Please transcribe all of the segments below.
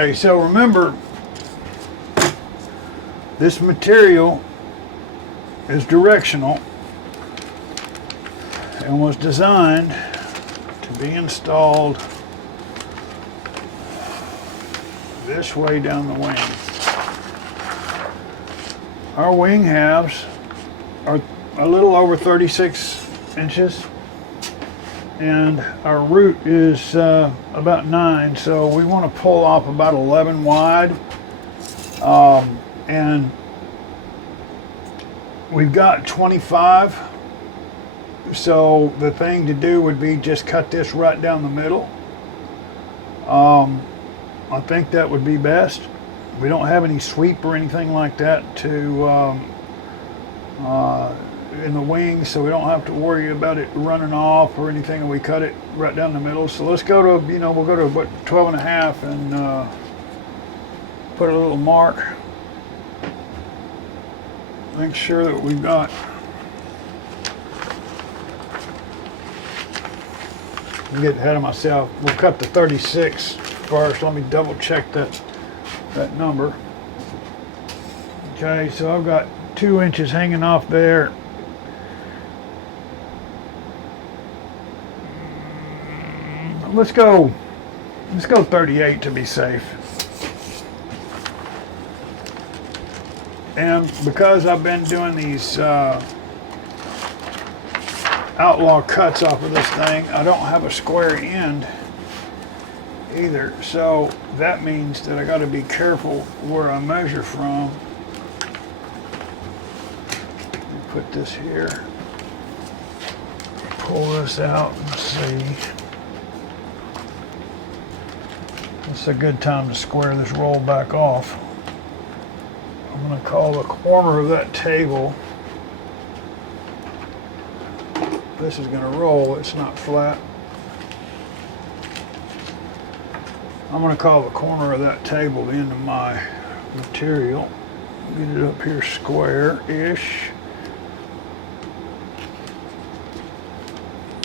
Okay, so remember, this material is directional and was designed to be installed this way down the wing. Our wing halves are a little over 36 inches and our root is about 9, so we want to pull off about 11 wide, and we've got 25, so the thing to do would be just cut this right down the middle. I think that would be best. We don't have any sweep or anything like that to in the wing, so we don't have to worry about it running off or anything, and we cut it right down the middle. So let's go to, we'll go to what, 12 and a half and put a little mark. Make sure that we've got, I'm getting ahead of myself. We'll cut the 36 first. Let me double check that number. Okay, so I've got 2 inches hanging off there. Let's go 38 to be safe. And because I've been doing these outlaw cuts off of this thing, I don't have a square end either, so that means that I got to be careful where I measure from. Put this here, pull this out and see. It's a good time to square this roll back off. I'm going to call the corner of that table. This is going to roll, it's not flat. I'm going to call the corner of that table the end of my material. Get it up here square-ish.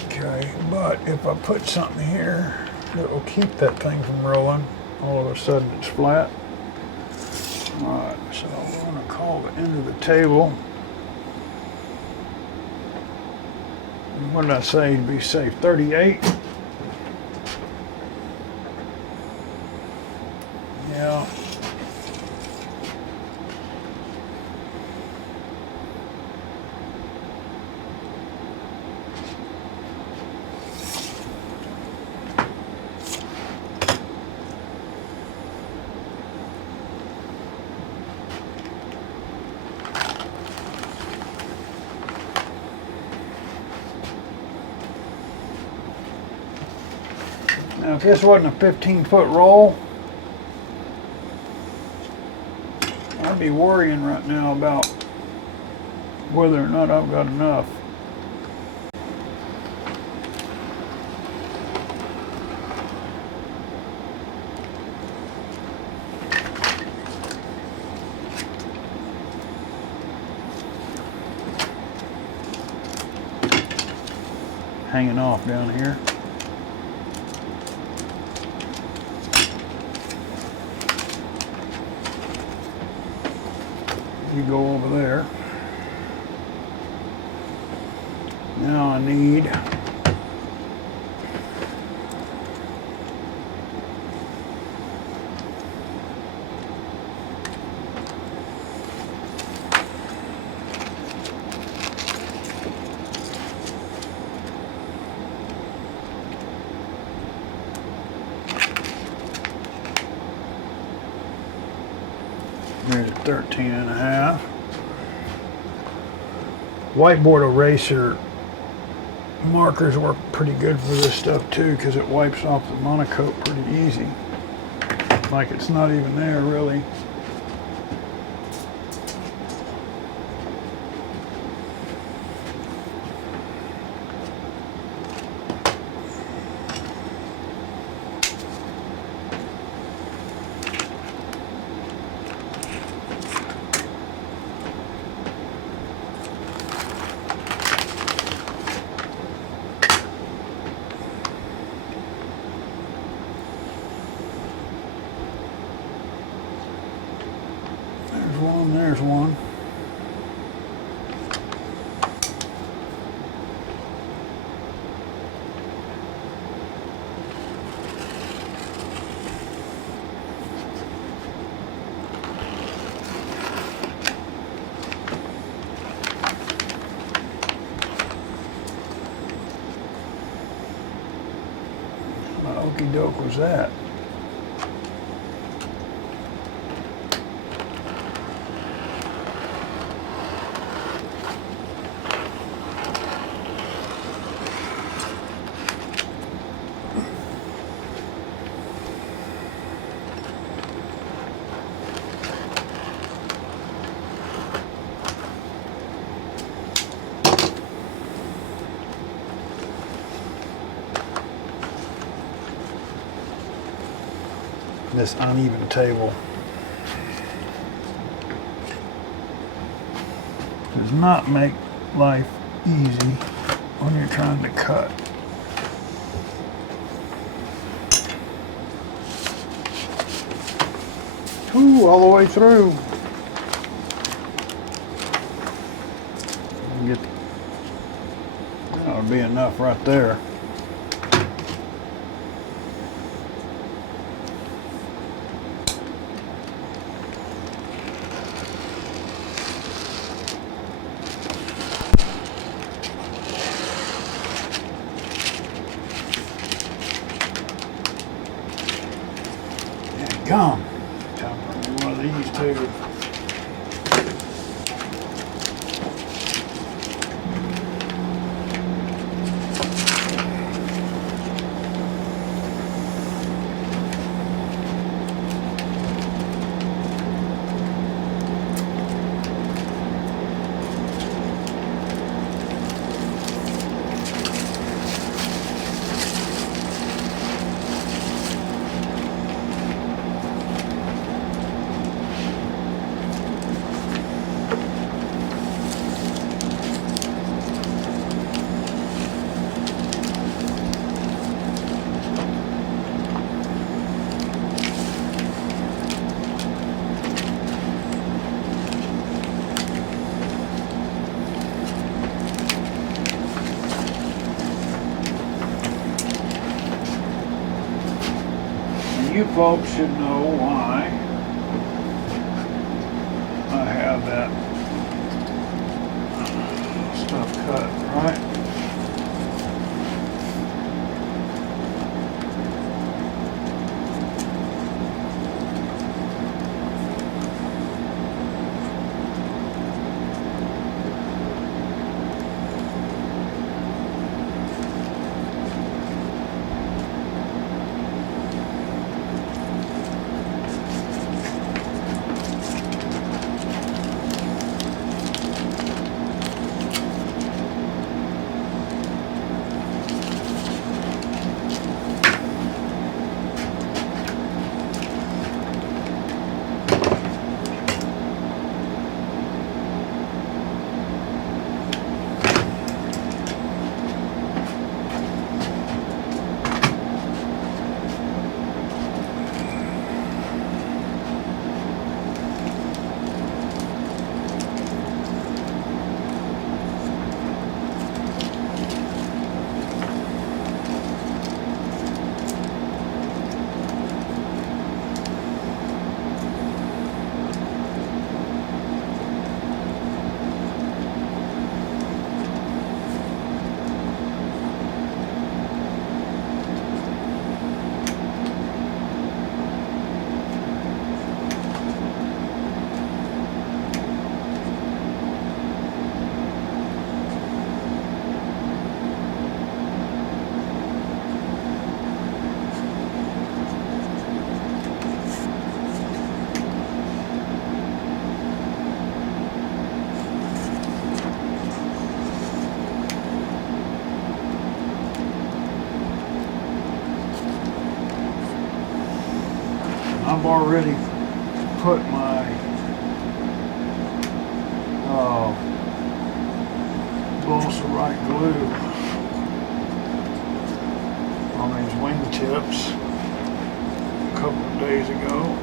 Okay, but if I put something here that will keep that thing from rolling, all of a sudden it's flat. Alright, so I'm going to call the end of the table. What did I say to be safe? 38? Yeah. Now, if this wasn't a 15-foot roll, I'd be worrying right now about whether or not I've got enough. Hanging off down here. You go over there. Now I need there's 13 and a half. Whiteboard eraser markers work pretty good for this stuff too, because it wipes off the monocoat pretty easy. Like it's not even there really. one, there's one. What okey doke was that? This uneven table does not make life easy when you're trying to cut. Ooh, all the way through. That would be enough right there. Gum. Time for me one of these too. You folks should know why I have that stuff cut, right? I've already put my balsa right glue on these wingtips a couple of days ago.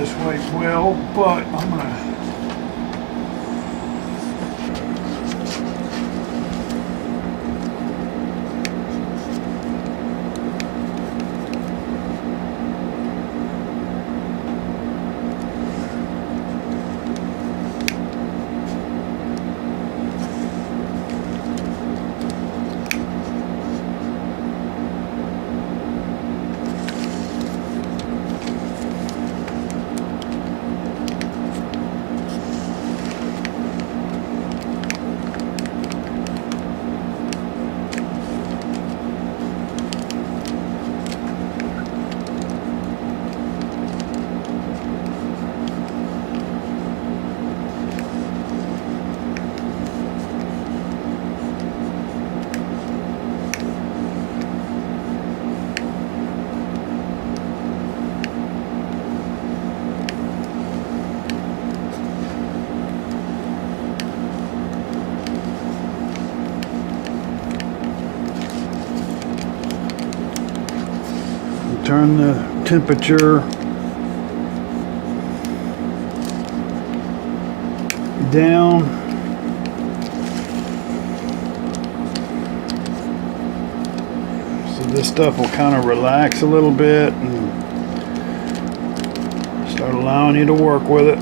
this weight well, but I'm gonna turn the temperature down. So this stuff will kind of relax a little bit and start allowing you to work with it.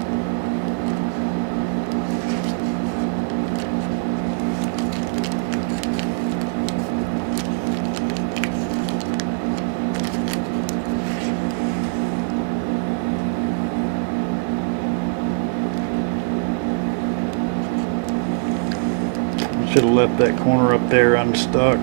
Should have left that corner up there unstuck.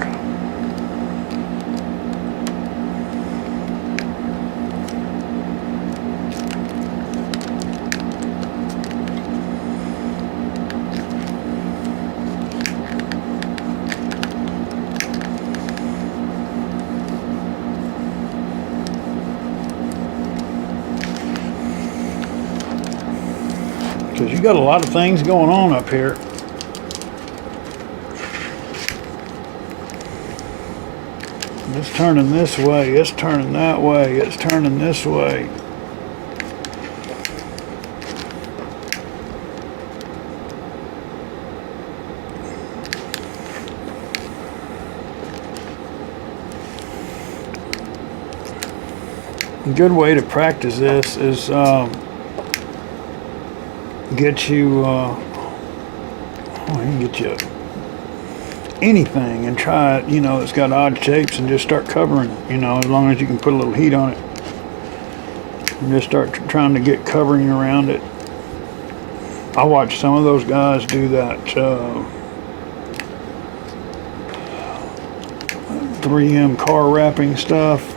Because you got a lot of things going on up here. It's turning this way, it's turning that way, it's turning this way. A good way to practice this is get you, anything and try it, you know, it's got odd shapes, and just start covering, you know, as long as you can put a little heat on it. And just start trying to get covering around it. I watched some of those guys do that 3M car wrapping stuff.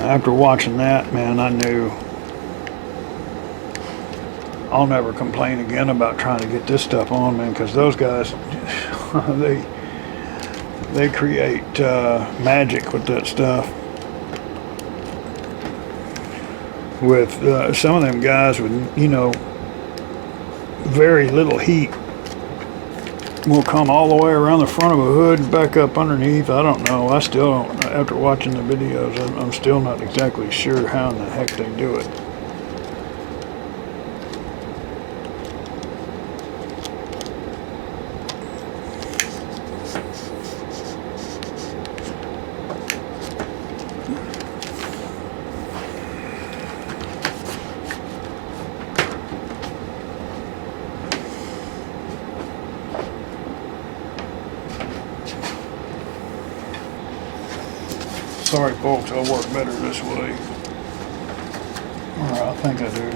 After watching that, man, I knew I'll never complain again about trying to get this stuff on, man, because those guys, they create magic with that stuff. With some of them guys with, you know, very little heat will come all the way around the front of a hood and back up underneath. I don't know. I still don't, after watching the videos, I'm still not exactly sure how in the heck they do it. Sorry folks, I'll work better this way. Or I think I do.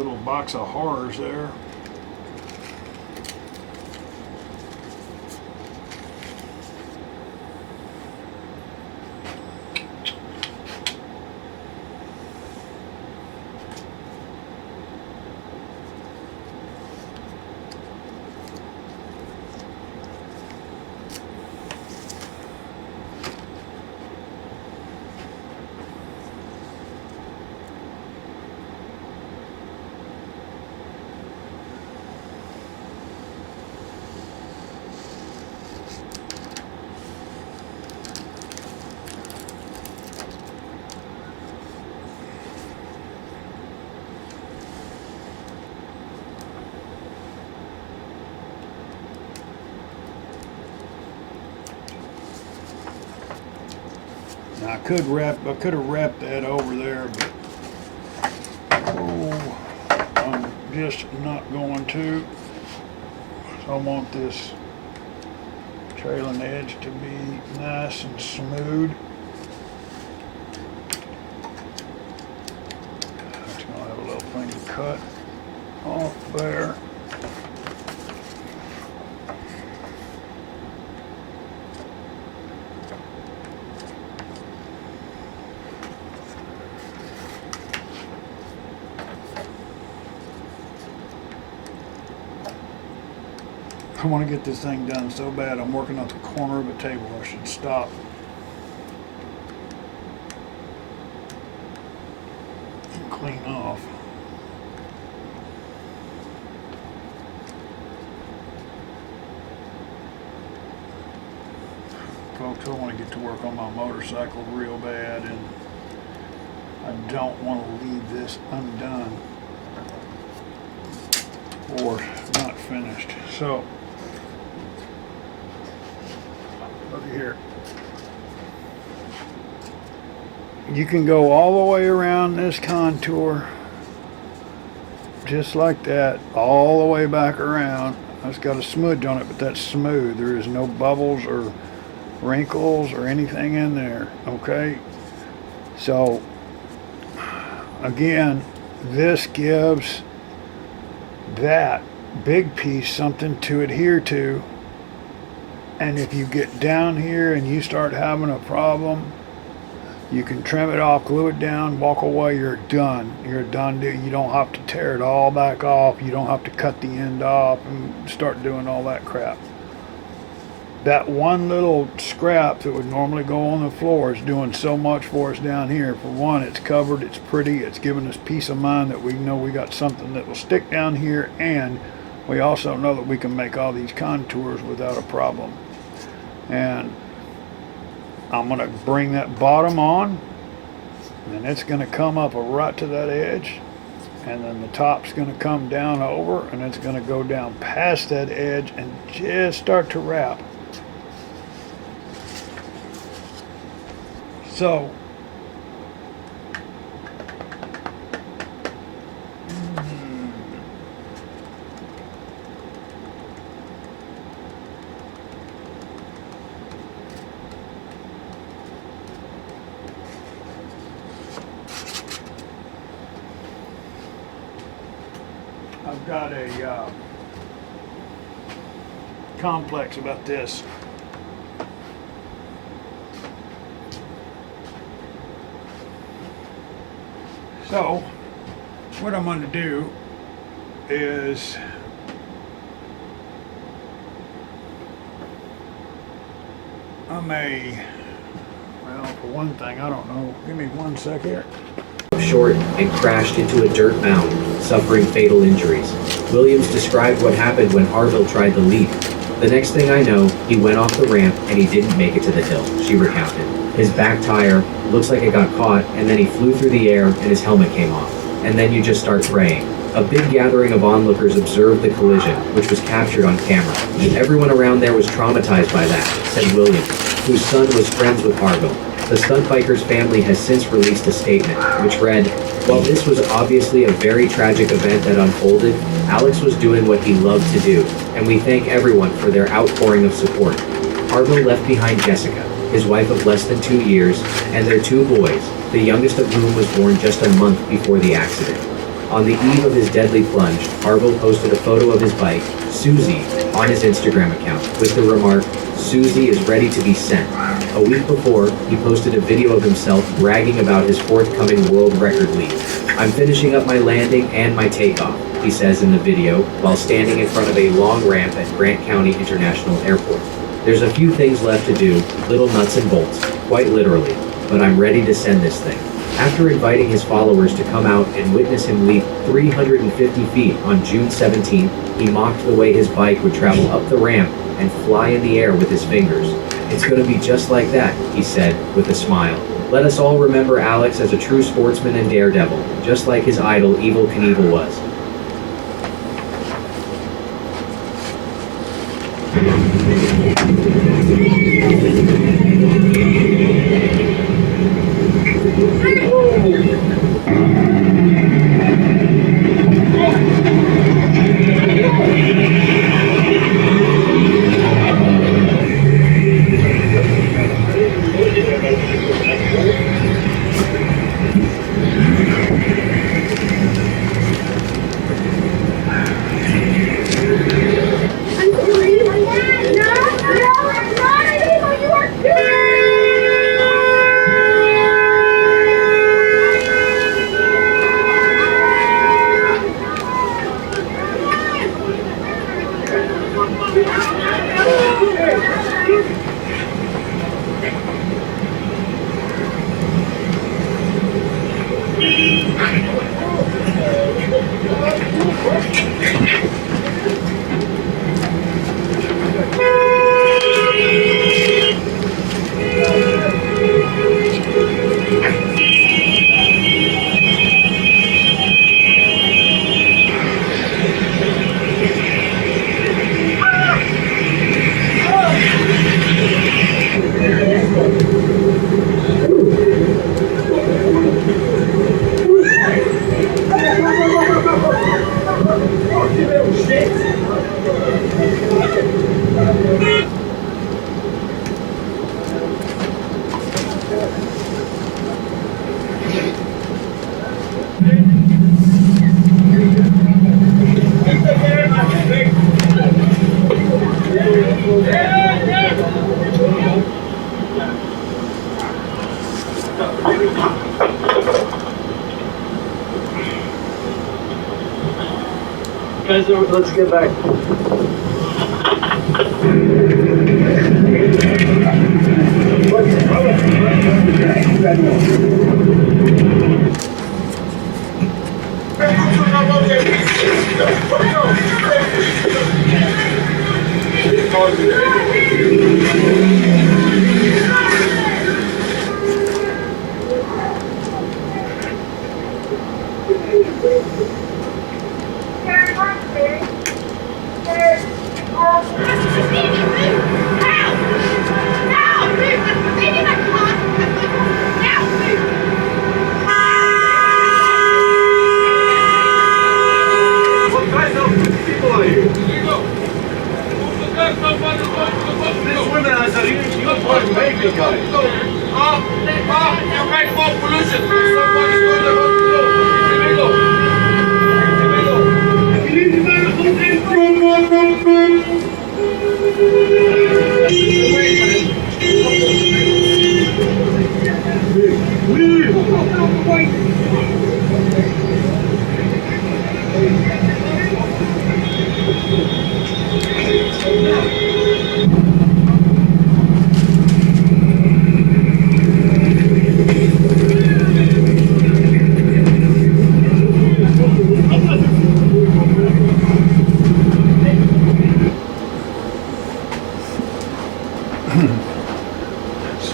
little box of horrors there. Now I could have wrapped that over there, but I'm just not going to. So I want this trailing edge to be nice and smooth. It's gonna have a little thing to cut off there. I want to get this thing done so bad. I'm working at the corner of a table. I should stop. And clean off. Folks, I want to get to work on my motorcycle real bad, and I don't want to leave this undone or not finished. So look here. You can go all the way around this contour just like that, all the way back around. It's got a smudge on it, but that's smooth. There is no bubbles or wrinkles or anything in there. Okay, so again, this gives that big piece something to adhere to. And if you get down here and you start having a problem, you can trim it off, glue it down, walk away, you're done. You're done. You don't have to tear it all back off. You don't have to cut the end off and start doing all that crap. That one little scrap that would normally go on the floor is doing so much for us down here. For one, it's covered, it's pretty, it's giving us peace of mind that we know we got something that will stick down here, and we also know that we can make all these contours without a problem. And I'm going to bring that bottom on, and it's going to come up right to that edge, and then the top's going to come down over, and it's going to go down past that edge and just start to wrap. So I've got a complex about this. So what I'm going to do is well, for one thing, I don't know. Give me 1 sec here. Short and crashed into a dirt mound, suffering fatal injuries. Williams described what happened when Harville tried to leap. The next thing I know, he went off the ramp and he didn't make it to the hill, she recounted. His back tire looks like it got caught, and then he flew through the air and his helmet came off. And then you just start praying. A big gathering of onlookers observed the collision, which was captured on camera. Everyone around there was traumatized by that, said Williams, whose son was friends with Harville. The stunt biker's family has since released a statement, which read, "While this was obviously a very tragic event that unfolded, Alex was doing what he loved to do, and we thank everyone for their outpouring of support." Harville left behind Jessica, his wife of less than 2 years, and their 2 boys, the youngest of whom was born just a month before the accident. On the eve of his deadly plunge, Harville posted a photo of his bike, Susie, on his Instagram account, with the remark, "Susie is ready to be sent." A week before, he posted a video of himself bragging about his forthcoming world record leap. "I'm finishing up my landing and my takeoff," he says in the video, while standing in front of a long ramp at Grant County International Airport. "There's a few things left to do, little nuts and bolts, quite literally, but I'm ready to send this thing." After inviting his followers to come out and witness him leap 350 feet on June 17th, he mocked the way his bike would travel up the ramp and fly in the air with his fingers. "It's gonna be just like that," he said, with a smile. "Let us all remember Alex as a true sportsman and daredevil, just like his idol Evel Knievel was." Guys, let's get back.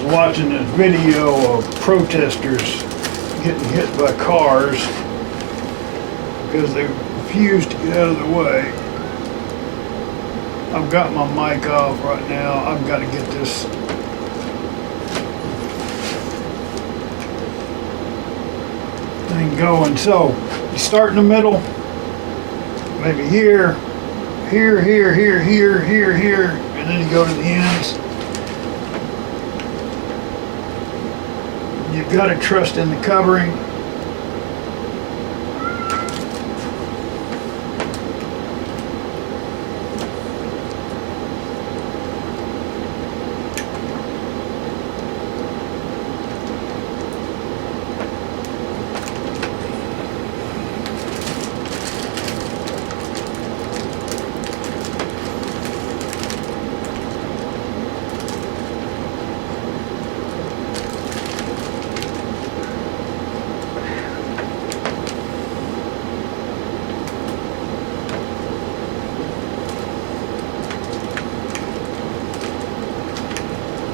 Watching this video of protesters getting hit by cars because they refuse to get out of the way. I've got my mic off right now. I've got to get this thing going. So you start in the middle, maybe here, here, here, here, here, here, here, and then you go to the ends. You've got to trust in the covering.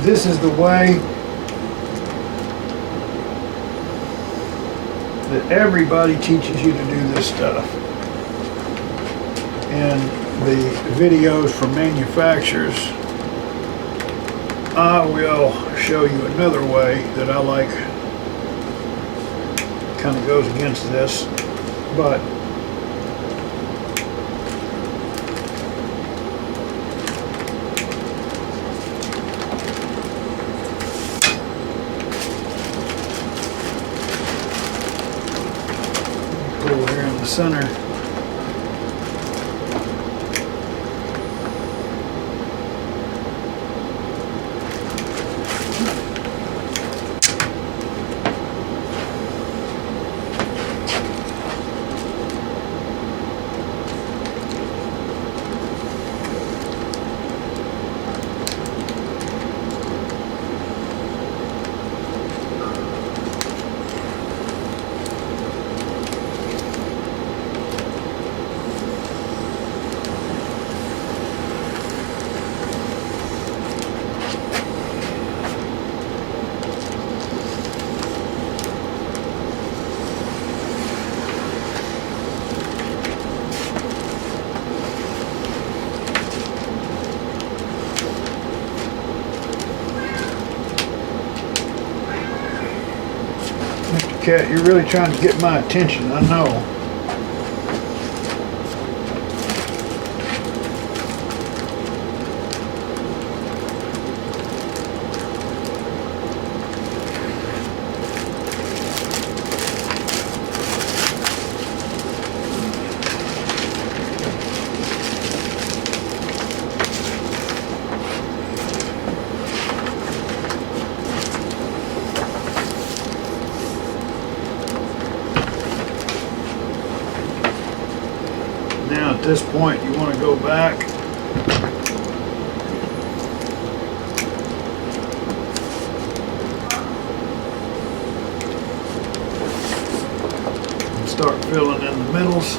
this is the way that everybody teaches you to do this stuff. And the videos from manufacturers, I will show you another way that I like. Kind of goes against this, but pull here in the center. Mr. Cat, you're really trying to get my attention, I know. Now at this point you want to go back and start filling in the middles,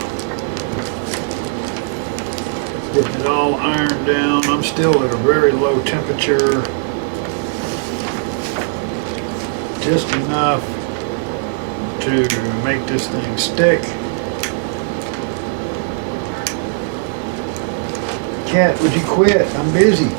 getting it all ironed down. I'm still at a very low temperature, just enough to make this thing stick. Cat, would you quit? I'm busy.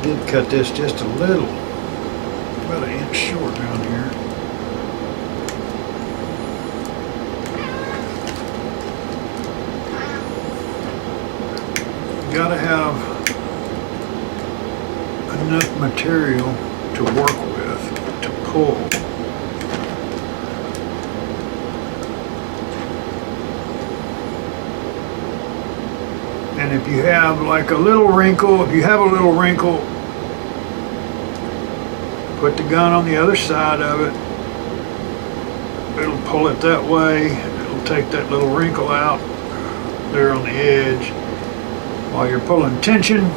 Did cut this just a little, about an inch short down here. Gotta have enough material to work with, to pull. And if you have like a little wrinkle, put the gun on the other side of it. It'll pull it that way. It'll take that little wrinkle out there on the edge. While you're pulling tension,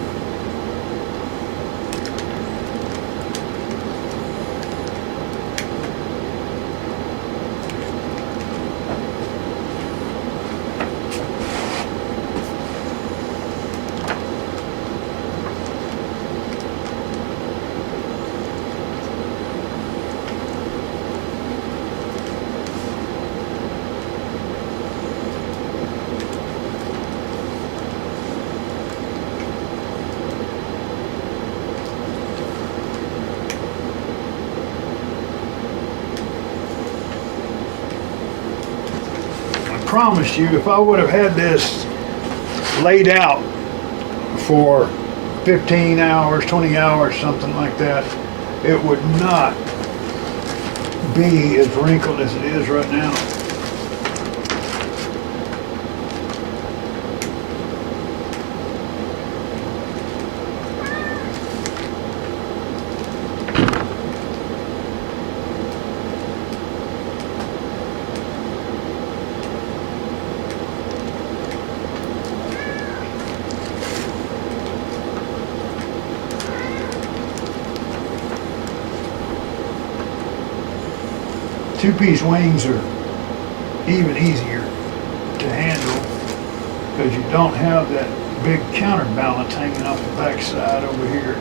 promise you, if I would have had this laid out for 15 hours, 20 hours, something like that, it would not be as wrinkled as it is right now. Two-piece wings are even easier to handle because you don't have that big counterbalance hanging off the backside over here.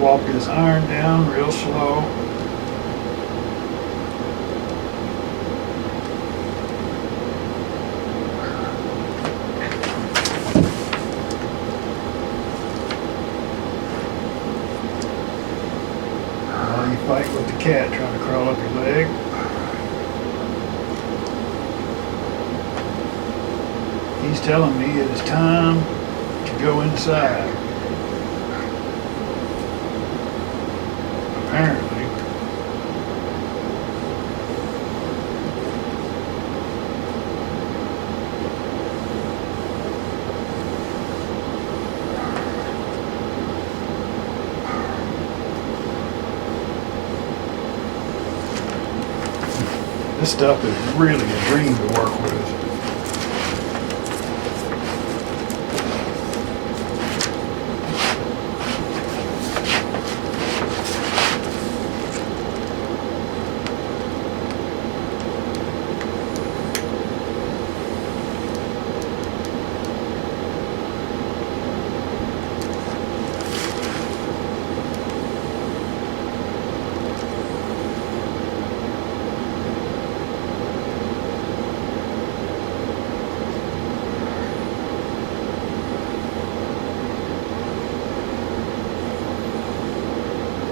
Walk this iron down real slow. While you fight with the cat trying to crawl up your leg. He's telling me it is time to go inside. Apparently. This stuff is really a dream to work with.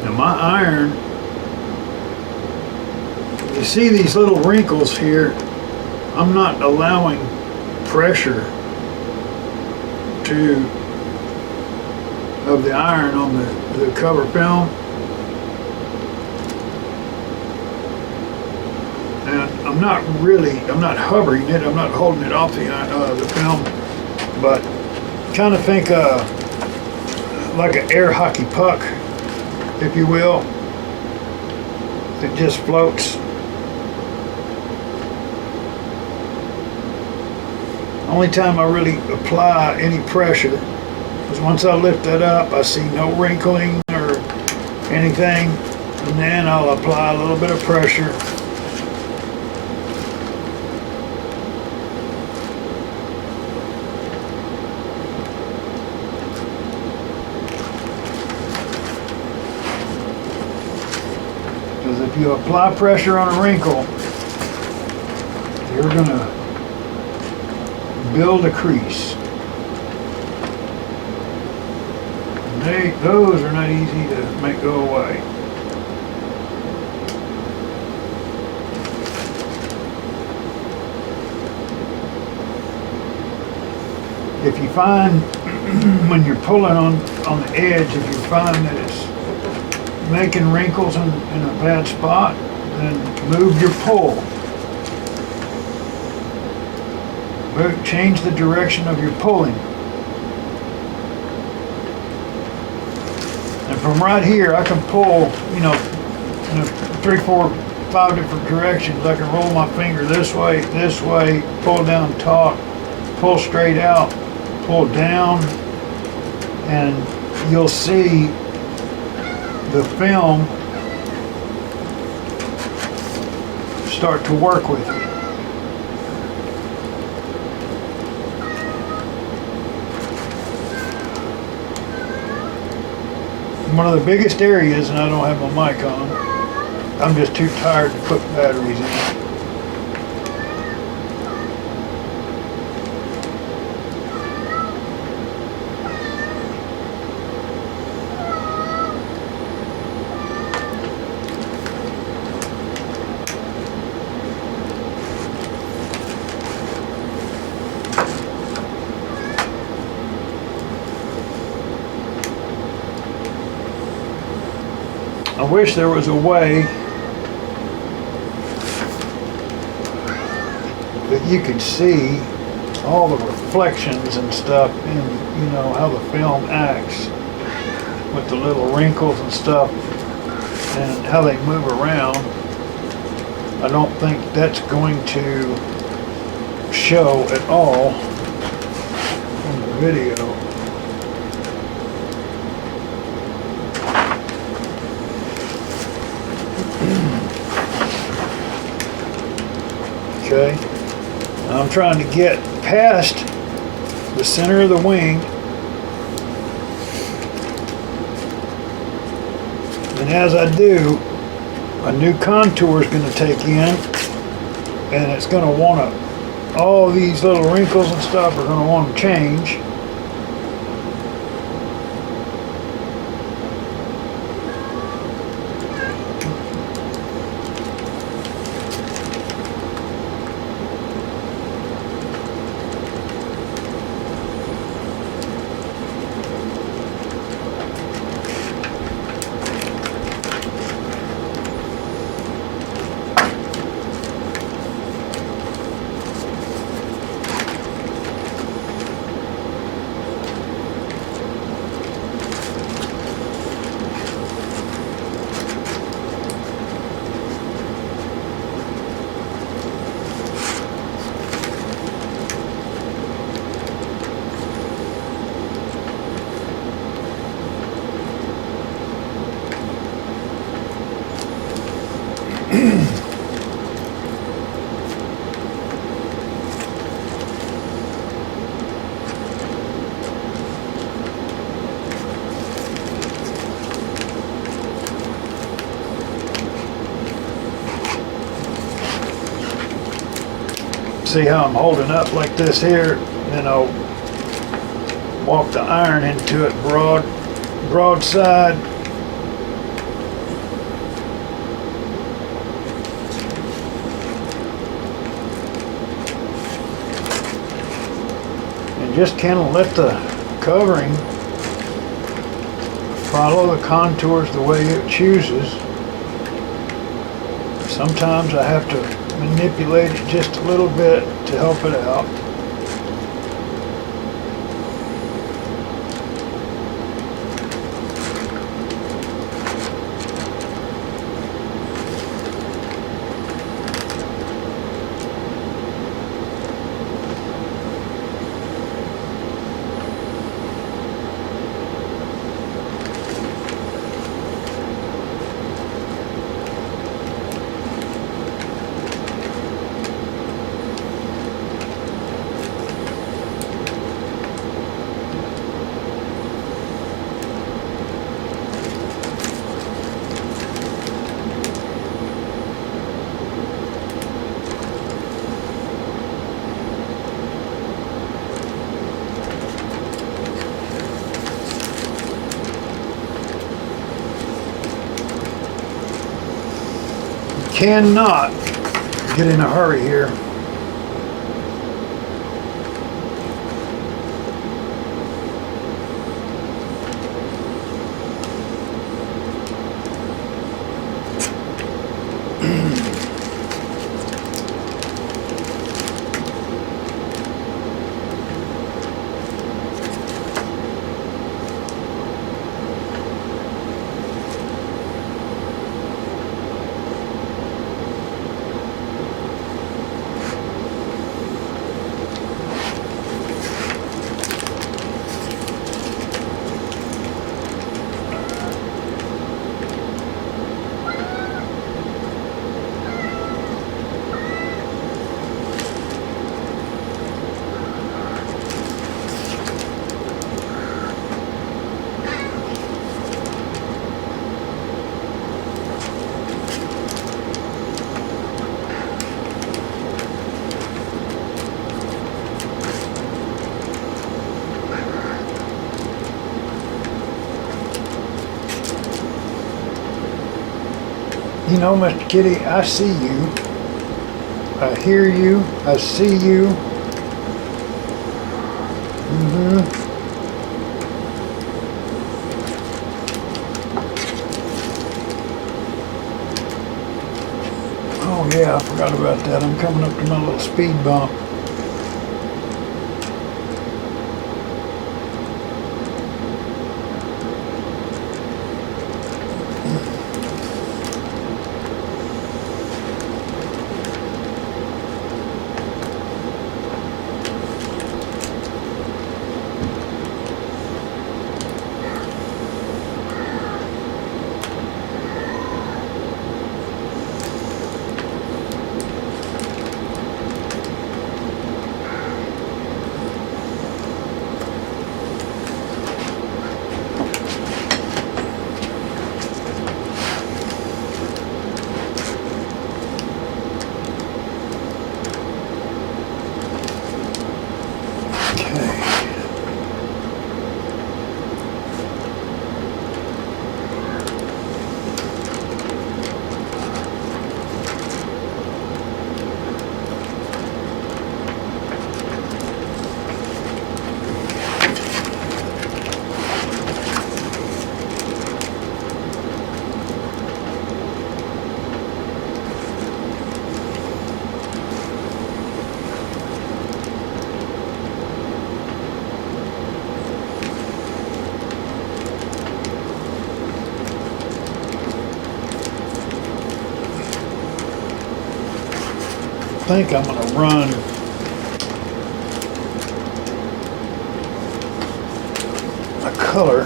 Now my iron, you see these little wrinkles here, I'm not allowing pressure of the iron on the cover film. And I'm not hovering it, I'm not holding it off the film, but kind of think like an air hockey puck, if you will. It just floats. Only time I really apply any pressure is once I lift that up, I see no wrinkling or anything, and then I'll apply a little bit of pressure. Because if you apply pressure on a wrinkle, you're gonna build a crease. And those are not easy to make go away. If you find when you're pulling on the edge, if you find that it's making wrinkles in a bad spot, then move your pull. change the direction of your pulling. And from right here, I can pull, you know, 3, 4, 5 different directions. I can roll my finger this way, pull down top, pull straight out, pull down, and you'll see the film start to work with you. One of the biggest areas, and I don't have my mic on, I'm just too tired to put batteries in. I wish there was a way that you could see all the reflections and stuff in, you know, how the film acts with the little wrinkles and stuff and how they move around. I don't think that's going to show at all on the video. Okay, I'm trying to get past the center of the wing, and as I do, a new contour is going to take in, and it's going to want to, all these little wrinkles and stuff are going to want to change. See how I'm holding up like this here, then I'll walk the iron into it broadside. And just kind of let the covering follow the contours the way it chooses. Sometimes I have to manipulate it just a little bit to help it out. Cannot get in a hurry here. no, Mr. Kitty, I see you. I hear you. I see you. Oh yeah, I forgot about that. I'm coming up to my little speed bump. I think I'm going to run a color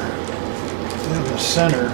in the center.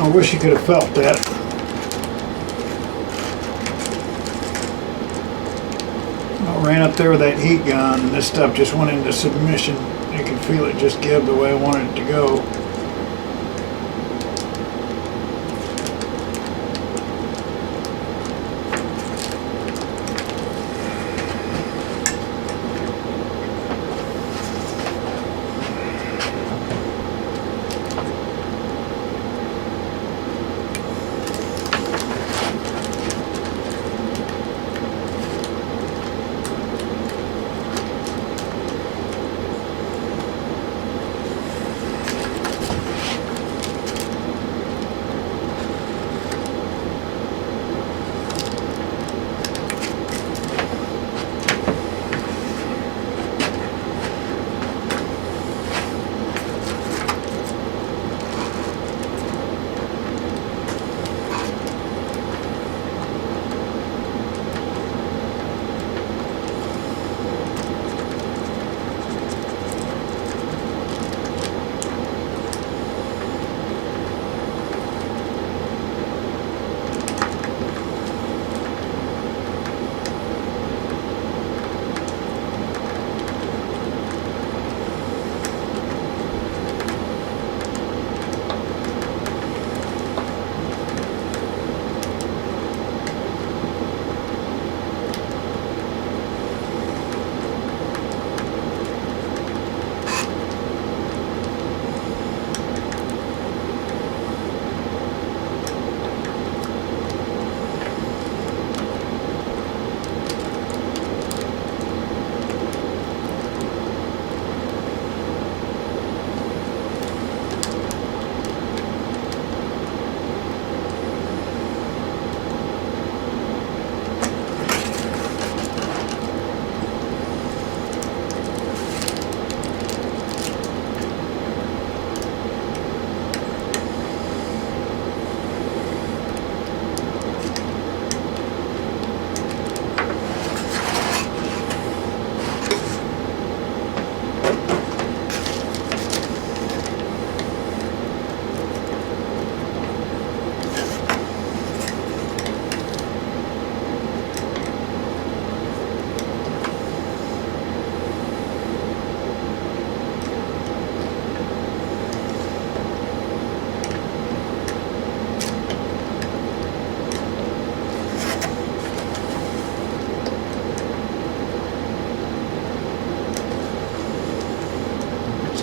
I wish you could have felt that. I ran up there with that heat gun and this stuff just went into submission. You can feel it just give the way I wanted it to go.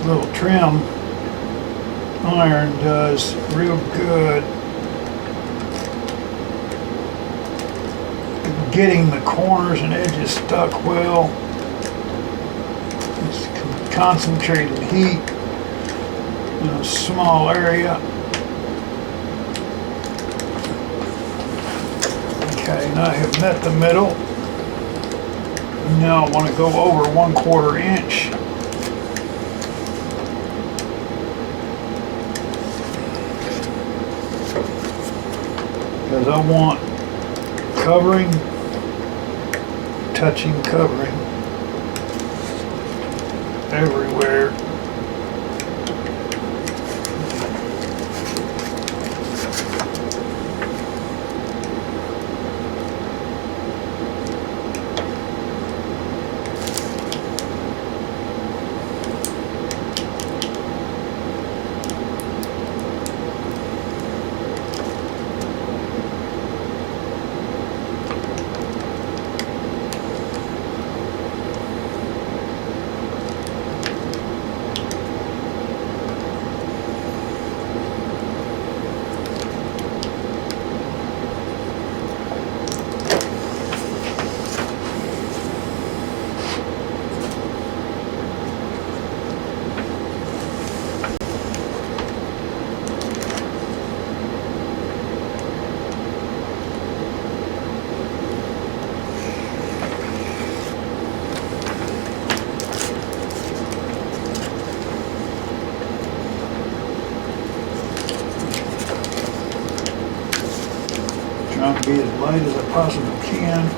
Little trim iron does real good getting the corners and edges stuck well. It's concentrated heat in a small area. Okay, now I have met the middle. Now I want to go over 1/4 inch. Because I want covering, touching covering everywhere. Trying to be as light as I possibly can.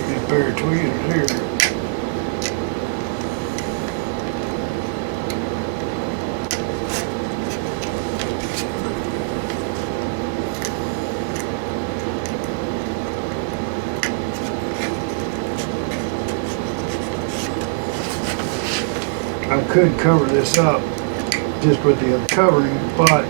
Get me a pair of tweezers here. I could cover this up just with the covering, but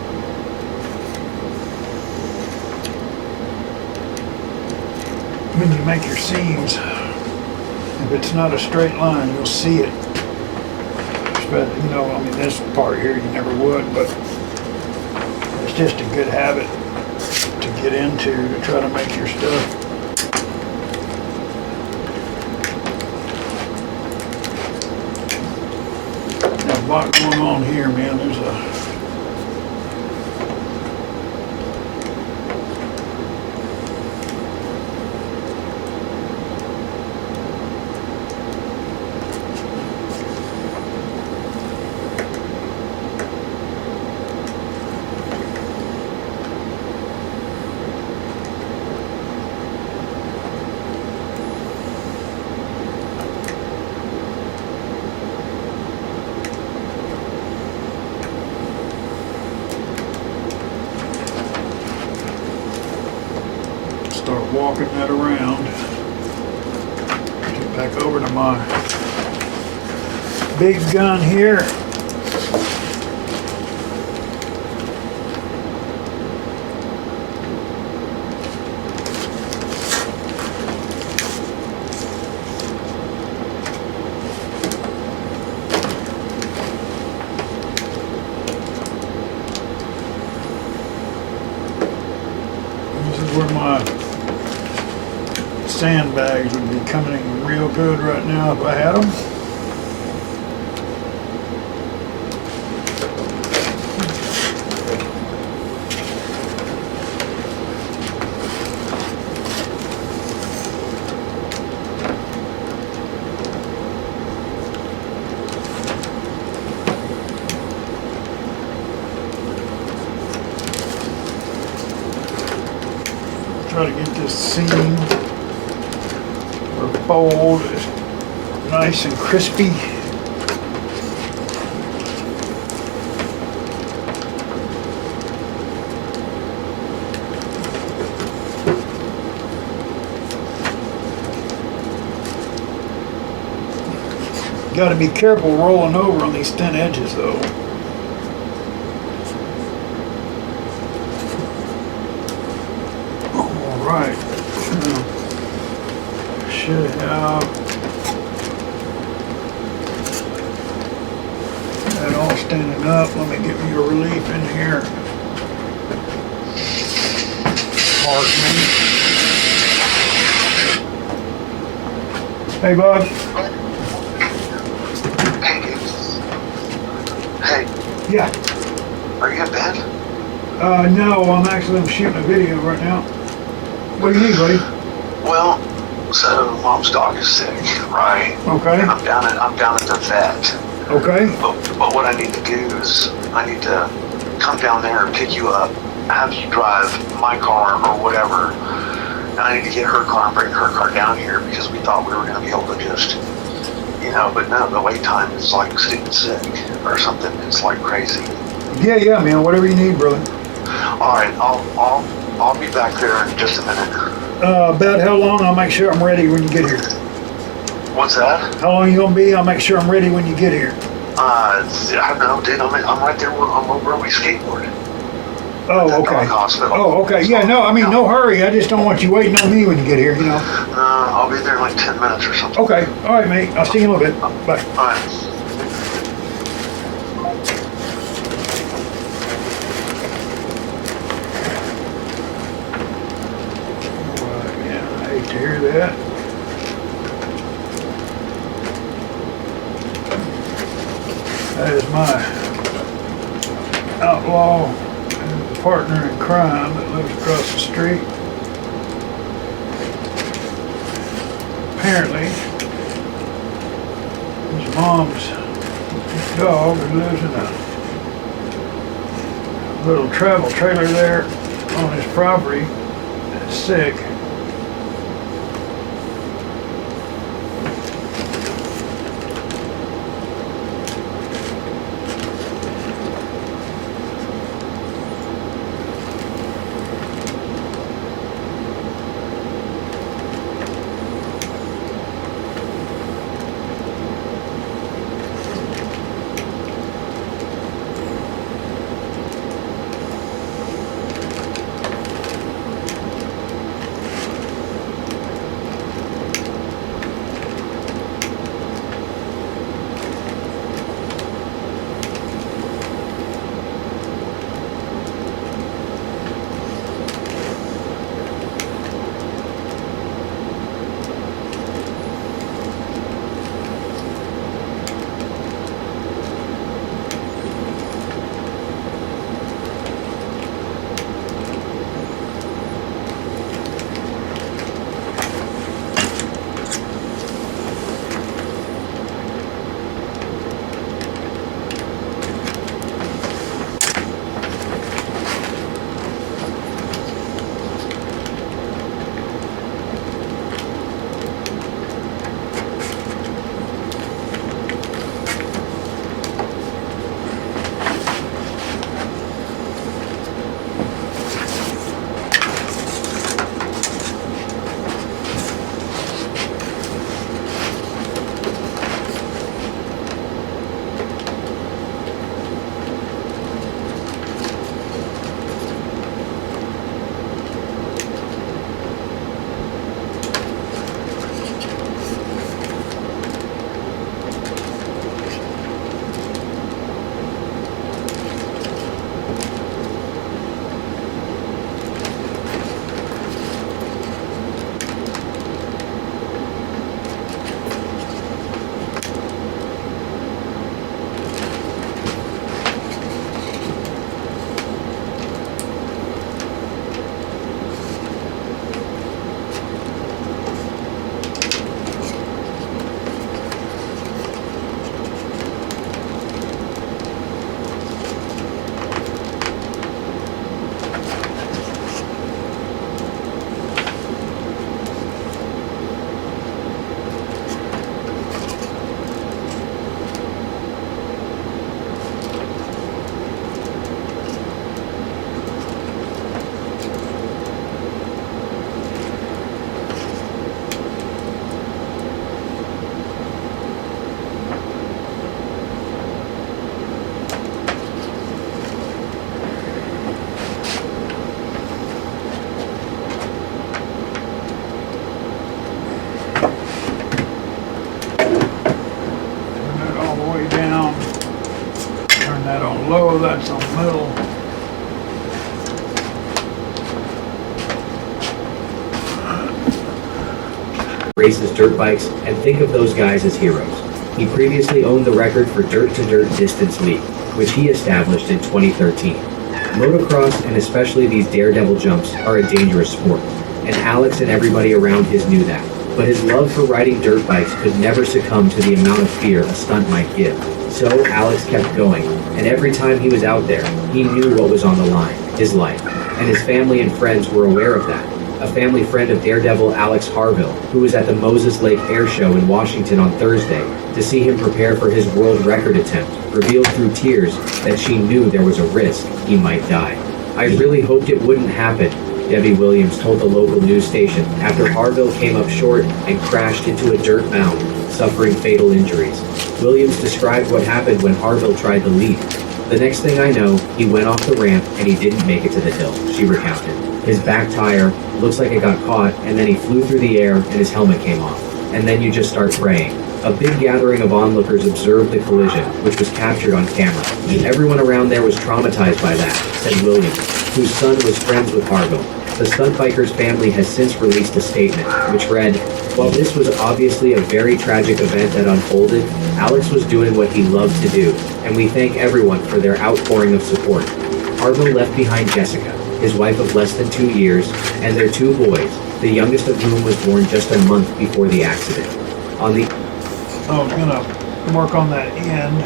when you make your seams, if it's not a straight line, you'll see it. But, you know, I mean, this part here you never would, but it's just a good habit to get into to try to make your stuff. There's a lot going on here, man. There's a start walking that around. Get back over to my big gun here. This is where my sandbags would be coming in real good right now if I had them. Try to get this seam or fold nice and crispy. Got to be careful rolling over on these thin edges though. Right. Should have that all standing up. Let me get me a relief in here. Pardon me. Hey, bud. Hey, Yeah. are you in bed? No, I'm shooting a video right now. What do you need, buddy? Well, so mom's dog is sick, right? Okay. And I'm down at the vet. Okay. But what I need to do is I need to come down there and pick you up, have you drive my car or whatever. And I need to get her car and bring her car down here because we thought we were going to be able to just, but no, the wait time is like stupid sick or something. It's like crazy. Yeah, man. Whatever you need, brother. All right, I'll be back there in just a minute. About how long? I'll make sure I'm ready when you get here. What's that? How long you gonna be? I'll make sure I'm ready when you get here. I don't know, dude. I'm right there. I'm over where we skateboard. Oh, At the okay. dog hospital. Oh, okay. Yeah, no, I mean, no hurry. I just don't want you waiting on me when you get here, I'll be there in like 10 minutes or something. Okay. All right, mate. I'll see you in a little bit. Bye. All right. Yeah, I hate to hear that. That is my outlaw and partner in crime that lives across the street. Apparently, his mom's dog who lives in a little travel trailer there on his property is sick. Oh, that's on middle. Races dirt bikes, and think of those guys as heroes. He previously owned the record for dirt-to-dirt distance lead, which he established in 2013. Motocross, and especially these daredevil jumps, are a dangerous sport, and Alex and everybody around his knew that. But his love for riding dirt bikes could never succumb to the amount of fear a stunt might give. So Alex kept going, and every time he was out there, he knew what was on the line, his life, and his family and friends were aware of that. A family friend of Daredevil Alex Harville, who was at the Moses Lake Air Show in Washington on Thursday to see him prepare for his world record attempt, revealed through tears that she knew there was a risk he might die. I really hoped it wouldn't happen, Debbie Williams told the local news station after Harville came up short and crashed into a dirt mound, suffering fatal injuries. Williams described what happened when Harville tried to leap. The next thing I know, he went off the ramp and he didn't make it to the hill, she recounted. His back tire looks like it got caught, and then he flew through the air and his helmet came off. And then you just start praying. A big gathering of onlookers observed the collision, which was captured on camera. Everyone around there was traumatized by that, said Williams, whose son was friends with Harville. The stunt biker's family has since released a statement, which read, "While this was obviously a very tragic event that unfolded, Alex was doing what he loved to do, and we thank everyone for their outpouring of support." Harville left behind Jessica, his wife of less than 2 years, and their 2 boys, the youngest of whom was born just a month before the accident. On the I was gonna work on that end.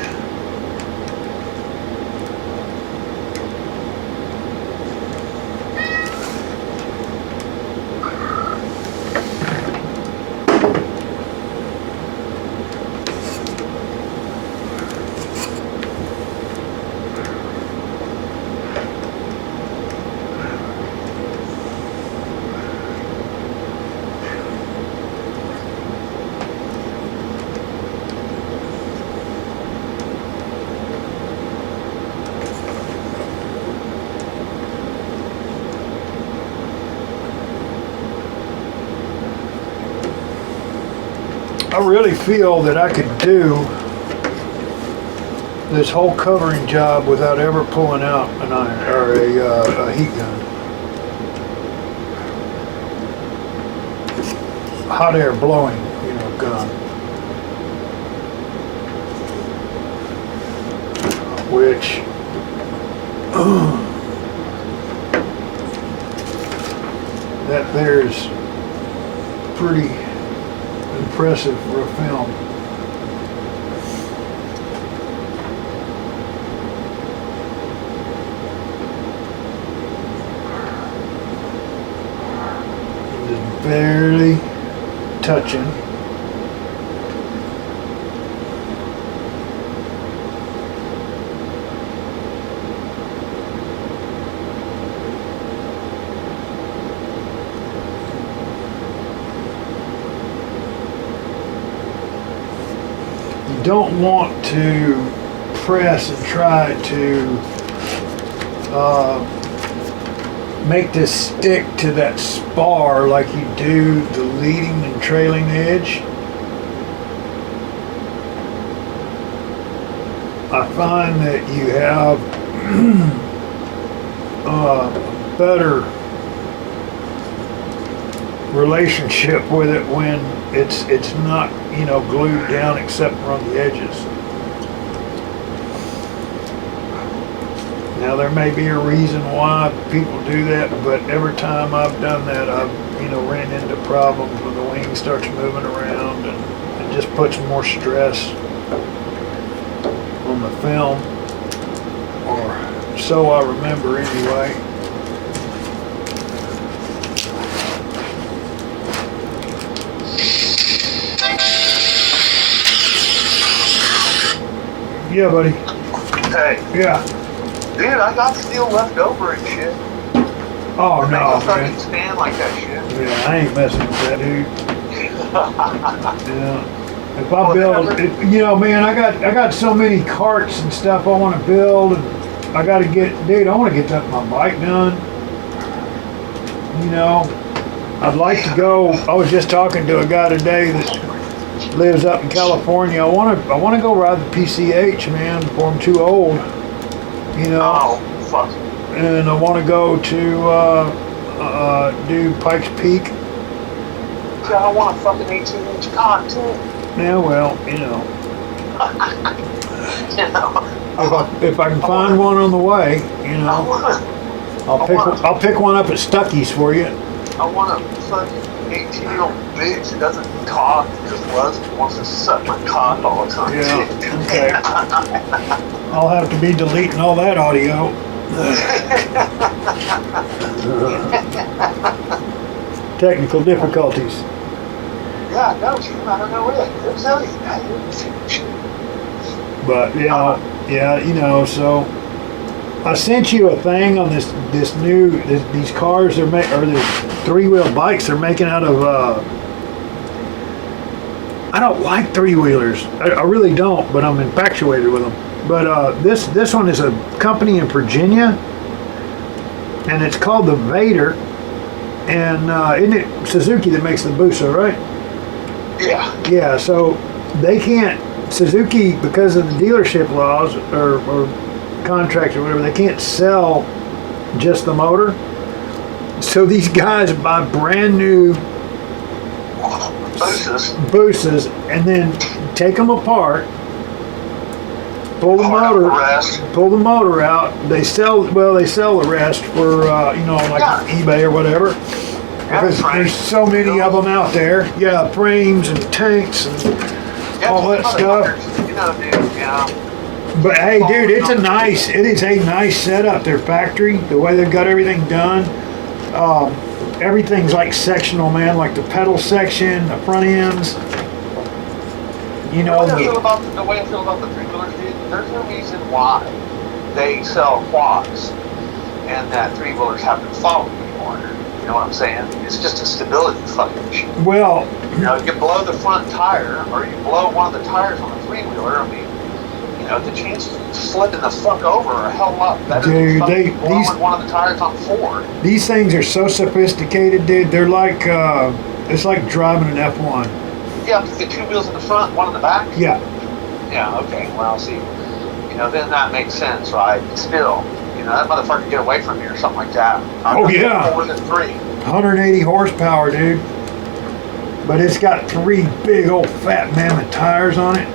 I really feel that I could do this whole covering job without ever pulling out an iron or a heat gun. Hot air blowing, gun. Which that there's pretty impressive for a film. Just barely touching. Don't want to press and try to make this stick to that spar like you do the leading and trailing edge. I find that you have a better relationship with it when it's not glued down except around the edges. Now there may be a reason why people do that, but every time I've done that, I've ran into problems when the wing starts moving around, and it just puts more stress on the film, or so I remember anyway. Yeah, buddy. Hey, Yeah. dude, I got steel left over and shit. Oh, Make no, it start man. expand like that shit. Yeah, I ain't messing with that, dude. Yeah. If I build, man, I got so many carts and stuff I want to build, and I got to I want to get my bike done. I'd like to go. I was just talking to a guy today that lives up in California. I want to go ride the PCH, man, before I'm too old. you know, Oh, fuck. and I want to go to do Pikes Peak. Yeah, I want a fucking 18-inch cock, too. Yeah, well, you know, You know? if I can find one on the way, you I know, want I'll pick one up at Stuckey's for you. I want a fucking 18-year-old bitch that doesn't talk, just wants to suck my cock all the time. Yeah, okay. I'll have to be deleting all that audio. Technical difficulties. Yeah, I know, Jim. I don't know where they're silly. But yeah, you know, so I sent you a thing on these cars they're or the 3-wheel bikes they're making out of I don't like 3-wheelers. I really don't, but I'm infatuated with them. But this one is a company in Virginia, and it's called the Vader. And isn't it Suzuki that makes the Busa, right? Yeah. Yeah, so they can't, Suzuki, because of the dealership laws or contracts or whatever, they can't sell just the motor. So these guys buy brand new Busas and then take them apart, pull the motor out. They sell the rest for like eBay or whatever. Because there's so many of them out there. Yeah, frames and tanks and all that stuff. You know, dude, you know. But hey, dude, it is a nice setup. Their factory, the way they've got everything done. Everything's like sectional, man. Like the pedal section, the front ends. You know. The way I feel about the 3-wheelers, dude, there's no reason why they sell quads and that 3-wheelers have to follow anymore. You know what I'm saying? It's just a stability fucking issue. Well, you know, you blow the front tire, or you blow one of the tires on the 3-wheeler. I mean, you know, the chances of slipping the fuck over are a hell of a lot better than blowing one of the tires on 4. These things are so sophisticated, dude. They're like, it's like driving an F1. Yeah, because the 2 wheels in the front, one in the back. Yeah. Yeah. Okay. Well, see, you know, then that makes sense, right? Still. You know, that motherfucker get away from me or something like that. Oh, yeah. More than 3. 180 horsepower, dude. But it's got 3 big old fat mammoth tires on it.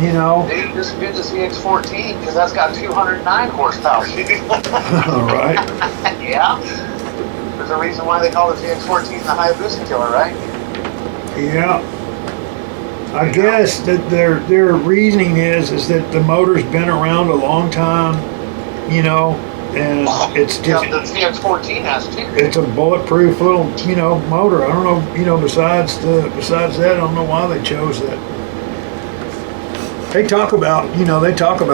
You know. Dude, just do the CX-14 because that's got 209 horsepower. All right. Yeah. There's a reason why they call the CX-14 the Hayabusa killer, right? Yeah. I guess that their reasoning is that the motor's been around a long time, you know, and it's just the CX-14 has too. It's a bulletproof little, you know, motor. I don't know, you know, besides that, I don't know why they chose that. They talk about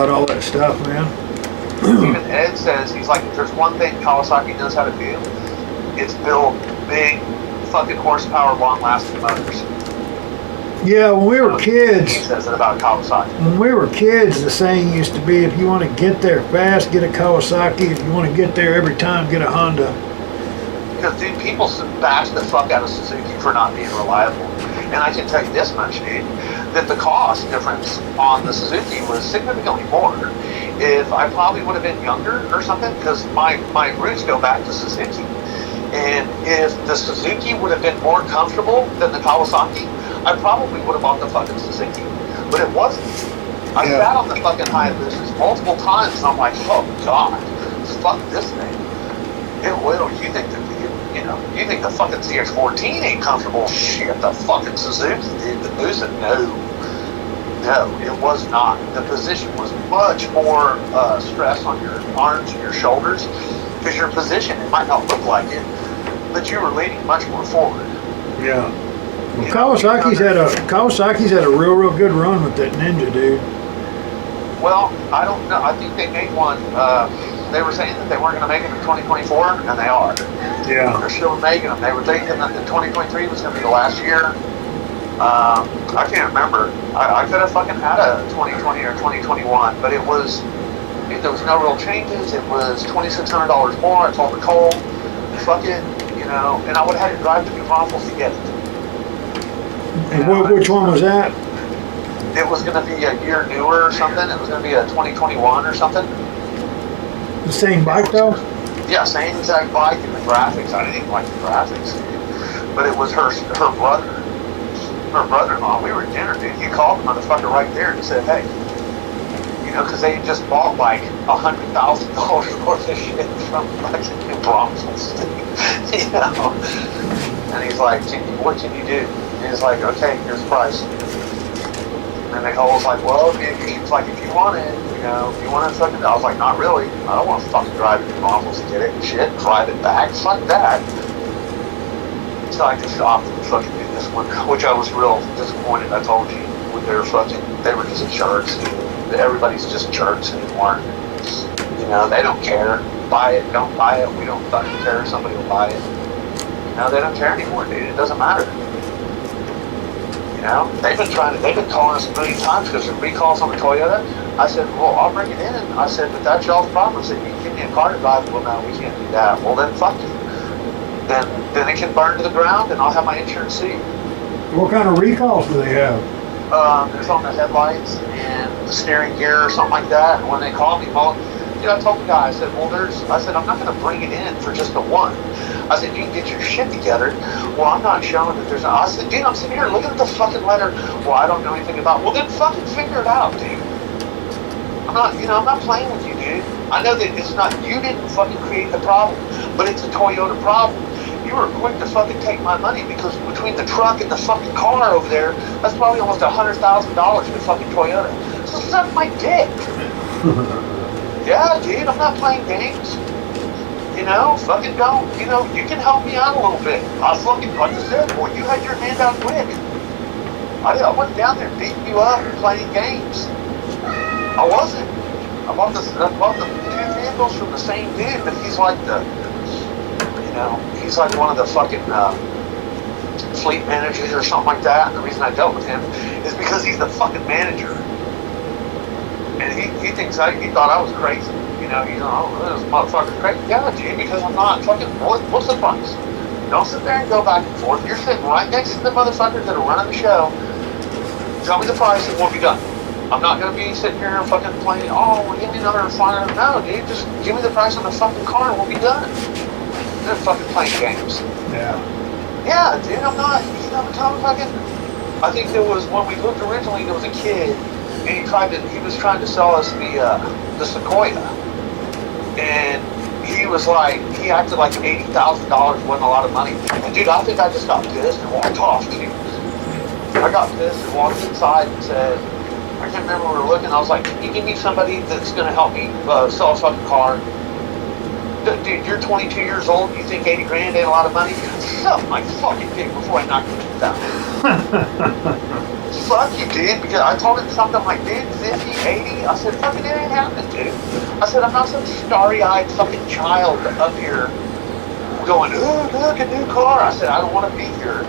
all that stuff, man. Even Ed says, he's like, if there's one thing Kawasaki knows how to do, it's build big fucking horsepower, long-lasting motors. Yeah, when we were kids, he says it about Kawasaki. When we were kids, the saying used to be, if you want to get there fast, get a Kawasaki. If you want to get there every time, get a Honda. Because, dude, people bash the fuck out of Suzuki for not being reliable. And I can tell you this much, dude, that the cost difference on the Suzuki was significantly more. If I probably would have been younger or something, because my roots go back to Suzuki. And if the Suzuki would have been more comfortable than the Kawasaki, I probably would have bought the fucking Suzuki. But it wasn't. I sat on the fucking Hayabusas multiple times and I'm like, oh God, fuck this thing. You think that you think the fucking CX-14 ain't comfortable? Shit, the fucking Suzuki, dude, the Busa, no, it was not. The position was much more stress on your arms and your shoulders because your position, it might not look like it, but you were leaning much more forward. Yeah. Well, Kawasaki's had a real good run with that Ninja, dude. Well, I don't know. I think they made one. They were saying that they weren't going to make it in 2024, and they are. Yeah. They're still making them. They were thinking that the 2023 was going to be the last year. I can't remember. I could have fucking had a 2020 or 2021, but there was no real changes. It was $2,600 more. I told Nicole, fuck it, you know, and I would have had to drive to New Braunfels to get it. And which one was that? it was going to be a year newer or something. It was going to be a 2021 or something. The same bike though? Yeah, same exact bike and the graphics. I didn't even like the graphics, dude. But it was her brother-in-law. We were at dinner, dude. He called the motherfucker right there and said, hey, you know, because they had just bought like $100,000 worth of shit from fucking New Braunfels, you know. And he's like, what can you do? And he's like, okay, here's the price. And Nicole was like, well, he's like, if you want it, you know, if you want to fucking, I was like, not really. I don't want to fucking drive to New Braunfels to get it and shit, drive it back, fuck that. So I just opted to fucking do this one, which I was real disappointed. I told you, when they were just jerks, dude. Everybody's just jerks anymore. You know, they don't care. Buy it, don't buy it. We don't fucking care. Somebody will buy it. You know, they don't care anymore, dude. It doesn't matter. You know, they've been calling us a million times because of recalls on the Toyota. I said, well, I'll bring it in. I said, but that's y'all's problem. I said, you can give me a car to drive. Well, no, we can't do that. Well, then fuck you. Then it can burn to the ground and I'll have my insurance see. What kind of recalls do they have? There's on the headlights and the steering gear or something like that. And when they called me, well, dude, I told the guy, I said, I'm not going to bring it in for just the one. I said, you can get your shit together. Well, I'm not showing that there's I said, dude, I'm sitting here looking at the fucking letter. Well, I don't know anything about it. Well, then fucking figure it out, dude. I'm not playing with you, dude. I know that it's not, you didn't fucking create the problem, but it's a Toyota problem. You were quick to fucking take my money because between the truck and the fucking car over there, that's probably almost $100,000 for fucking Toyota. So suck my dick. Yeah, dude, I'm not playing games. You know, fucking don't. You know, you can help me out a little bit. I fucking, like I said, boy, you had your hand out quick. I wasn't down there beating you up and playing games. I wasn't. I bought the two vehicles from the same dude, but he's like he's like one of the fucking fleet managers or something like that. And the reason I dealt with him is because he's the fucking manager. And he thought I was crazy. You know, this motherfucker's crazy. Yeah, dude, because I'm not fucking, what's the price? Don't sit there and go back and forth. You're sitting right next to the motherfuckers that are running the show. Tell me the price and we'll be done. I'm not going to be sitting here and fucking playing, oh, well, give me another $500. No, dude, just give me the price on the fucking car and we'll be done. They're fucking playing games. Yeah. Yeah, dude, I'm not, I'm fucking, I think there was, when we looked originally, there was a kid, and he was trying to sell us the Sequoia. And he was like, he acted like $80,000 wasn't a lot of money. And dude, I think I just got pissed and walked off, dude. I got pissed and walked inside and said, I can't remember where we were looking. I was like, can you give me somebody that's going to help me sell a fucking car? Dude, you're 22 years old. You think 80 grand ain't a lot of money? Suck my fucking dick before I knock you down. Fuck you, dude. Because I told him something like, dude, 50, 80. I said, fucking it ain't happening, dude. I said, I'm not some starry-eyed fucking child up here going, oh, look, a new car. I said, I don't want to be here.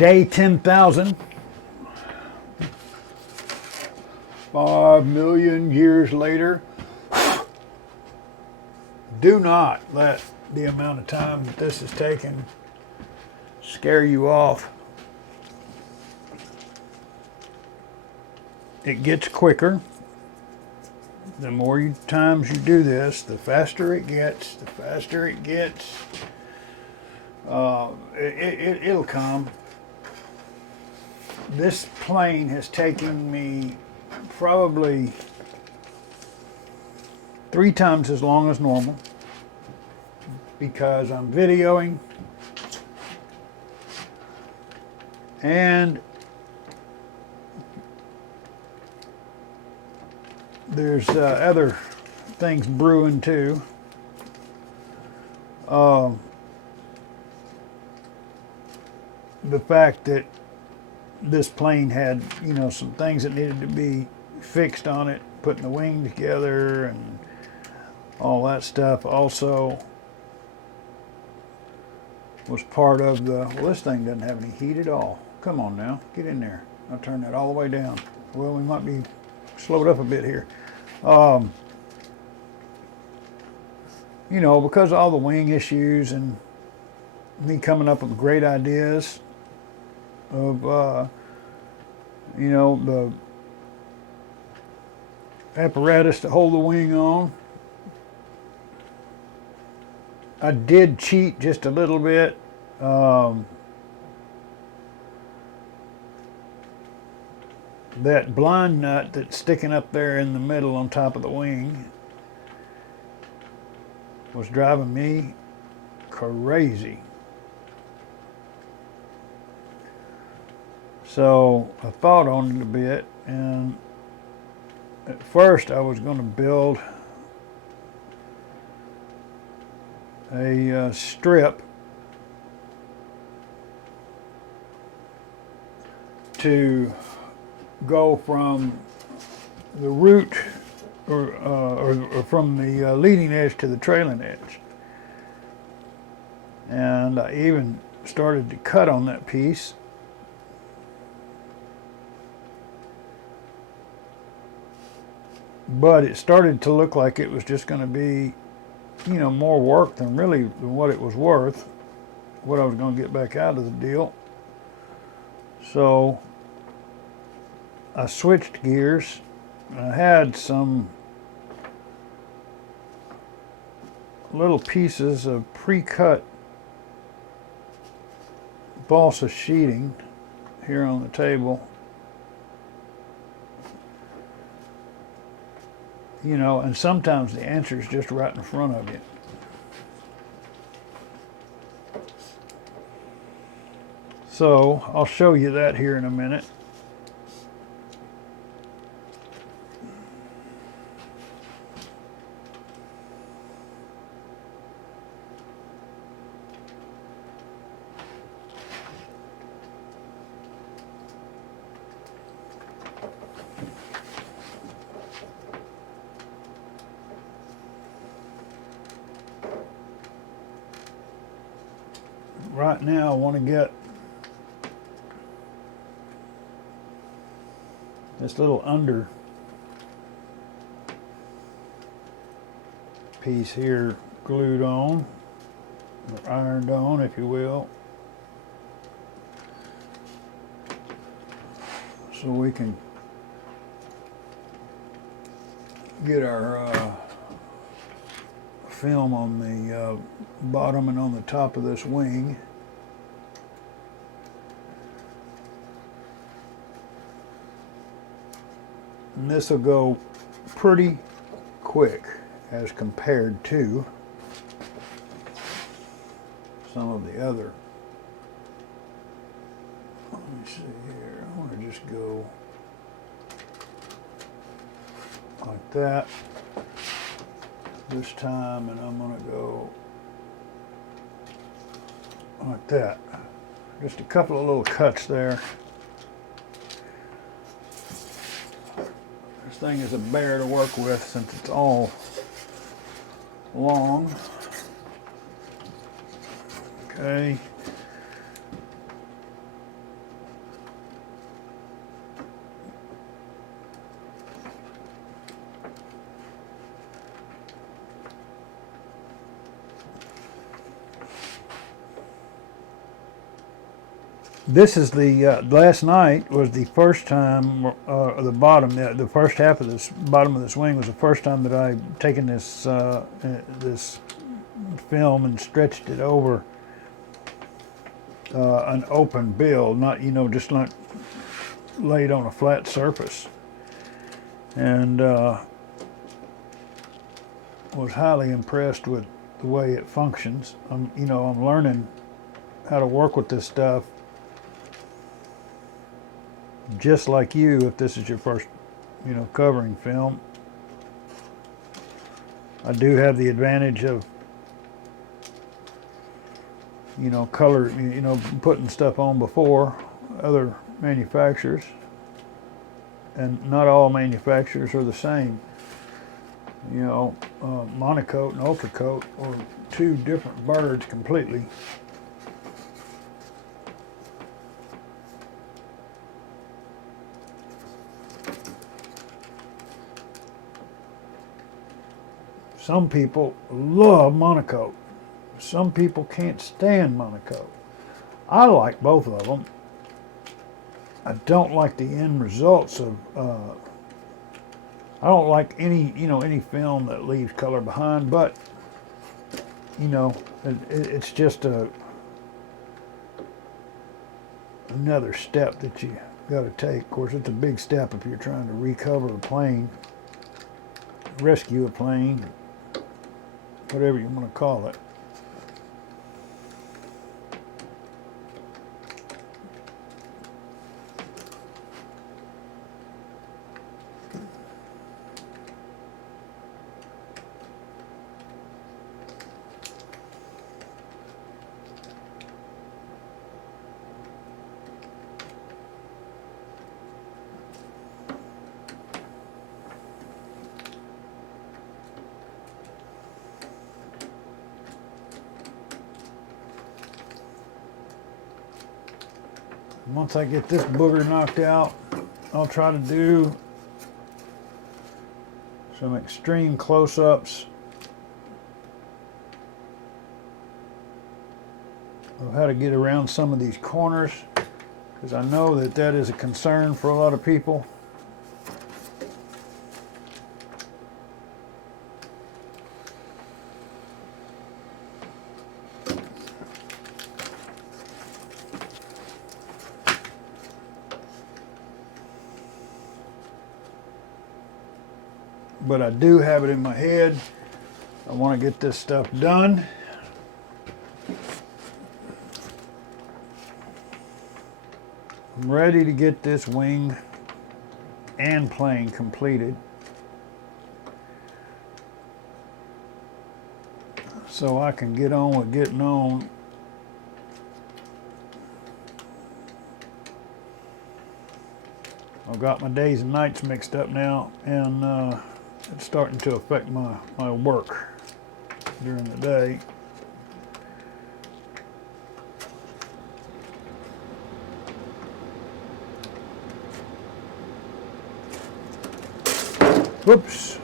day 10,000. 5 million years later. Do not let the amount of time that this has taken scare you off. It gets quicker. The more times you do this, the faster it gets. The faster it gets, it'll come. This plane has taken me probably 3 times as long as normal because I'm videoing and there's other things brewing too. The fact that this plane had, you know, some things that needed to be fixed on it, putting the wing together and all that stuff also was part of the, well, this thing doesn't have any heat at all. Come on now, get in there. I'll turn that all the way down. Well, we might be slowed up a bit here. You know, because of all the wing issues and me coming up with great ideas of, you know, the apparatus to hold the wing on. I did cheat just a little bit. That blind nut that's sticking up there in the middle on top of the wing was driving me crazy. So I thought on it a bit, and at first I was going to build a strip to go from the root or from the leading edge to the trailing edge. And I even started to cut on that piece. But it started to look like it was just going to be, you know, more work than really than what it was worth, what I was going to get back out of the deal. So I switched gears. I had some little pieces of pre-cut balsa sheeting here on the table. You know, and sometimes the answer is just right in front of you. So I'll show you that here in a minute. Right now I want to get this little under piece here glued on, or ironed on if you will, so we can get our film on the bottom and on the top of this wing. And this will go pretty quick as compared to some of the other. Let me see here. I want to just go like that this time, and I'm going to go like that. Just a couple of little cuts there. This thing is a bear to work with since it's all long. Okay. This is the last night was the first time the bottom, the first half of this bottom of this wing was the first time that I taken this this film and stretched it over an open build, not just not laid on a flat surface, and was highly impressed with the way it functions. I'm learning how to work with this stuff, just like you, if this is your first covering film. I do have the advantage of color, putting stuff on before other manufacturers, and not all manufacturers are the same. Monocoat and ultracoat are two different birds completely. Some people love monocoat. Some people can't stand monocoat. I like both of them. I don't like the end results of. I don't like any film that leaves color behind, but it's just another step that you got to take. Of course, it's a big step if you're trying to recover a plane, rescue a plane, whatever you want to call it. Once I get this booger knocked out, I'll try to do some extreme close-ups of how to get around some of these corners, because I know that is a concern for a lot of people. But I do have it in my head. I want to get this stuff done. I'm ready to get this wing and plane completed, so I can get on with getting on. I've got my days and nights mixed up now, and it's starting to affect my work during the day. Whoops.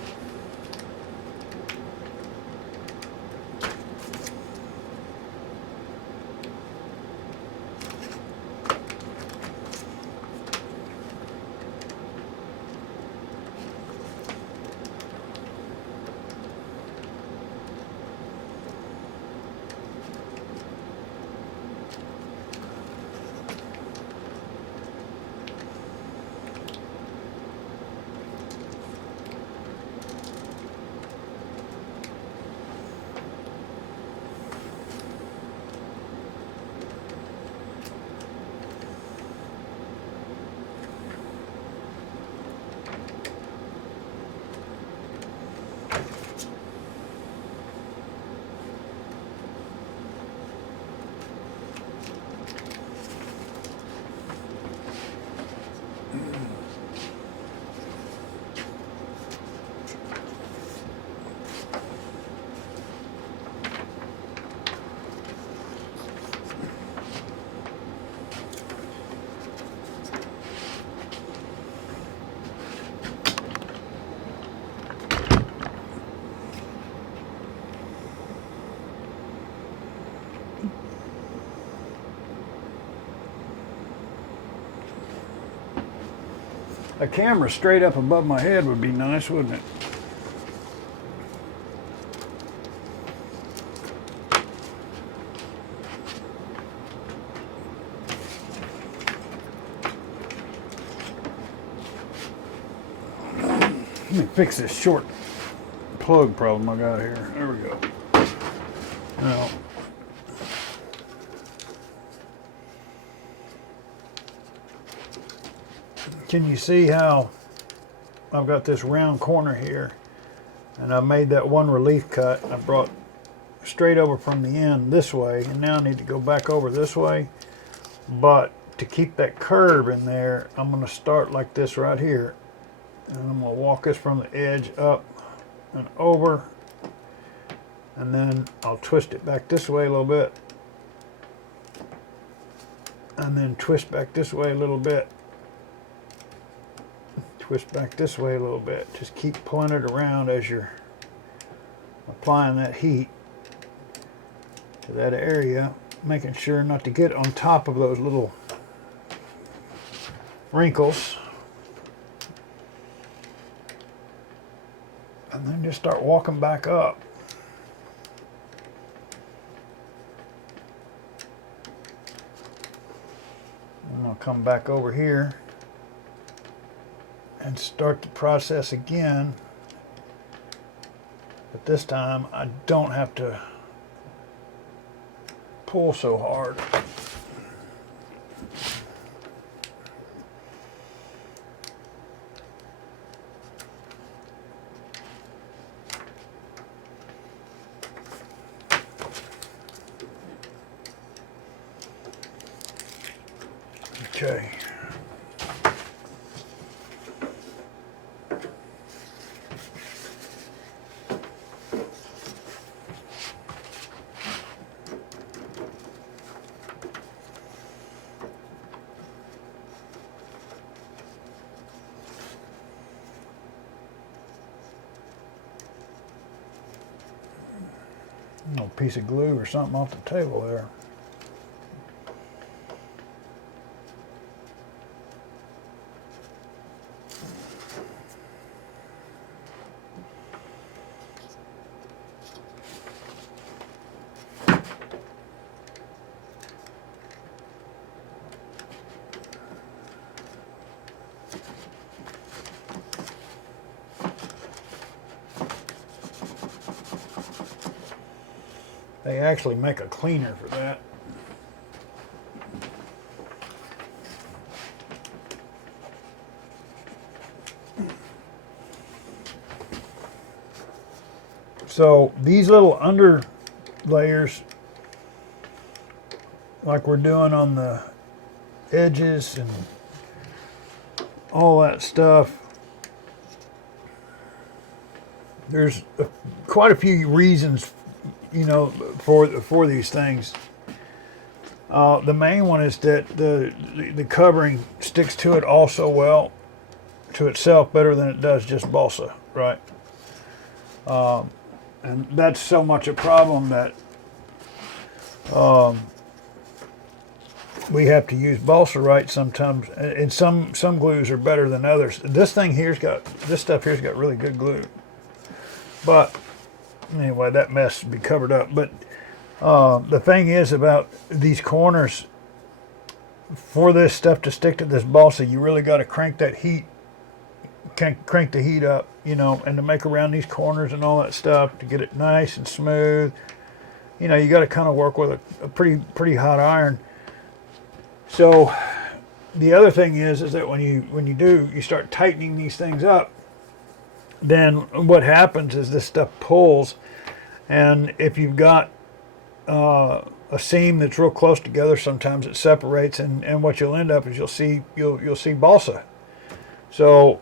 A camera straight up above my head would be nice, wouldn't it? Let me fix this short plug problem I got here. There we go. Now, can you see how I've got this round corner here, and I made that one relief cut. I brought straight over from the end this way, and now I need to go back over this way. But to keep that curve in there, I'm going to start like this right here, and I'm going to walk this from the edge up and over, and then I'll twist it back this way a little bit, and then twist back this way a little bit, twist back this way a little bit. Just keep pulling it around as you're applying that heat to that area, making sure not to get on top of those little wrinkles. And then just start walking back up. And I'll come back over here and start the process again. But this time I don't have to pull so hard. Okay. Little piece of glue or something off the table there. They actually make a cleaner for that. So these little under layers, like we're doing on the edges and all that stuff, there's quite a few reasons, you know, for these things. The main one is that the covering sticks to it also well, to itself better than it does just balsa, right? And that's so much a problem that we have to use balsa right sometimes, and some glues are better than others. This stuff here's got really good glue, but anyway, that mess will be covered up. But the thing is about these corners, for this stuff to stick to this balsa, you really got to crank that heat, crank the heat up, you know, and to make around these corners and all that stuff, to get it nice and smooth, you know, you got to kind of work with a pretty hot iron. So the other thing is that when you start tightening these things up, then what happens is this stuff pulls, and if you've got a seam that's real close together, sometimes it separates, and what you'll end up is you'll see balsa. So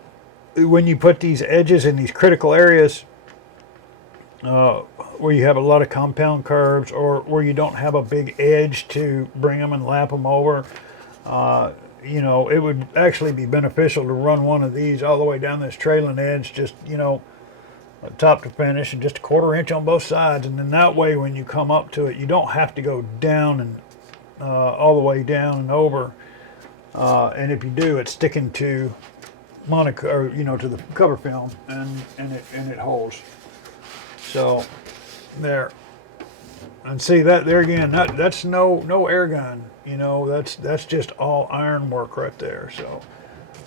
when you put these edges in these critical areas where you have a lot of compound curves, or where you don't have a big edge to bring them and lap them over, you know, it would actually be beneficial to run one of these all the way down this trailing edge, just, you know, top to finish, and just a 1/4 inch on both sides. And then that way, when you come up to it, you don't have to go down and all the way down and over. And if you do, it's sticking to or to the cover film, and it holds. So there, and see that there again. That's no air gun. That's just all iron work right there. So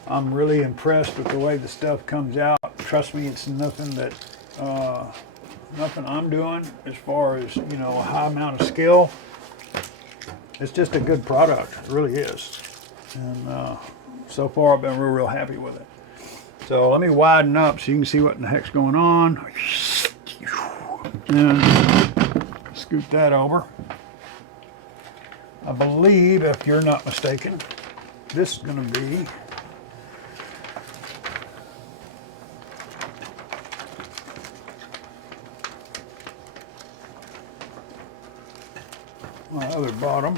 I'm really impressed with the way the stuff comes out. Trust me, it's nothing that nothing I'm doing as far as a high amount of skill. It's just a good product. It really is. And so far I've been real happy with it. So let me widen up so you can see what in the heck's going on. And scoot that over. I believe, if you're not mistaken, this is going to be my other bottom.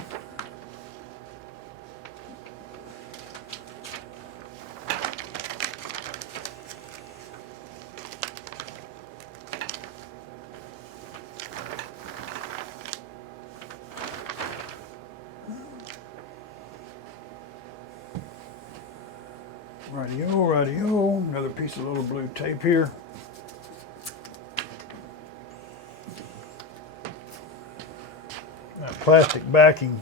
Radio, another piece of little blue tape here. That plastic backing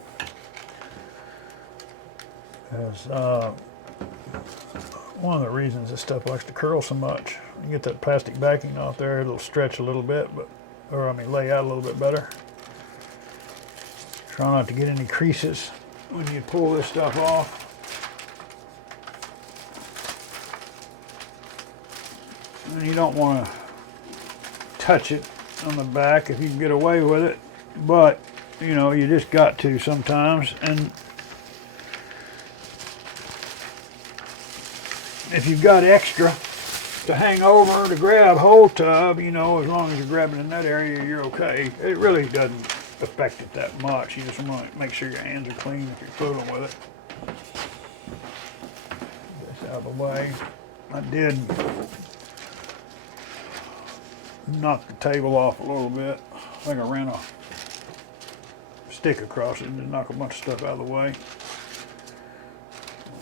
is one of the reasons this stuff likes to curl so much. You get that plastic backing off there, it'll stretch a little bit, lay out a little bit better. Try not to get any creases when you pull this stuff off. And you don't want to touch it on the back if you can get away with it, but you just got to sometimes. And if you've got extra to hang over to grab whole tub, as long as you're grabbing in that area, you're okay. It really doesn't affect it that much. You just want to make sure your hands are clean if you're fooling with it. Get this out of the way. I did knock the table off a little bit. I think I ran a stick across it and just knock a bunch of stuff out of the way.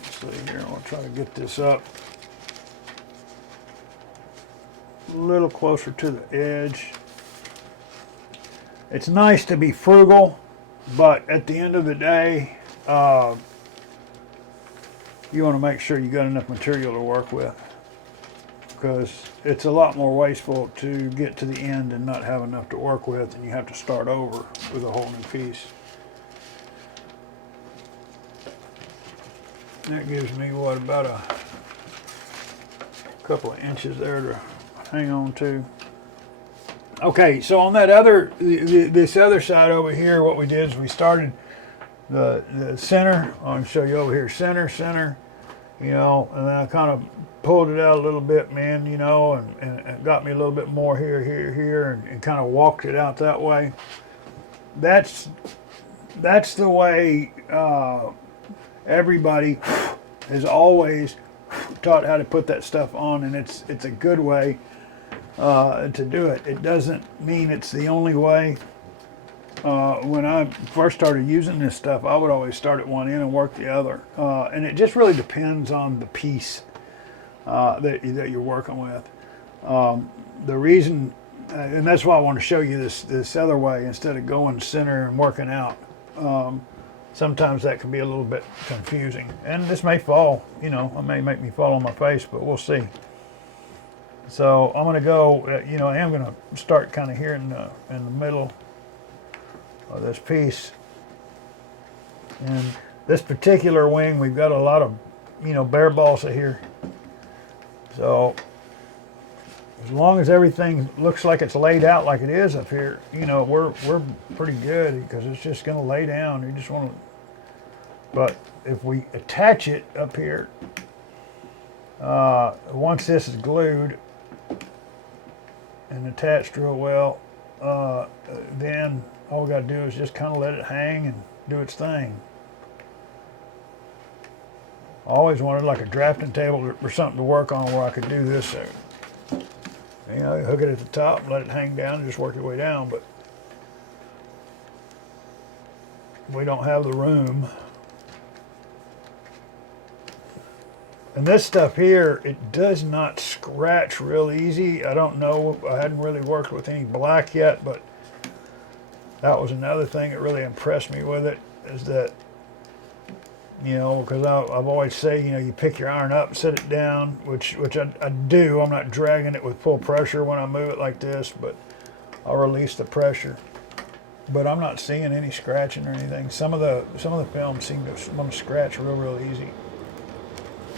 Let's see here, I'm going to try to get this up a little closer to the edge. It's nice to be frugal, but at the end of the day, you want to make sure you got enough material to work with, because it's a lot more wasteful to get to the end and not have enough to work with, and you have to start over with a whole new piece. That gives me about a couple of inches there to hang on to. Okay, so on that this other side over here, what we did is we started the center. I'm gonna show you over here, center, and then I kind of pulled it out a little bit, man, and got me a little bit more here, and kind of walked it out that way. That's the way everybody has always taught how to put that stuff on, and it's a good way to do it. It doesn't mean it's the only way. When I first started using this stuff, I would always start at one end and work the other, and it just really depends on the piece that you're working with. The reason, and that's why I want to show you this other way instead of going center and working out. Sometimes that can be a little bit confusing, and this may fall, it may make me fall on my face, but we'll see. So I'm going to go, I am going to start kind of here in the middle of this piece. And this particular wing, we've got a lot of, bare balsa here. So as long as everything looks like it's laid out like it is up here, we're pretty good, because it's just going to lay down. You just want to, but if we attach it up here, once this is glued and attached real well, then all we got to do is just kind of let it hang and do its thing. I always wanted like a drafting table or something to work on where I could do this there. Hook it at the top and let it hang down and just work your way down, but we don't have the room. And this stuff here, it does not scratch real easy. I don't know, I hadn't really worked with any black yet, but that was another thing that really impressed me with it, is that, you know, because I've always say, you know, you pick your iron up, set it down, which I do. I'm not dragging it with full pressure when I move it like this, but I'll release the pressure. But I'm not seeing any scratching or anything. Some of the films seem to want to scratch real easy.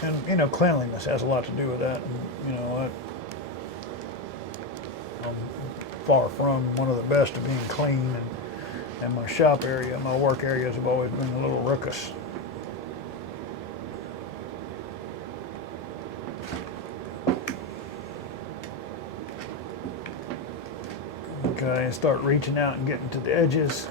And, you know, cleanliness has a lot to do with that. And, you know, I'm far from one of the best of being clean. And my shop area, my work areas have always been a little ruckus. Okay, and start reaching out and getting to the edges.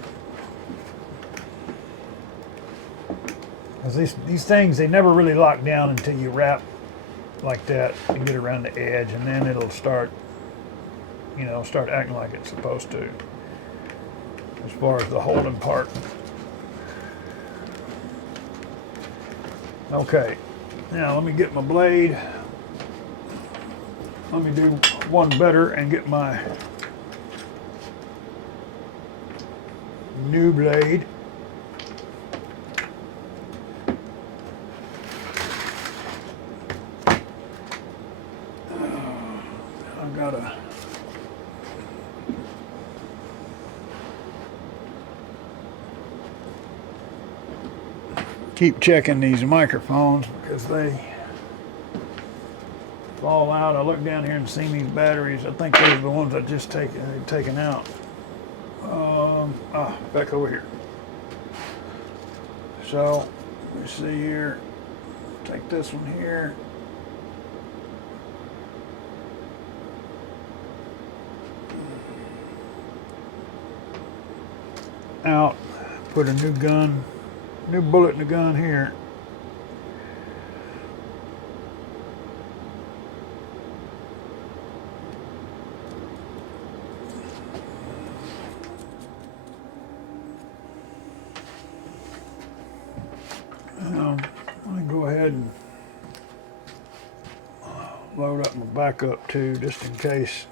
Because these things, they never really lock down until you wrap like that and get around the edge, and then it'll start, you know, start acting like it's supposed to, as far as the holding part. Okay, now let me get my blade. Let me do one better and get my new blade. I've got to keep checking these microphones because they fall out. I look down here and see these batteries. I think those are the ones I just taken out. Back over here. So, let me see here. Take this one here. Out. Put a new bullet in the gun here. Let me go ahead and load up my backup too, just in case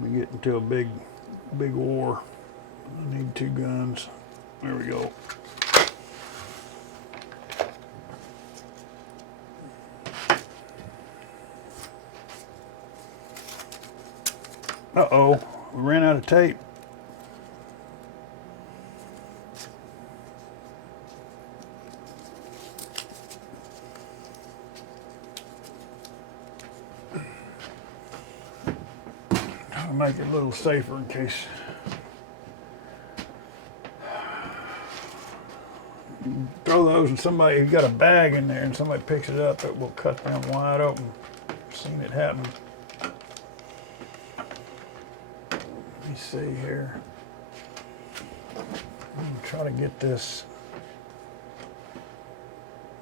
we get into a big war. I need two guns. There we go. Uh-oh, we ran out of tape. I'll make it a little safer in case. Throw those and somebody, you got a bag in there and somebody picks it up, it will cut them wide open. I've seen it happen. Let me see here. I'm gonna try to get this.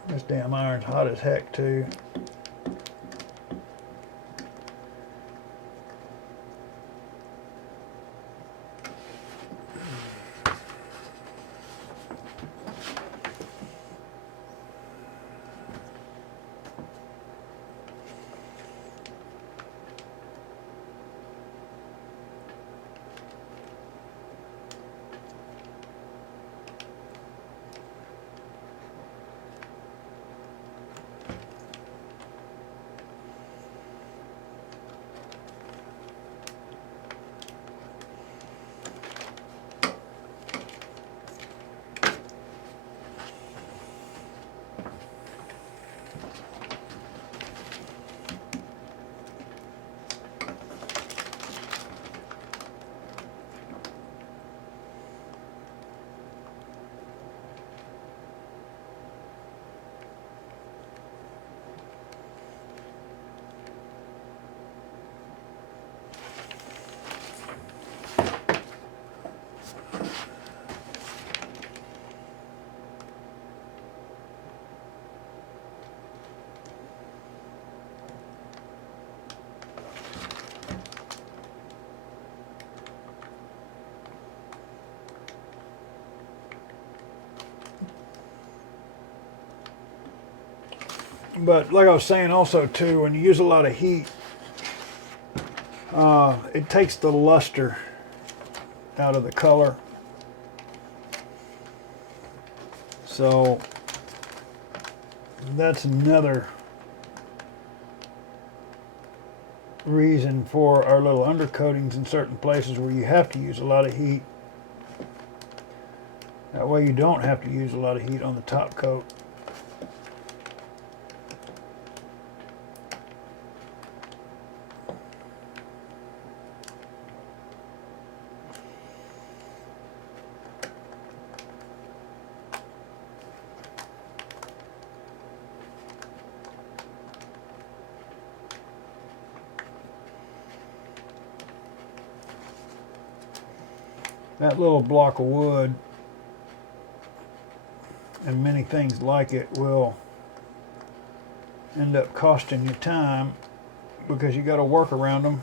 This damn iron's hot as heck too. But like I was saying also too, when you use a lot of heat, it takes the luster out of the color. So that's another reason for our little undercoatings in certain places where you have to use a lot of heat. That way you don't have to use a lot of heat on the top coat. That little block of wood and many things like it will end up costing you time because you got to work around them.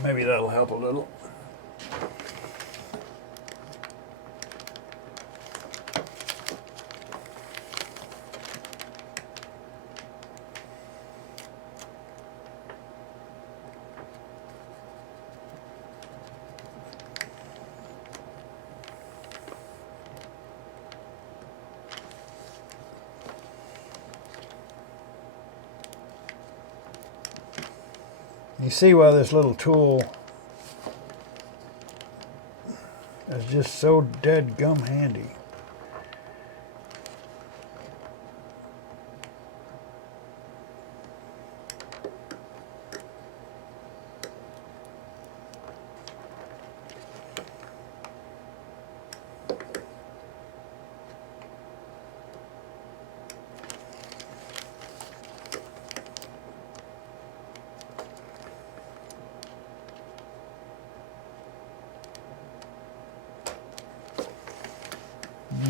Maybe that'll help a little. You see why this little tool is just so dead gum handy.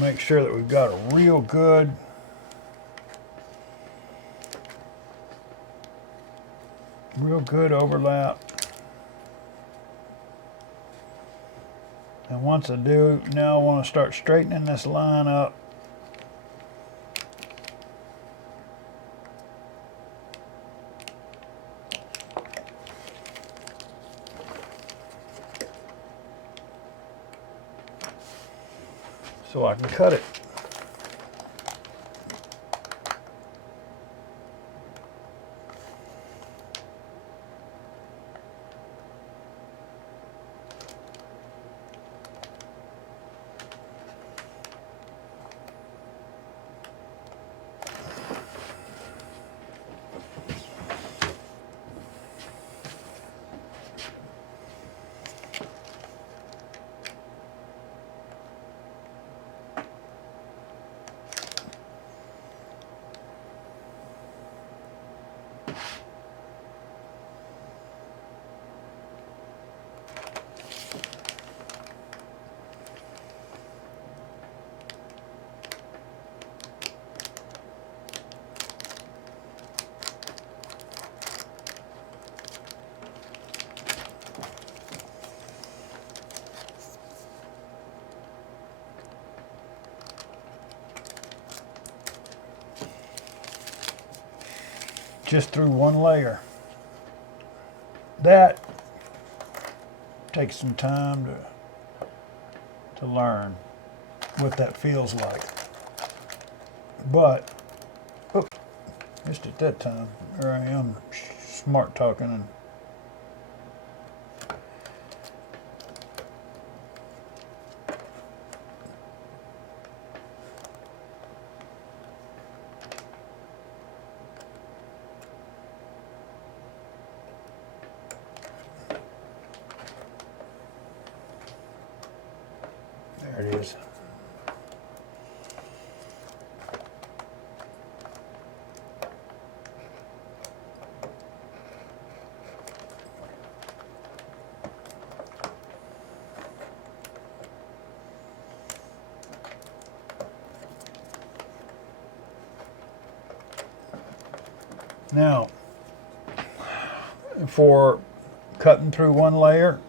Make sure that we've got a real good overlap. And once I do, now I want to start straightening this line up. so I can cut it. Just through one layer. That takes some time to learn what that feels like. But, oh, missed it that time. Here I am, smart talking and there it is. Now, for cutting through one layer,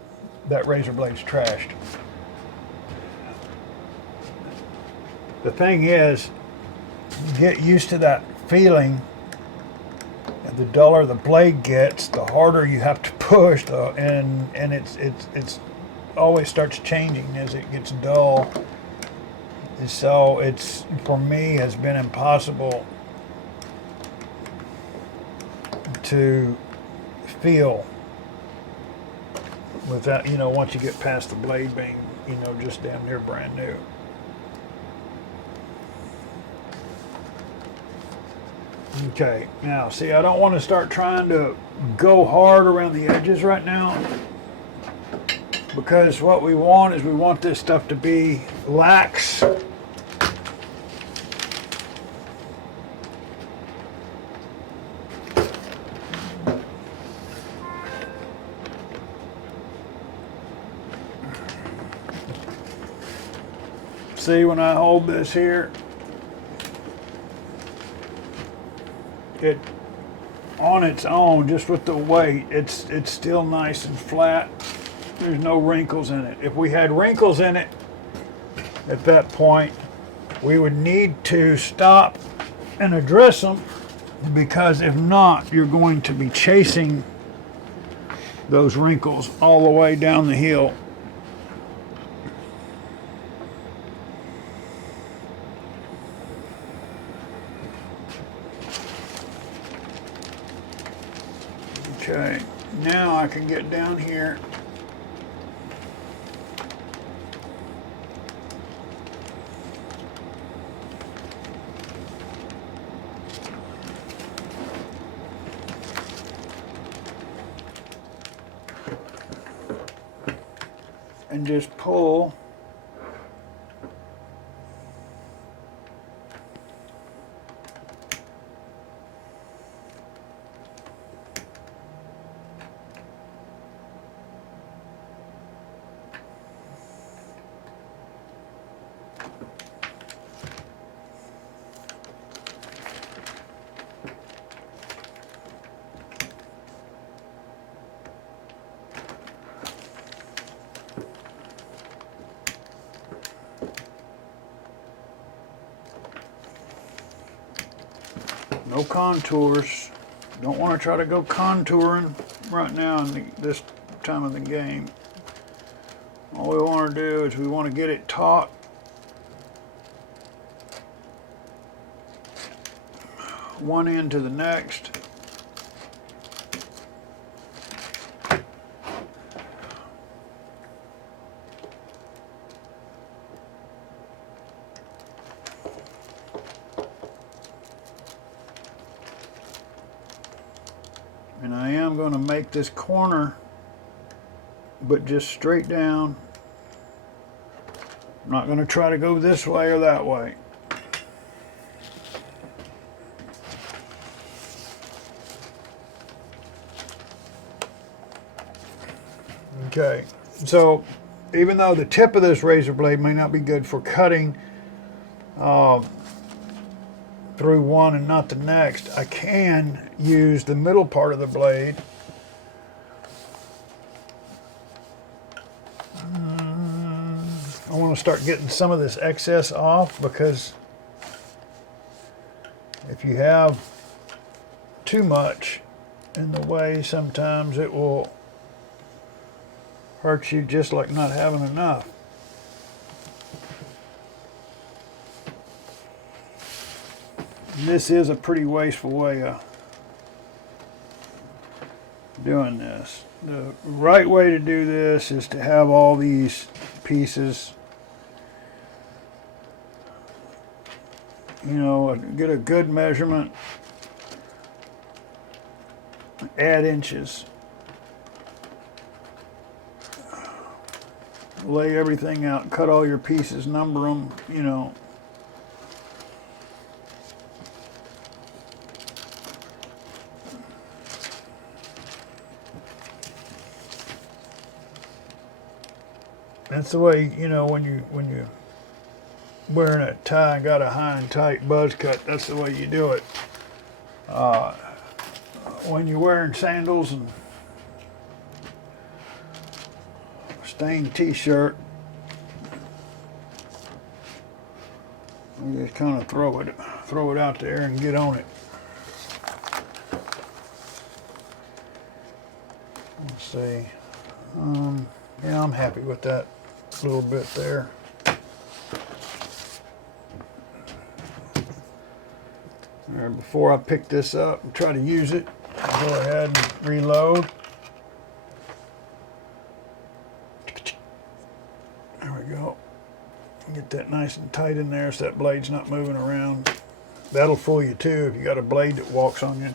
that razor blade's trashed. The thing is, get used to that feeling. And the duller the blade gets, the harder you have to push, and it's always starts changing as it gets dull. So it's, for me, has been impossible to feel without, once you get past the blade being, just damn near brand new. Okay, now see, I don't want to start trying to go hard around the edges right now, because what we want is we want this stuff to be lax. See, when I hold this here, it on its own, just with the weight, it's still nice and flat. There's no wrinkles in it. If we had wrinkles in it at that point, we would need to stop and address them, because if not, you're going to be chasing those wrinkles all the way down the hill. Okay, now I can get down here and just pull. No contours. Don't want to try to go contouring right now in this time of the game. All we want to do is we want to get it taut one end to the next. And I am going to make this corner, but just straight down. I'm not going to try to go this way or that way. Okay, so even though the tip of this razor blade may not be good for cutting through one and not the next, I can use the middle part of the blade. I want to start getting some of this excess off, because if you have too much in the way, sometimes it will hurt you just like not having enough. This is a pretty wasteful way of doing this. The right way to do this is to have all these pieces, you know, get a good measurement, add inches, lay everything out, cut all your pieces, number them, you know. That's the way, you know, when you wearing a tie and got a high and tight buzz cut, that's the way you do it. When you're wearing sandals and stained t-shirt, you just kind of throw it out there and get on it. Let's see. Yeah, I'm happy with that little bit there. There, before I pick this up and try to use it, I'll go ahead and reload. There we go. Get that nice and tight in there so that blade's not moving around. That'll fool you too if you got a blade that walks on you.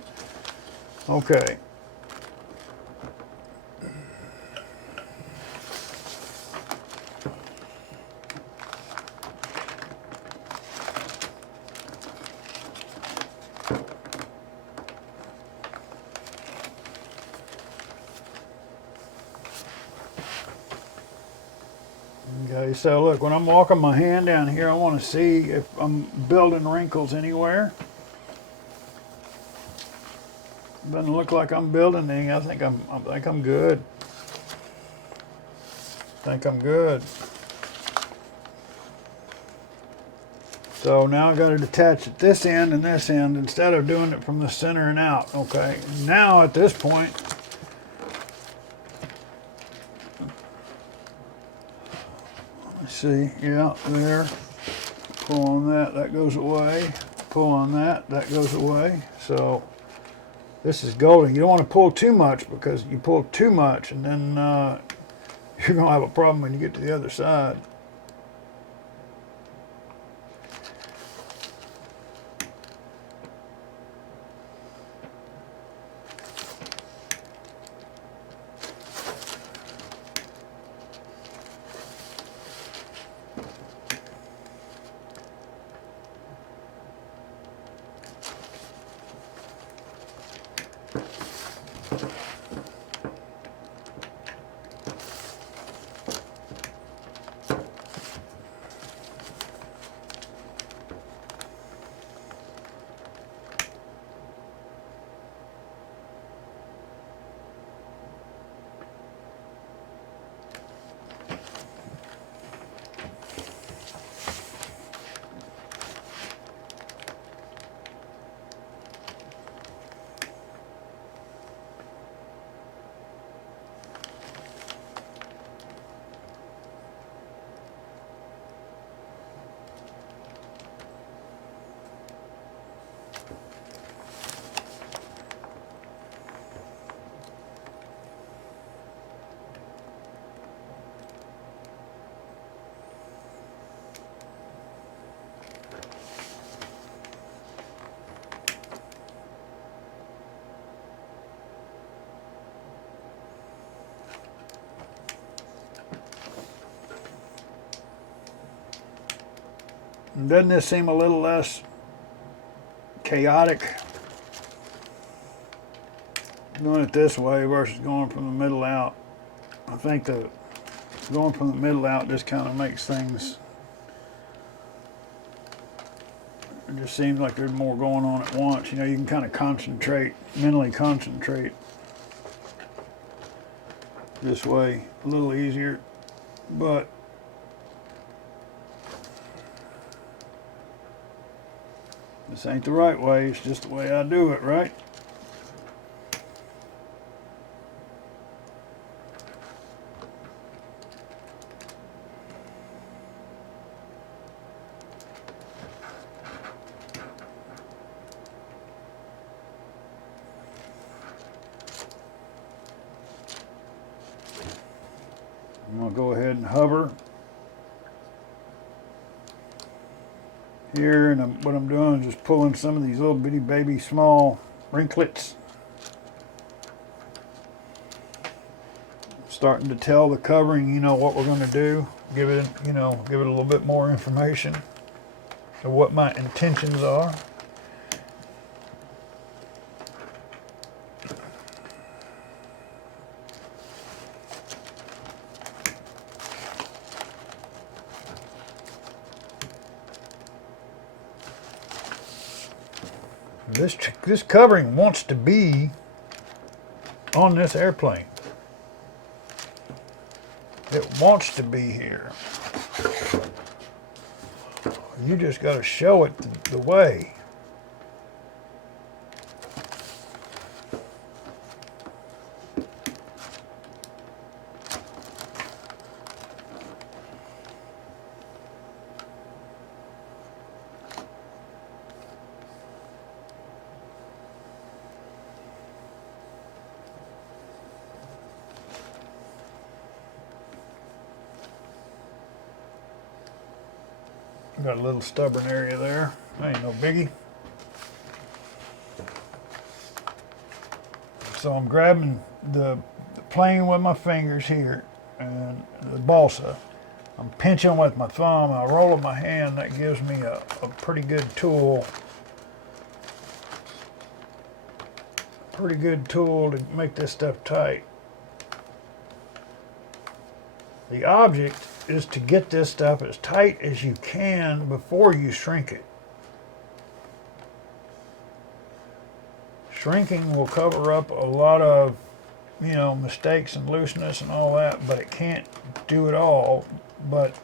Okay. Okay, so look, when I'm walking my hand down here, I want to see if I'm building wrinkles anywhere. Doesn't look like I'm building any. I think I'm good. So now I got it attached at this end and this end instead of doing it from the center and out. Okay, now at this point, let's see, yeah, there. Pull on that, that goes away. Pull on that, that goes away. So this is golden. You don't want to pull too much, because you pull too much and then you're going to have a problem when you get to the other side. Doesn't this seem a little less chaotic? Doing it this way versus going from the middle out. I think the going from the middle out just kind of makes things. It just seems like there's more going on at once. You know, you can kind of concentrate, mentally concentrate this way a little easier, but this ain't the right way. It's just the way I do it, right? I'm going to go ahead and hover here, and what I'm doing is just pulling some of these little bitty baby small rinklets. Starting to tell the covering, you know, what we're going to do. Give it, you know, give it a little bit more information of what my intentions are. This covering wants to be on this airplane. It wants to be here. You just got to show it the way. Got a little stubborn area there. That ain't no biggie. So I'm grabbing the plane with my fingers here and the balsa. I'm pinching with my thumb. I roll with my hand. That gives me a pretty good tool. Pretty good tool to make this stuff tight. The object is to get this stuff as tight as you can before you shrink it. Shrinking will cover up a lot of, you know, mistakes and looseness and all that, but it can't do it all. But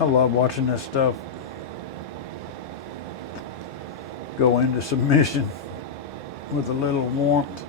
I love watching this stuff go into submission with a little warmth.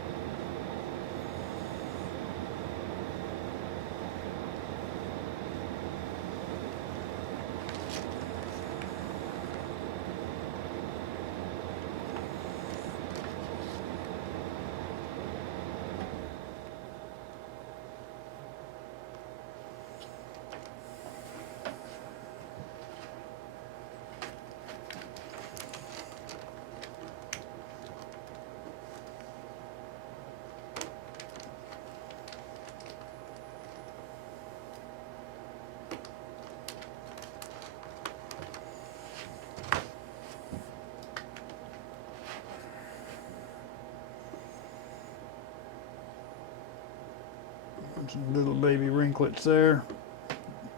Some little baby rinklets there.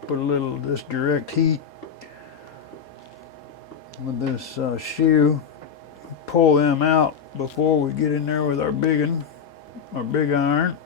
Put a little of this direct heat with this shoe. Pull them out before we get in there with our big iron.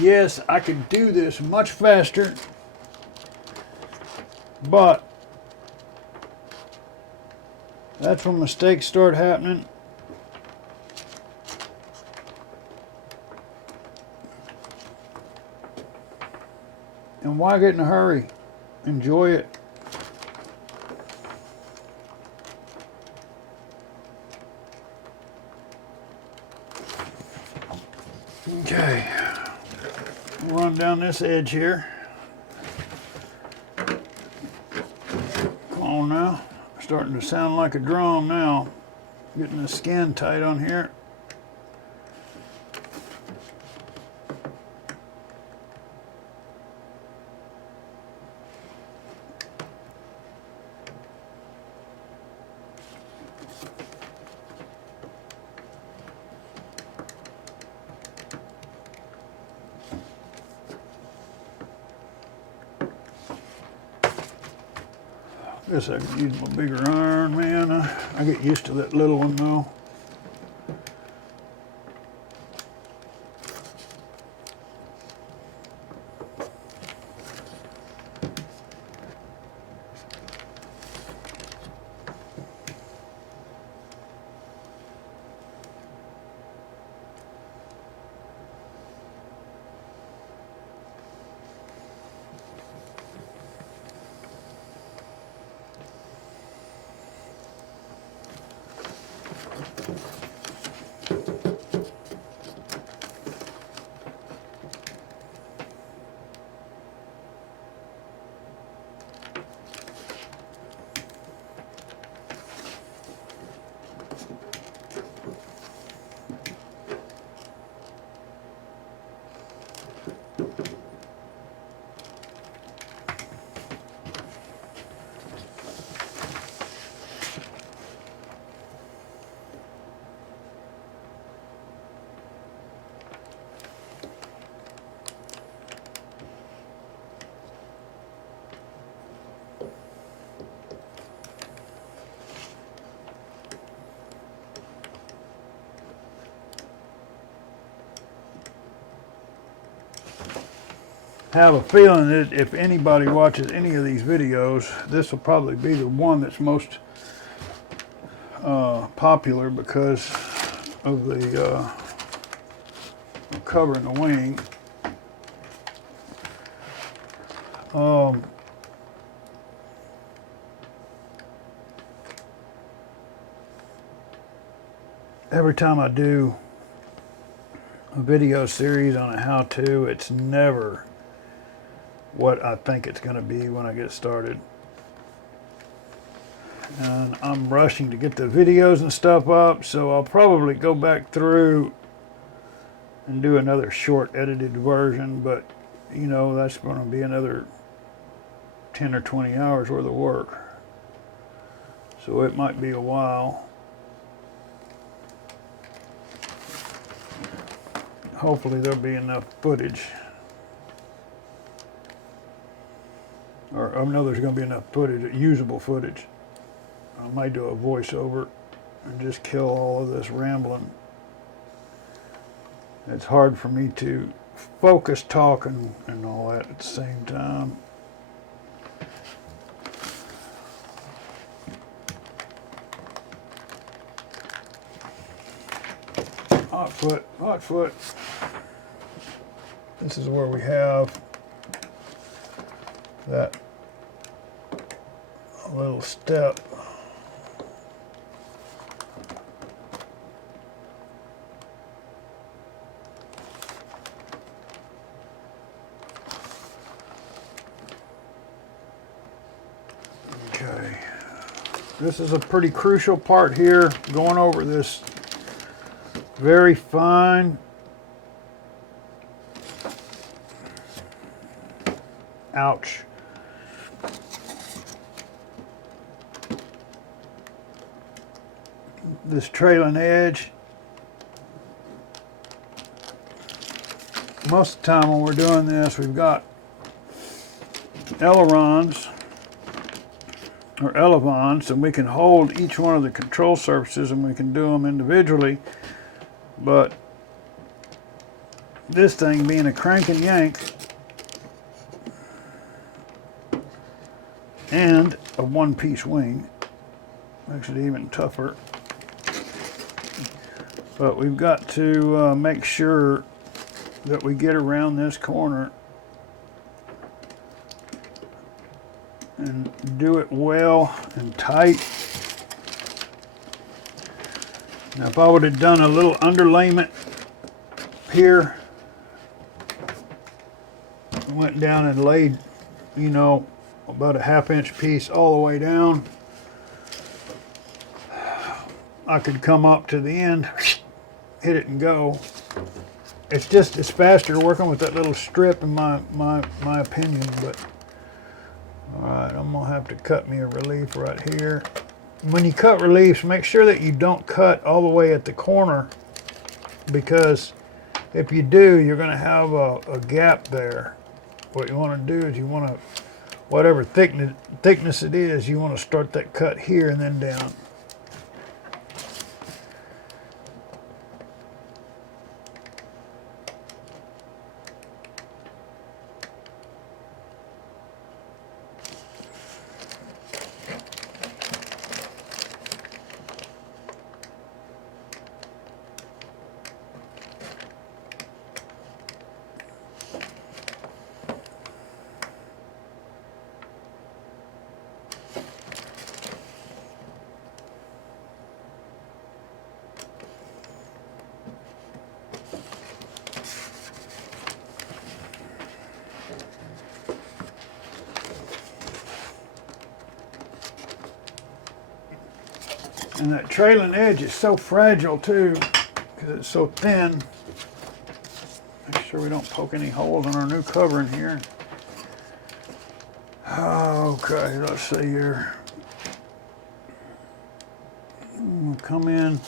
Yes, I could do this much faster, but that's when mistakes start happening. And why get in a hurry? Enjoy it. Okay. Run down this edge here. Come on now. Starting to sound like a drum now. Getting the skin tight on here. Guess I could use my bigger iron, man. I get used to that little one though. Have a feeling that if anybody watches any of these videos, this will probably be the one that's most popular because of the covering the wing. Every time I do a video series on a how-to. It's never what I think it's going to be when I get started. And I'm rushing to get the videos and stuff up, so I'll probably go back through and do another short edited version, but you know, that's going to be another 10 or 20 hours worth of work. So it might be a while. Hopefully there'll be enough footage. Or I know there's going to be enough footage, usable footage. I might do a voiceover and just kill all of this rambling. It's hard for me to focus talking and all that at the same time. Hot foot. This is where we have that little step. Okay. This is a pretty crucial part here, going over this very fine ouch. This trailing edge. Most of the time when we're doing this, we've got ailerons or elevons, and we can hold each one of the control surfaces and we can do them individually. But this thing being a crank and yank and a one-piece wing makes it even tougher. But we've got to make sure that we get around this corner and do it well and tight. Now if I would have done a little underlayment here, went down and laid, you know, about a ½ inch piece all the way down, I could come up to the end, hit it and go. It's faster working with that little strip in my opinion, but all right, I'm gonna have to cut me a relief right here. When you cut reliefs, make sure that you don't cut all the way at the corner, because if you do, you're gonna have a gap there. What you wanna do is you wanna, whatever thickness it is, you wanna start that cut here and then down. And that trailing edge is so fragile too, because it's so thin. Make sure we don't poke any holes in our new covering here. Okay, let's see here. We'll come in.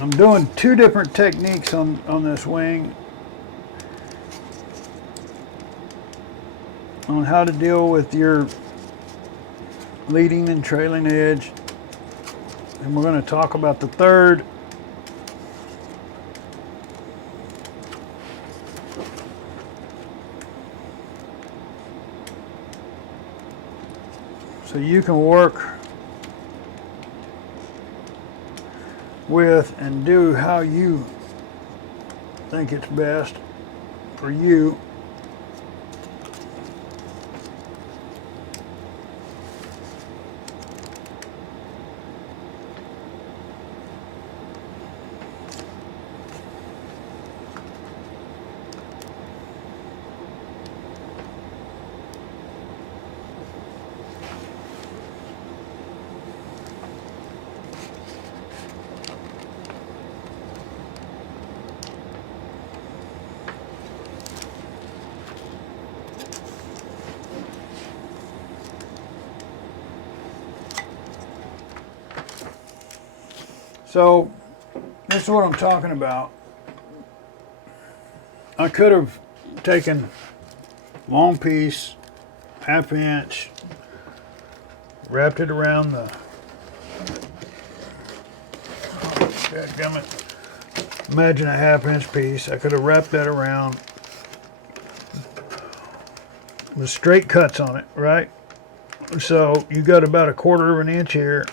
I'm doing two different techniques on this wing on how to deal with your leading and trailing edge, and we're going to talk about the third. So you can work with and do how you think it's best for you. So this is what I'm talking about. I could have taken long piece, 1/2 inch, wrapped it around the, dadgummit, imagine a 1/2 inch piece. I could have wrapped that around with straight cuts on it, right? So you got about 1/4 of an inch here,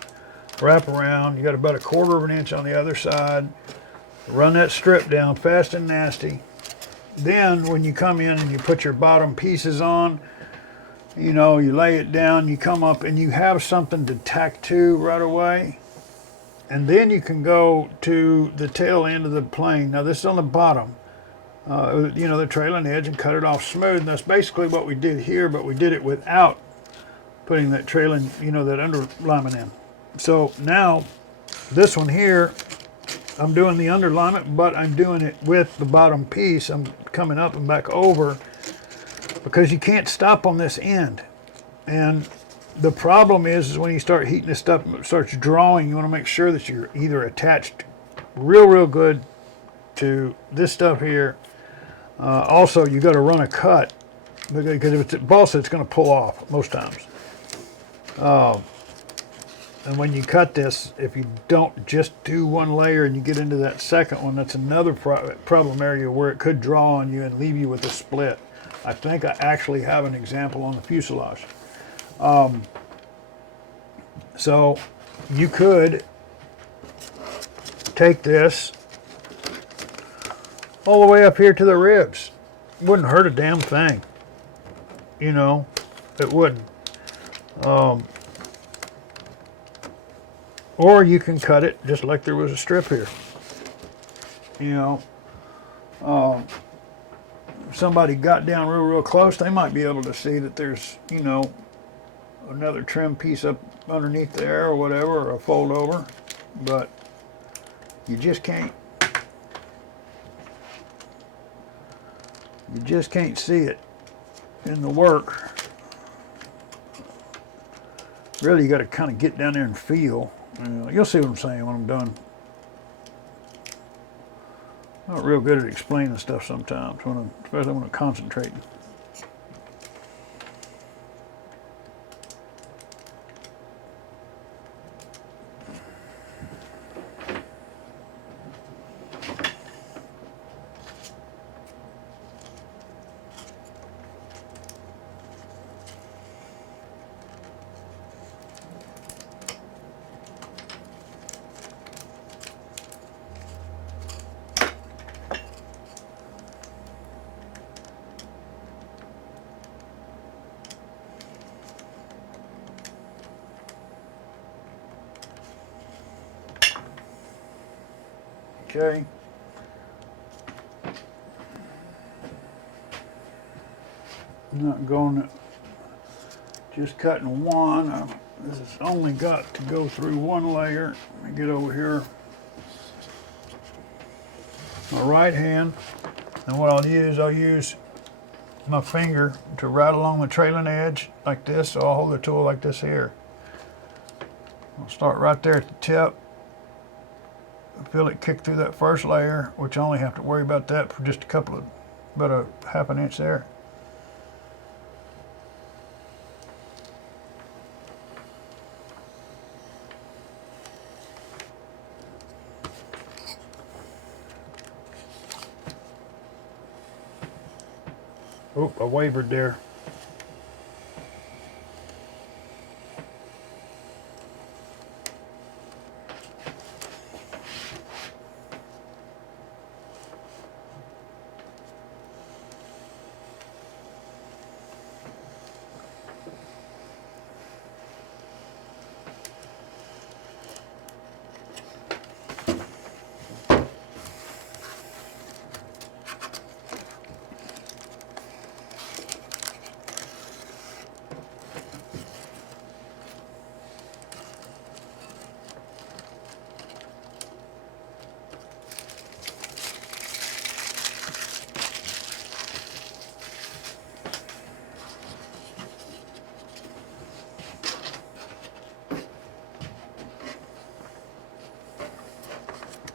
wrap around, you got about 1/4 of an inch on the other side, run that strip down fast and nasty. Then when you come in and you put your bottom pieces on, you know, you lay it down, you come up and you have something to tack to right away. And then you can go to the tail end of the plane. Now this is on the bottom, you know, the trailing edge, and cut it off smooth. And that's basically what we did here, but we did it without putting that trailing, you know, that underlining in. So now this one here, I'm doing the underlining, but I'm doing it with the bottom piece. I'm coming up and back over because you can't stop on this end. And the problem is when you start heating this stuff, it starts drawing. You want to make sure that you're either attached real good to this stuff here. Also, you got to run a cut because if it's balsa, it's going to pull off most times. And when you cut this, if you don't just do one layer and you get into that second one, that's another problem area where it could draw on you and leave you with a split. I think I actually have an example on the fuselage. So you could take this all the way up here to the ribs. Wouldn't hurt a damn thing. You know, it wouldn't. Or you can cut it just like there was a strip here. You know, if somebody got down real close, they might be able to see that there's, you know, another trim piece up underneath there or whatever, or a fold over, but you just can't. You just can't see it in the work. Really, you got to kind of get down there and feel. You'll see what I'm saying when I'm done. I'm not real good at explaining stuff sometimes, especially when I'm concentrating. Okay. I'm not going to just cutting one. This has only got to go through one layer. Let me get over here. My right hand, and what I'll use my finger to right along the trailing edge like this. So I'll hold the tool like this here. I'll start right there at the tip. feel it kick through that first layer, which I only have to worry about that for just about a half an inch there. Oh, I wavered there.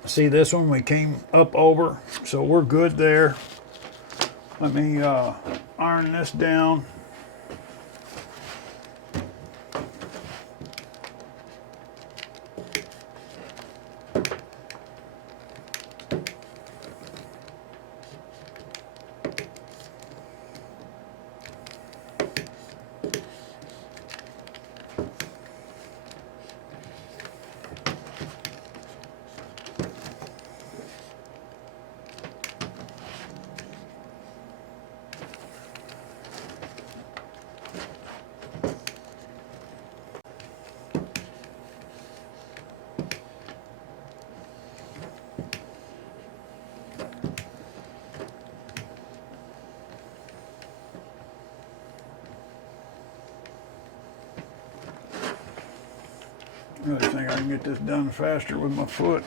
See, this one we came up over, so we're good there. Let me iron this down. I really think I can get this done faster with my foot.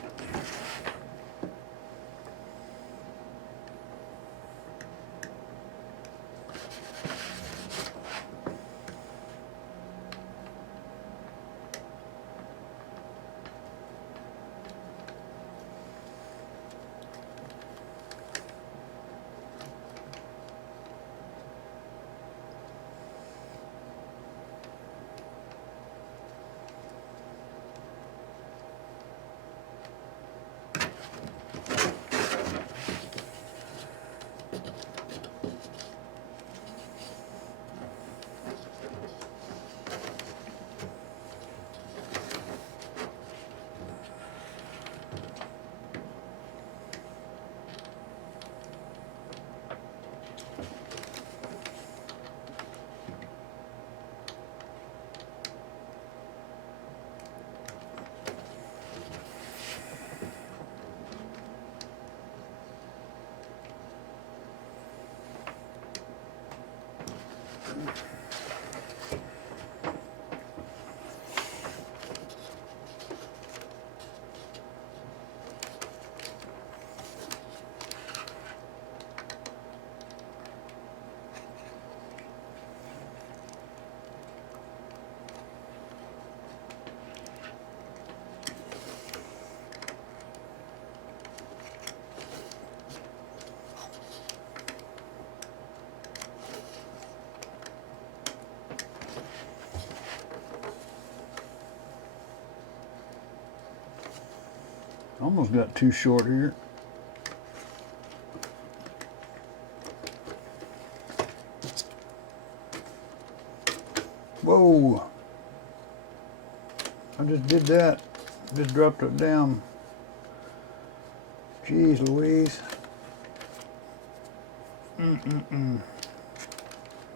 Almost got too short here. Whoa! I just did that. Just dropped it down. Jeez Louise.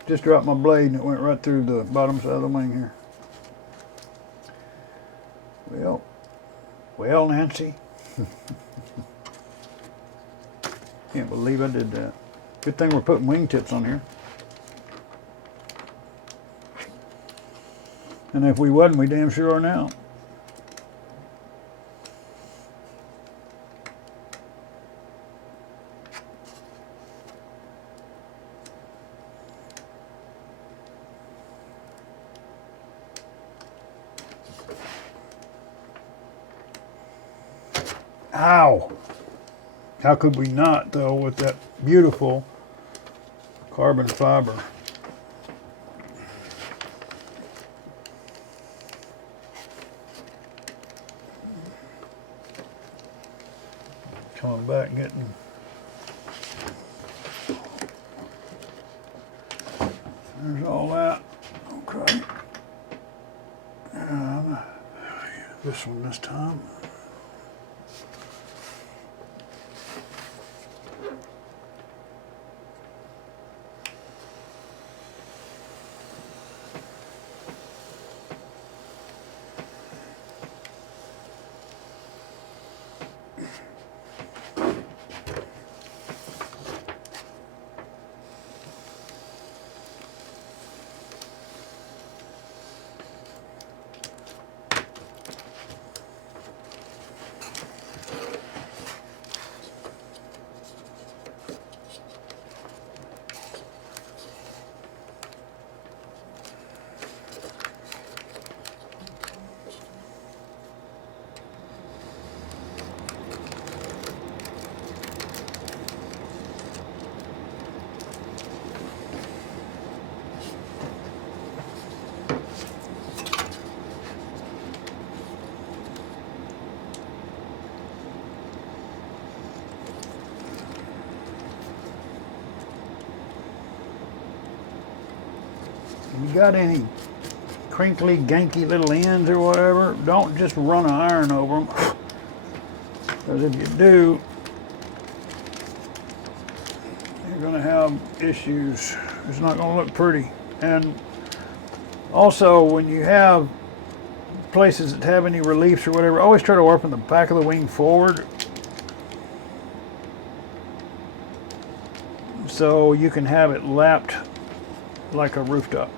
Just dropped my blade and it went right through the bottom side of the wing here. Well, Nancy. Can't believe I did that. Good thing we're putting wingtips on here. And if we wasn't, we damn sure are now. Ow! How could we not, though, with that beautiful carbon fiber? Coming back, getting. There's all that. Okay. This one this time. You got any crinkly, ganky little ends or whatever, don't just run an iron over them. Because if you do, you're going to have issues. It's not going to look pretty. And also, when you have places that have any reliefs or whatever, always try to open the back of the wing forward so you can have it lapped like a rooftop.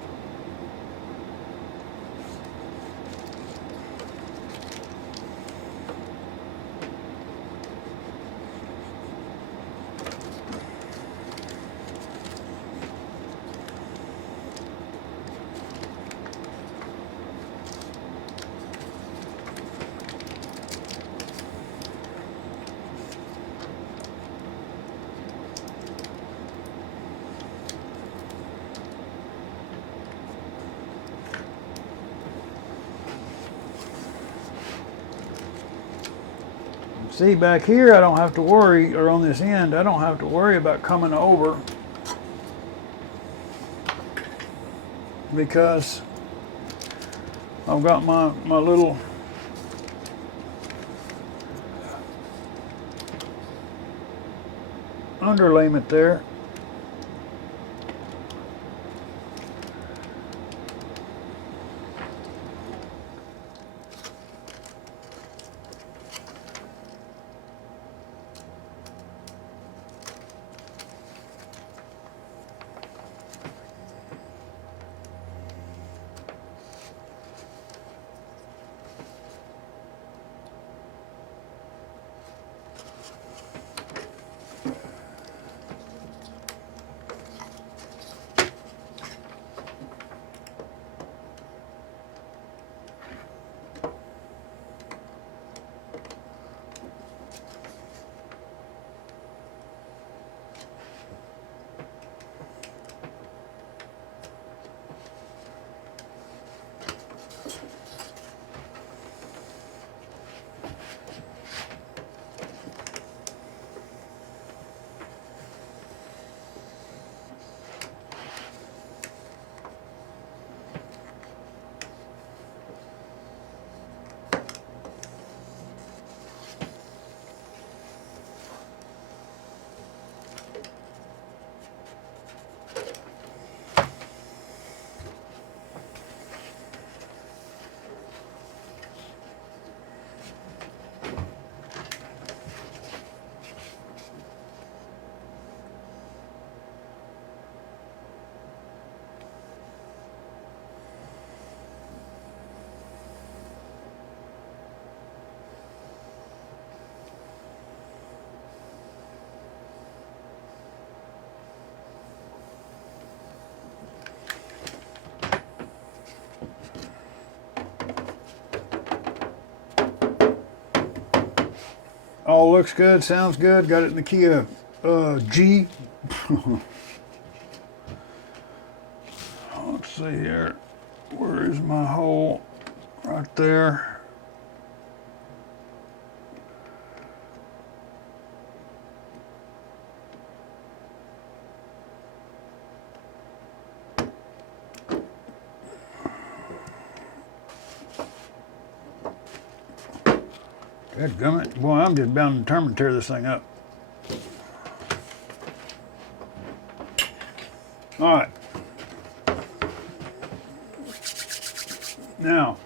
See, back here I don't have to worry, or on this end, I don't have to worry about coming over because I've got my little underlayment there. All looks good, sounds good. Got it in the key of G. Let's see here. Where is my hole? Right there. Dadgummit. Boy, I'm just bound and determined to tear this thing up. All right. Now,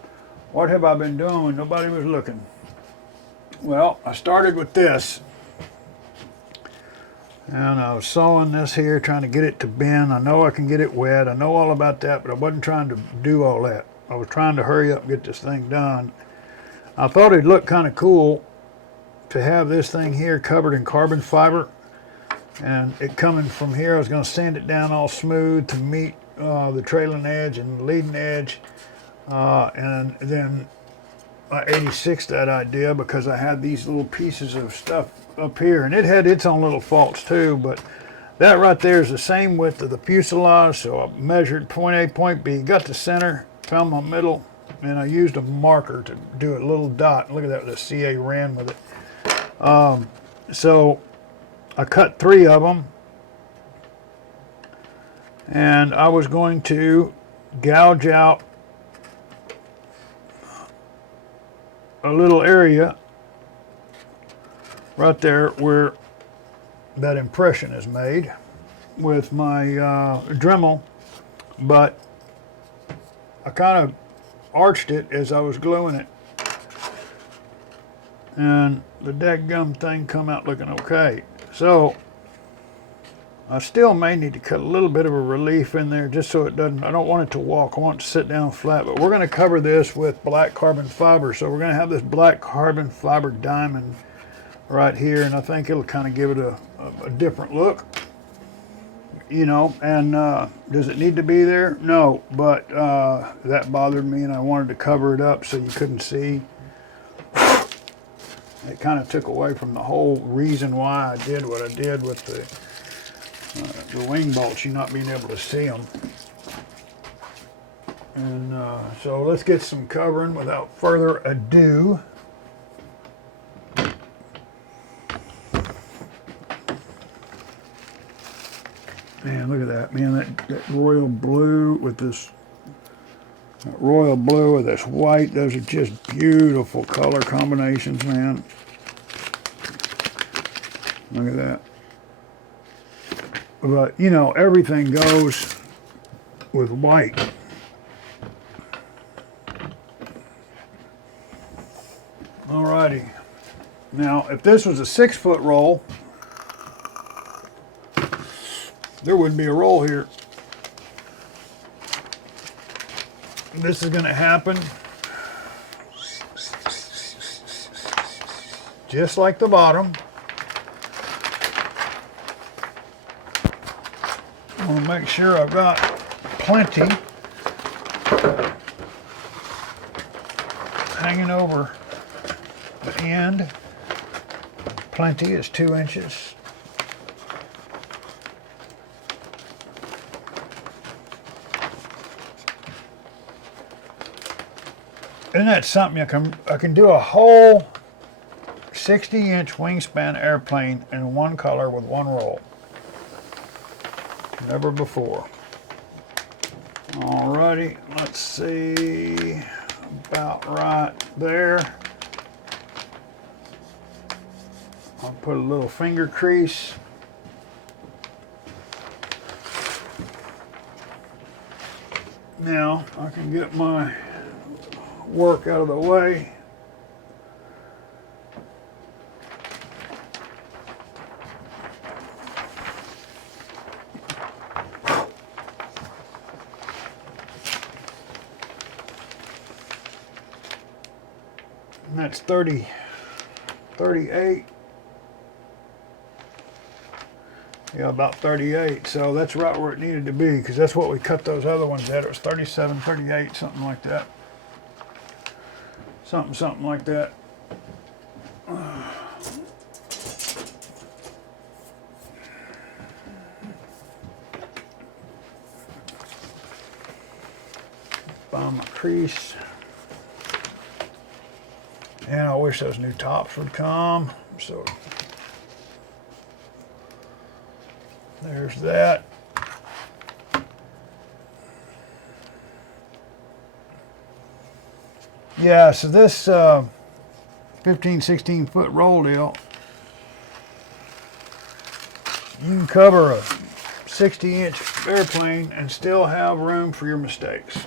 what have I been doing when nobody was looking? Well, I started with this. And I was sawing this here, trying to get it to bend. I know I can get it wet. I know all about that, but I wasn't trying to do all that. I was trying to hurry up and get this thing done. I thought it'd look kind of cool to have this thing here covered in carbon fiber. And it coming from here, I was going to sand it down all smooth to meet the trailing edge and the leading edge. And then I 86'd that idea because I had these little pieces of stuff up here. And it had its own little faults too, but that right there is the same width of the fuselage. So I measured point A, point B, got the center, found my middle, and I used a marker to do a little dot. Look at that, the CA ran with it. So I cut 3 of them, and I was going to gouge out a little area right there where that impression is made with my Dremel, but I kind of arched it as I was gluing it, and the dadgum thing come out looking okay. So I still may need to cut a little bit of a relief in there just so it doesn't, I don't want it to walk, I want it to sit down flat, but we're going to cover this with black carbon fiber. So we're going to have this black carbon fiber diamond right here, and I think it'll kind of give it a different look, you know. And does it need to be there? No, but that bothered me, and I wanted to cover it up so you couldn't see. It kind of took away from the whole reason why I did what I did with the wing bolts, you not being able to see them. And so let's get some covering without further ado. Man, look at that, man, that royal blue with this royal blue with this white, those are just beautiful color combinations, man. Look at that. But, you know, everything goes with white. Alrighty. Now, if this was a 6-foot roll, there wouldn't be a roll here. This is going to happen just like the bottom. I want to make sure I've got plenty hanging over the end. Plenty is 2 inches. Isn't that something? I can do a whole 60-inch wingspan airplane in one color with one roll. Never before. Alrighty, let's see, about right there. I'll put a little finger crease. Now I can get my work out of the way. And that's 38. Yeah, about 38. So that's right where it needed to be, because that's what we cut those other ones at. It was 37, 38, something like that. Something like that. crease. And I wish those new tops would come. So there's that. Yeah, so this 15, 16 foot roll deal, you can cover a 60-inch airplane and still have room for your mistakes.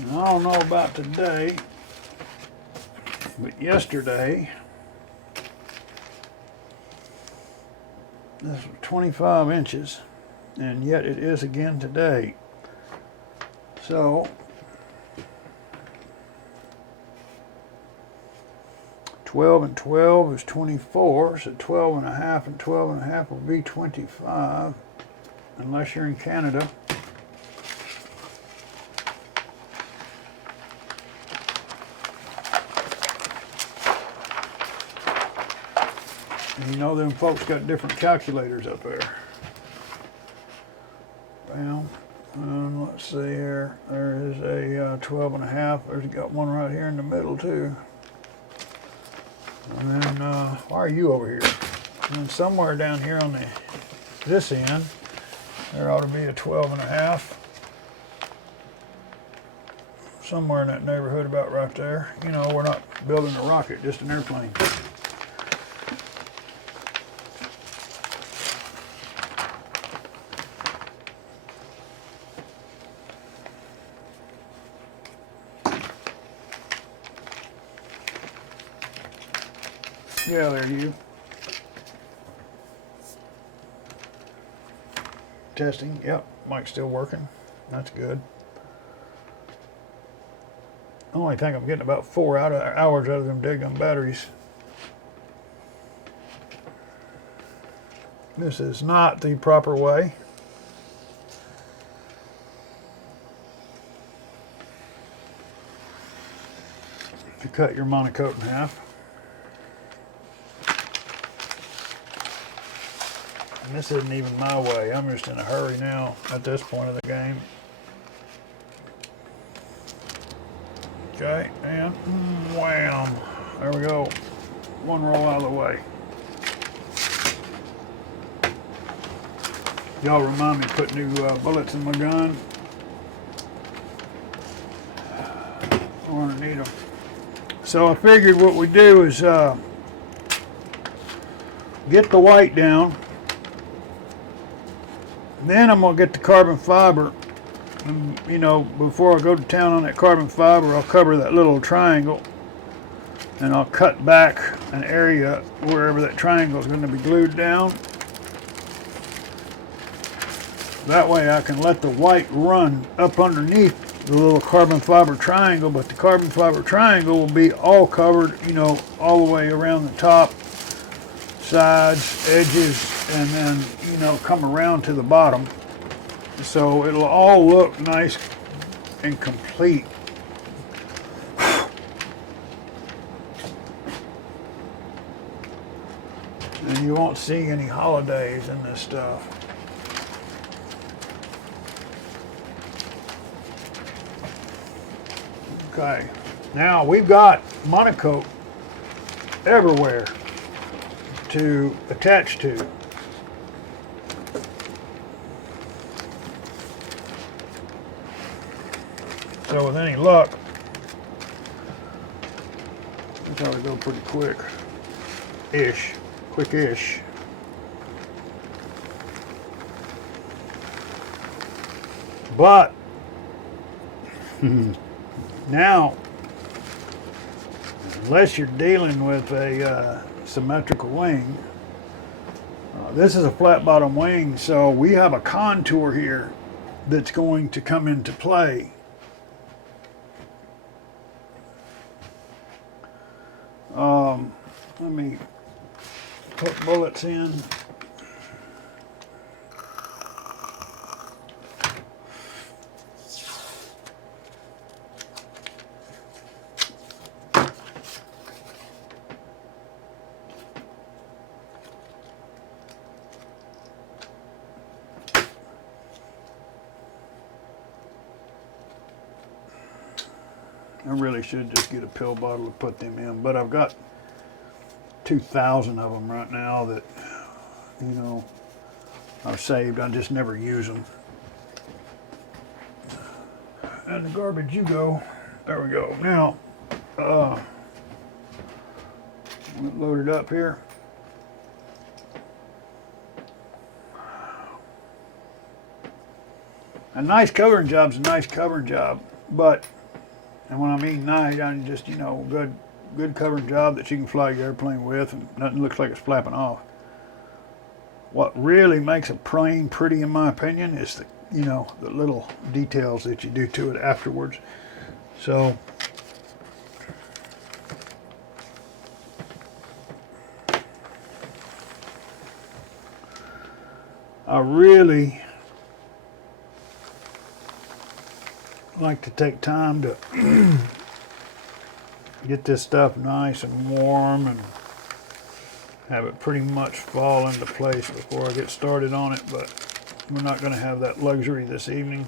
And I don't know about today, but yesterday, this was 25 inches, and yet it is again today. So, 12 and 12 is 24, so 12 and a half and 12 and a half will be 25, unless you're in Canada. And you know them folks got different calculators up there. Well, let's see here. There is a 12 and a half. There's got one right here in the middle too. And then, why are you over here? And then somewhere down here on this end, there ought to be a 12 and a half. Somewhere in that neighborhood about right there. You know, we're not building a rocket, just an airplane. Yeah, there you. Testing, yep, mic's still working. That's good. I only think I'm getting about 4 hours out of them daggum batteries. This is not the proper way. To cut your monocoat in half. And this isn't even my way. I'm just in a hurry now at this point of the game. Okay, and wham. There we go. One roll out of the way. Y'all remind me to put new bullets in my gun. I'm gonna need them. So I figured what we do is get the white down. Then I'm gonna get the carbon fiber, and you know, before I go to town on that carbon fiber, I'll cover that little triangle, and I'll cut back an area wherever that triangle is going to be glued down. That way I can let the white run up underneath the little carbon fiber triangle, but the carbon fiber triangle will be all covered, you know, all the way around the top, sides, edges, and then, you know, come around to the bottom. So it'll all look nice and complete. And you won't see any holidays in this stuff. Okay, now we've got monocoat everywhere to attach to. So with any luck, it's ought to go pretty quick-ish, quick-ish. But now, unless you're dealing with a symmetrical wing, this is a flat bottom wing, so we have a contour here that's going to come into play. Let me put bullets in. I really should just get a pill bottle to put them in, but I've got 2,000 of them right now that, you know, I've saved. I just never use them. And the garbage you go. There we go. Now, load it up here. A nice covering job's a nice covering job, but, and when I mean nice, I mean just, you know, good covering job that you can fly your airplane with and nothing looks like it's flapping off. What really makes a plane pretty, in my opinion, is the, you know, the little details that you do to it afterwards. So, I really like to take time to get this stuff nice and warm and have it pretty much fall into place before I get started on it, but we're not going to have that luxury this evening.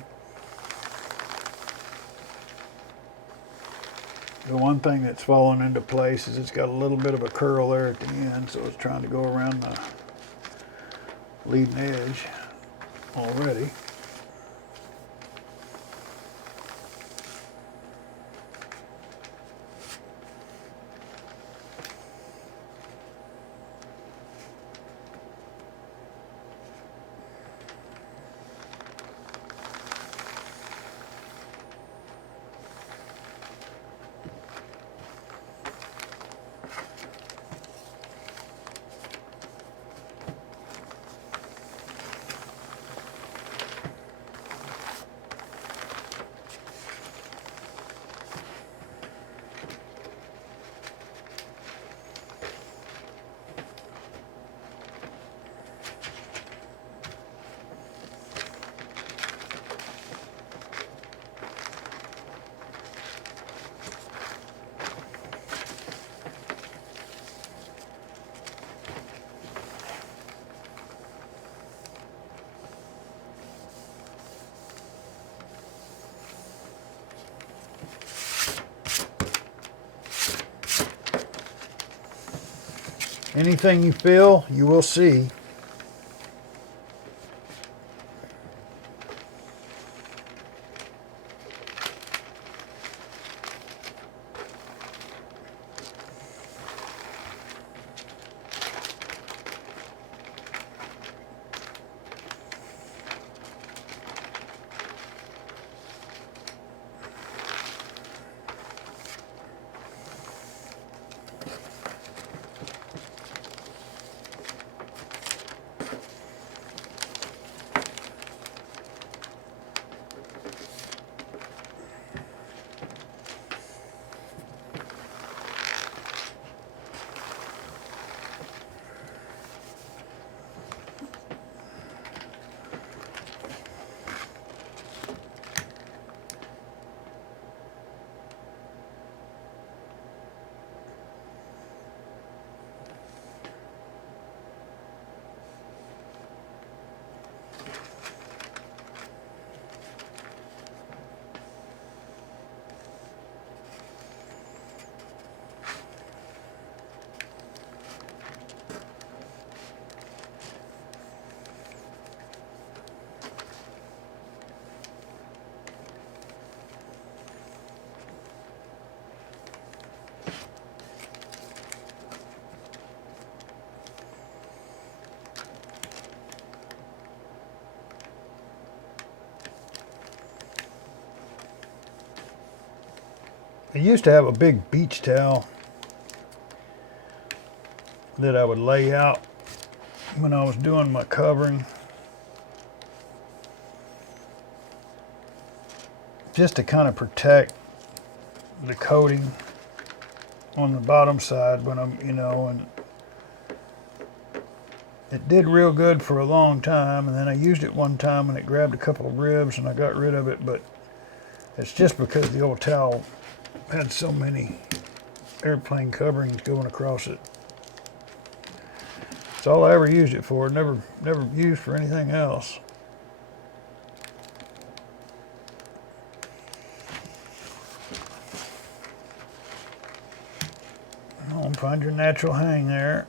The one thing that's fallen into place is it's got a little bit of a curl there at the end, so it's trying to go around the leading edge already. Anything you feel, you will see. I used to have a big beach towel that I would lay out when I was doing my covering. just to kind of protect the coating on the bottom side when I'm, and it did real good for a long time, and then I used it one time and it grabbed a couple of ribs and I got rid of it, but it's just because the old towel had so many airplane coverings going across it. It's all I ever used it for, never used for anything else. Find your natural hang there.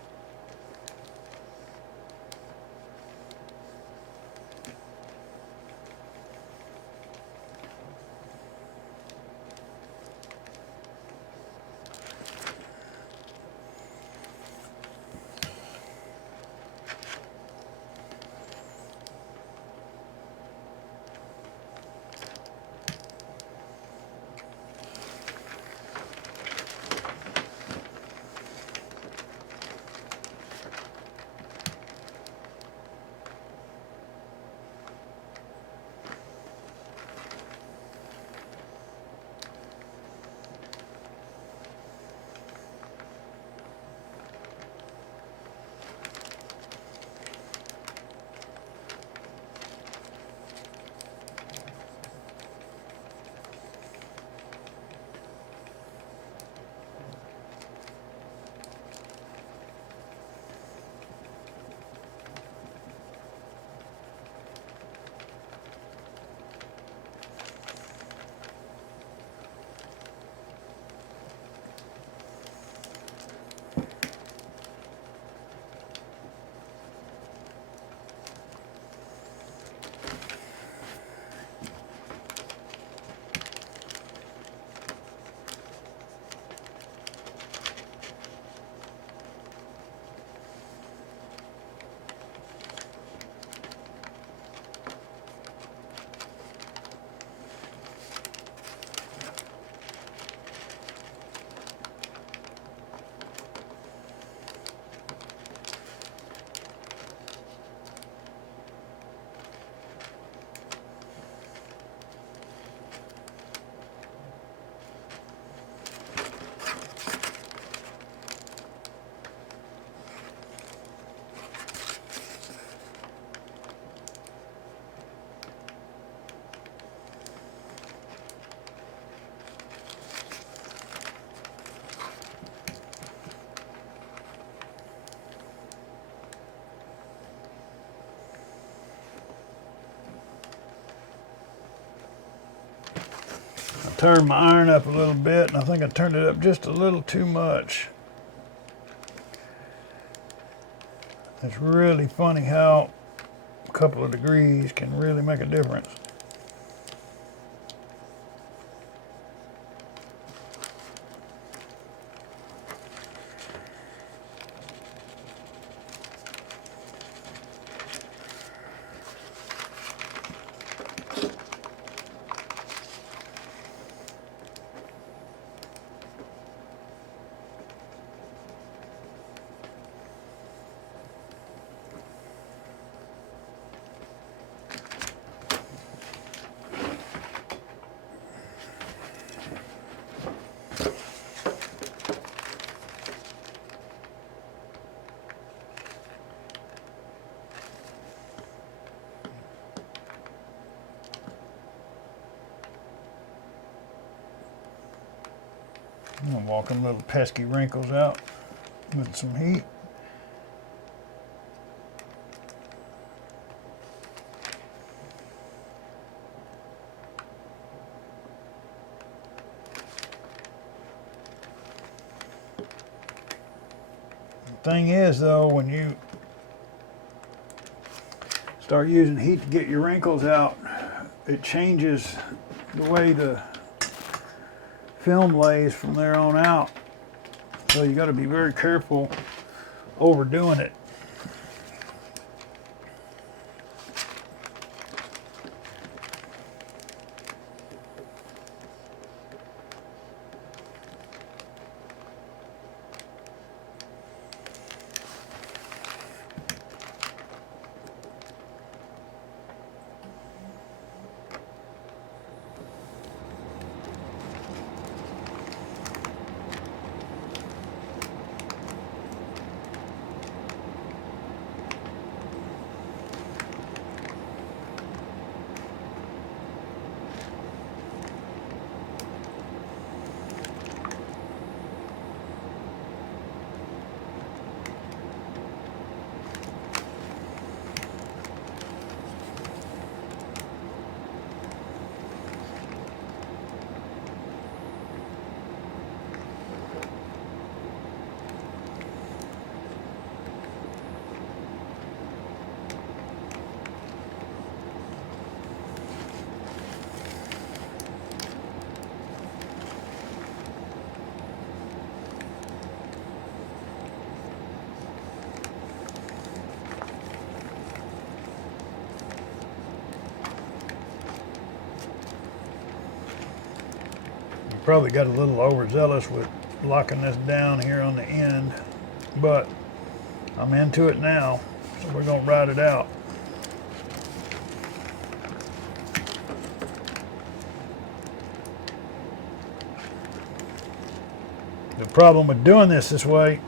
Turn my iron up a little bit, and I think I turned it up just a little too much. It's really funny how a couple of degrees can really make a difference. I'm gonna walk them little pesky wrinkles out with some heat. The thing is though, when you start using heat to get your wrinkles out, it changes the way the film lays from there on out. So you got to be very careful overdoing it. Probably got a little overzealous with locking this down here on the end, but I'm into it now, so we're gonna ride it out. The problem with doing this way,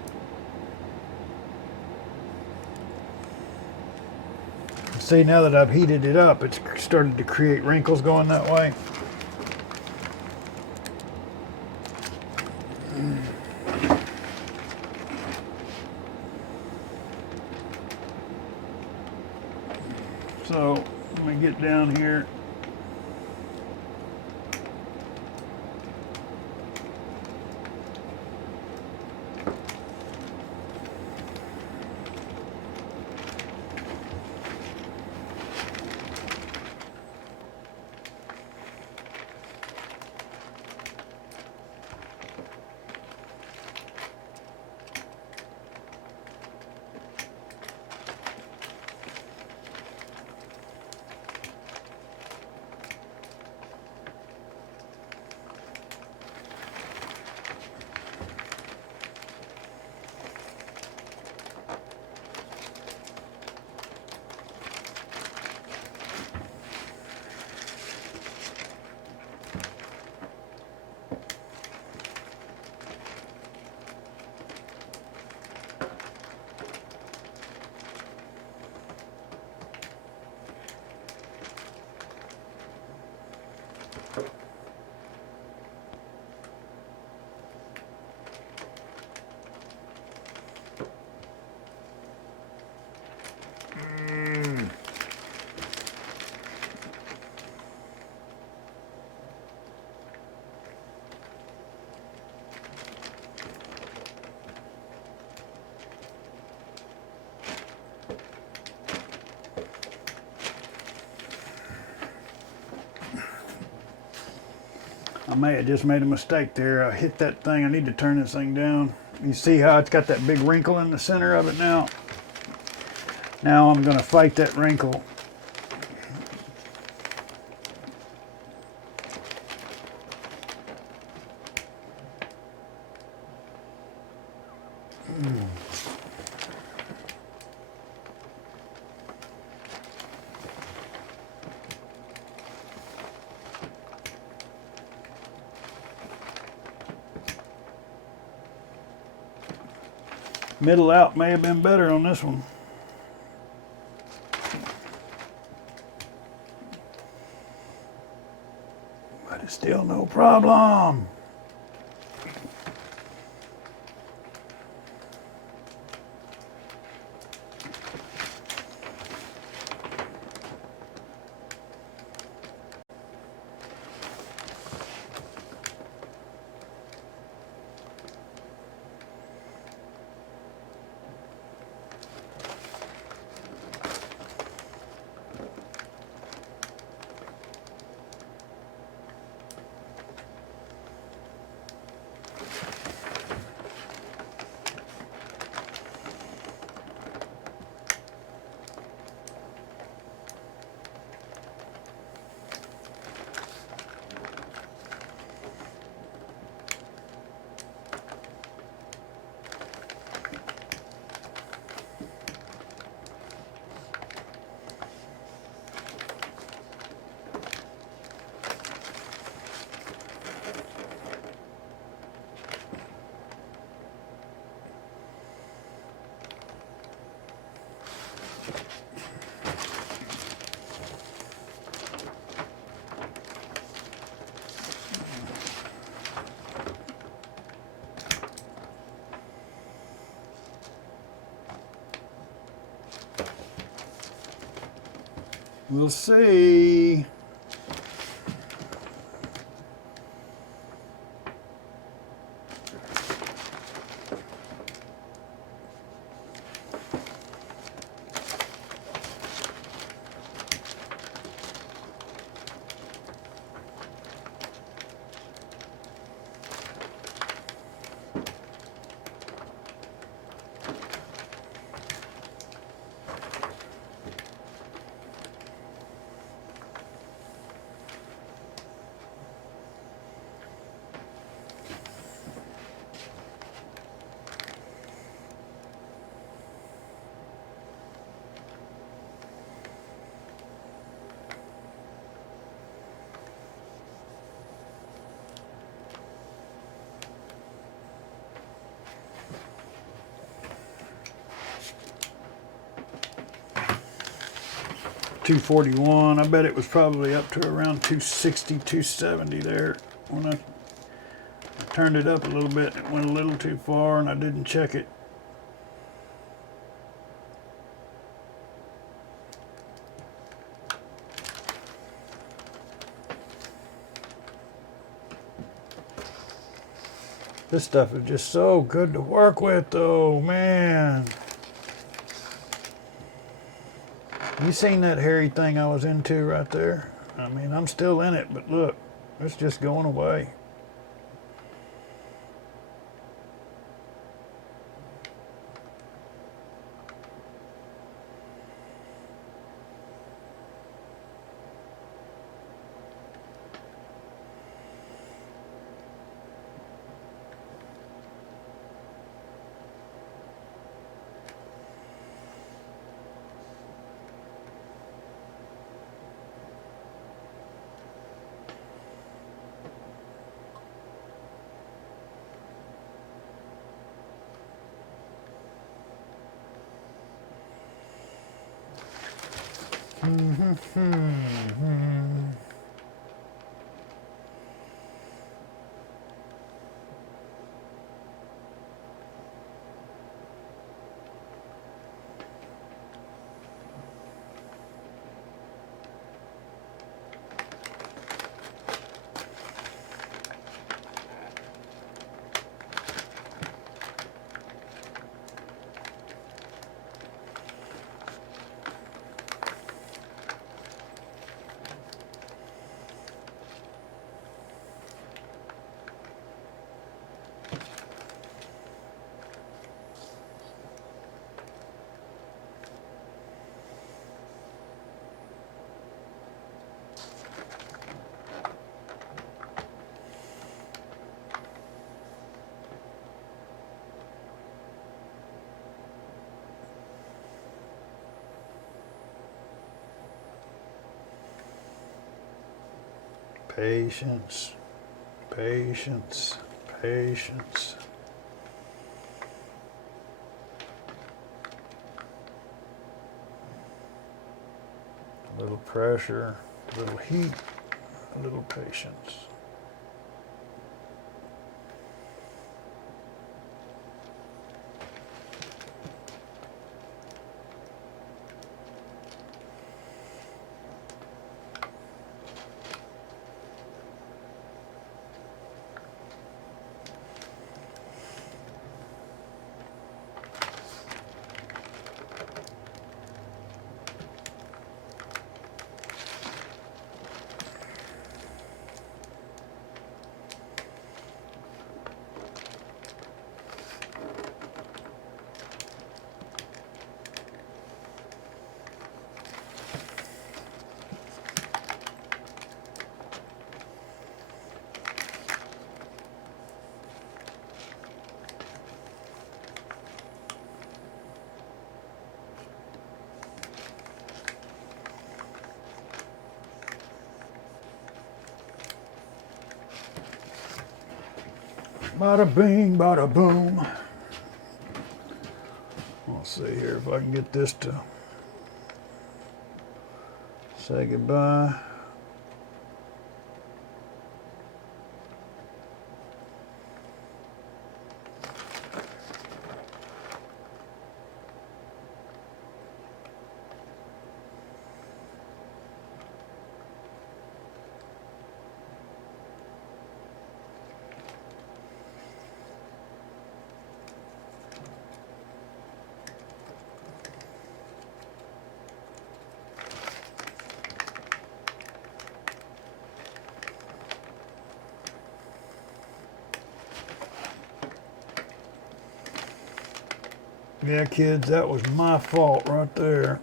see, now that I've heated it up, it's started to create wrinkles going that way. So let me get down here. I may have just made a mistake there. I hit that thing. I need to turn this thing down. You see how it's got that big wrinkle in the center of it now? Now I'm going to fight that wrinkle. Middle out may have been better on this one. But it's still no problem. We'll see. 241. I bet it was probably up to around 260, 270 there. When I turned it up a little bit, it went a little too far and I didn't check it. This stuff is just so good to work with though, man. You seen that hairy thing I was into right there? I mean, I'm still in it, but look, it's just going away. Patience, patience, patience. A little pressure, a little heat, a little patience. Bada bing, bada boom. Let's see here if I can get this to say goodbye. Yeah, kids, that was my fault right there.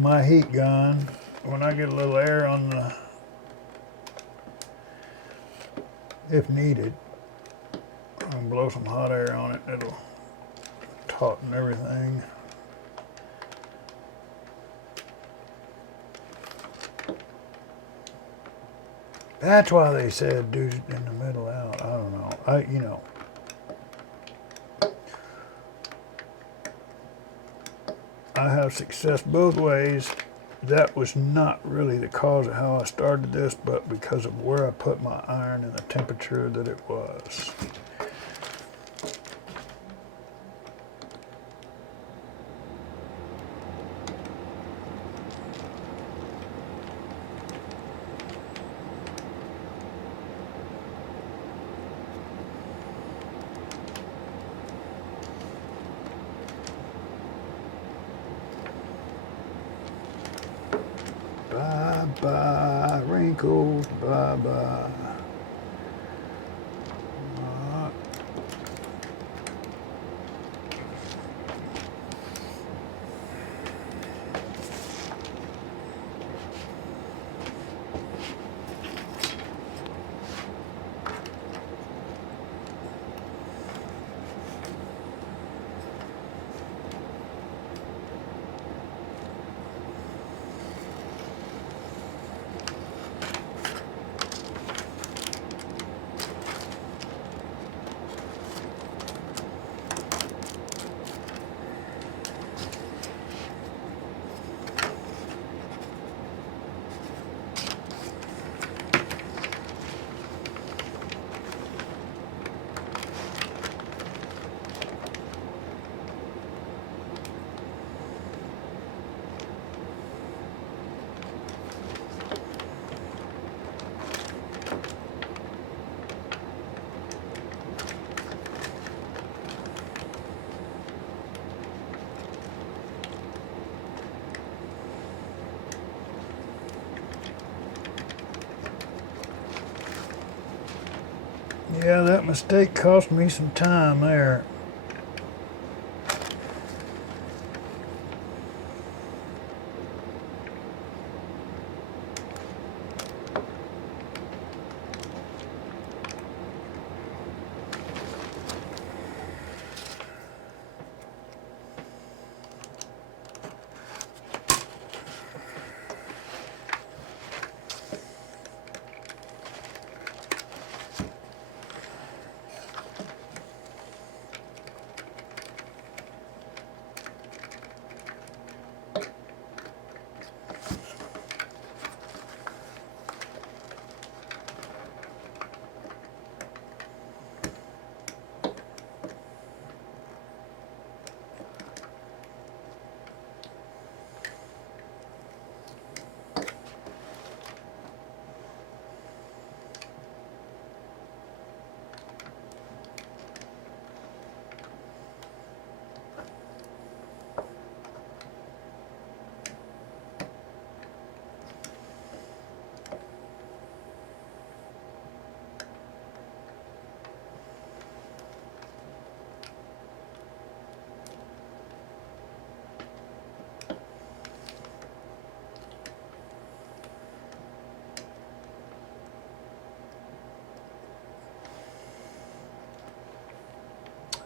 My heat gun, when I get a little air on the, if needed, I'll blow some hot air on it. It'll tauten everything. That's why they said do in the middle out. I don't know. I have success both ways. That was not really the cause of how I started this, but because of where I put my iron and the temperature that it was. Bye-bye, wrinkles, bye-bye. Yeah, that mistake cost me some time there.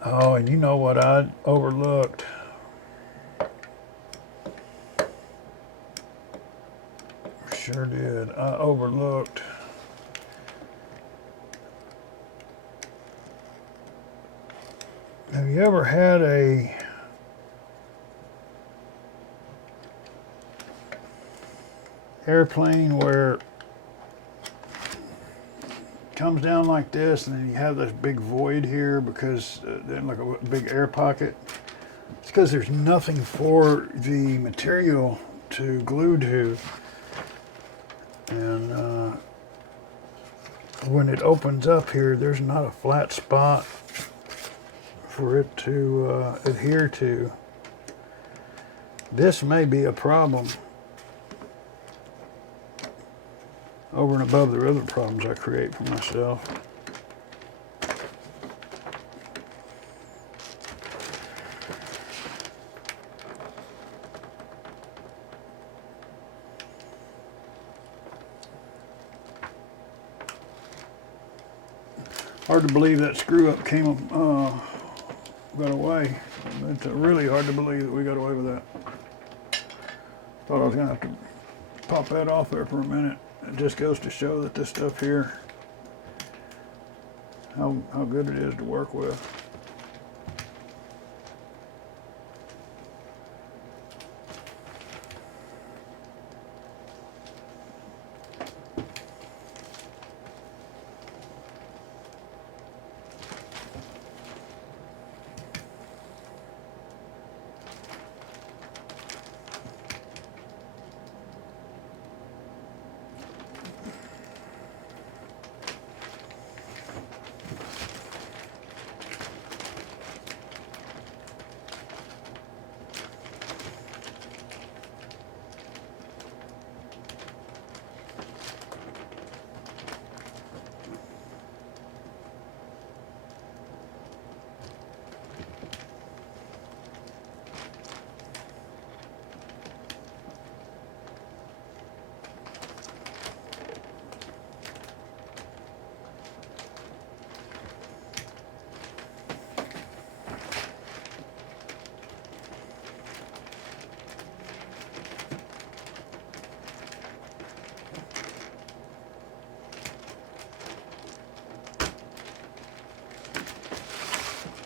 Oh, and you know what I overlooked? Sure did. I overlooked have you ever had a airplane where it comes down like this and then you have this big void here because then like a big air pocket? It's because there's nothing for the material to glue to. And when it opens up here, there's not a flat spot for it to adhere to. This may be a problem over and above the other problems I create for myself. Hard to believe that screw up got away. It's really hard to believe that we got away with that. Thought I was gonna have to pop that off there for a minute. It just goes to show that this stuff here, how good it is to work with.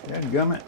Dadgummit.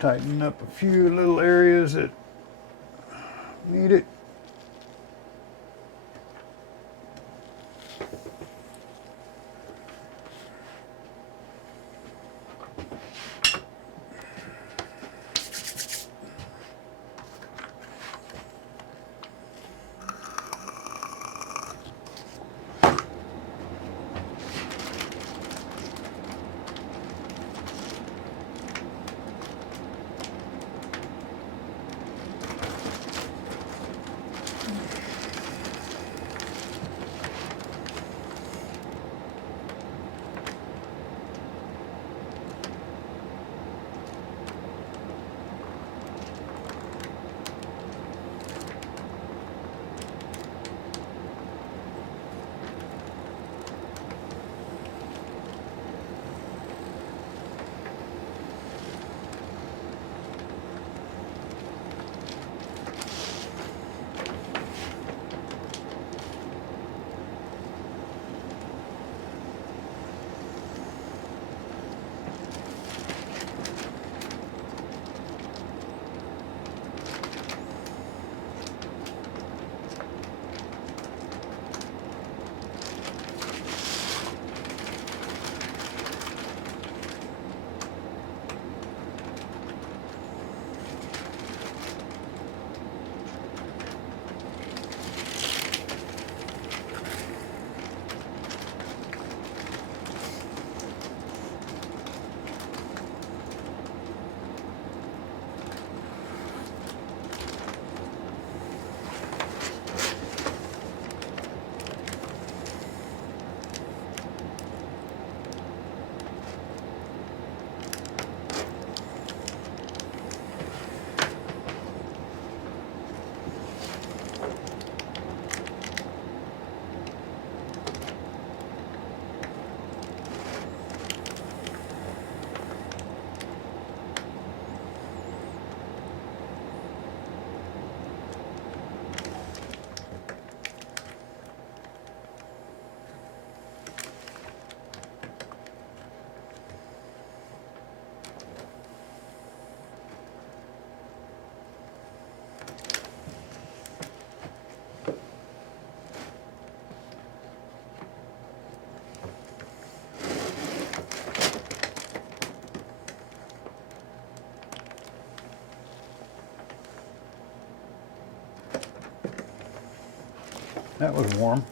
Tighten up a few little areas that need it. That was warm.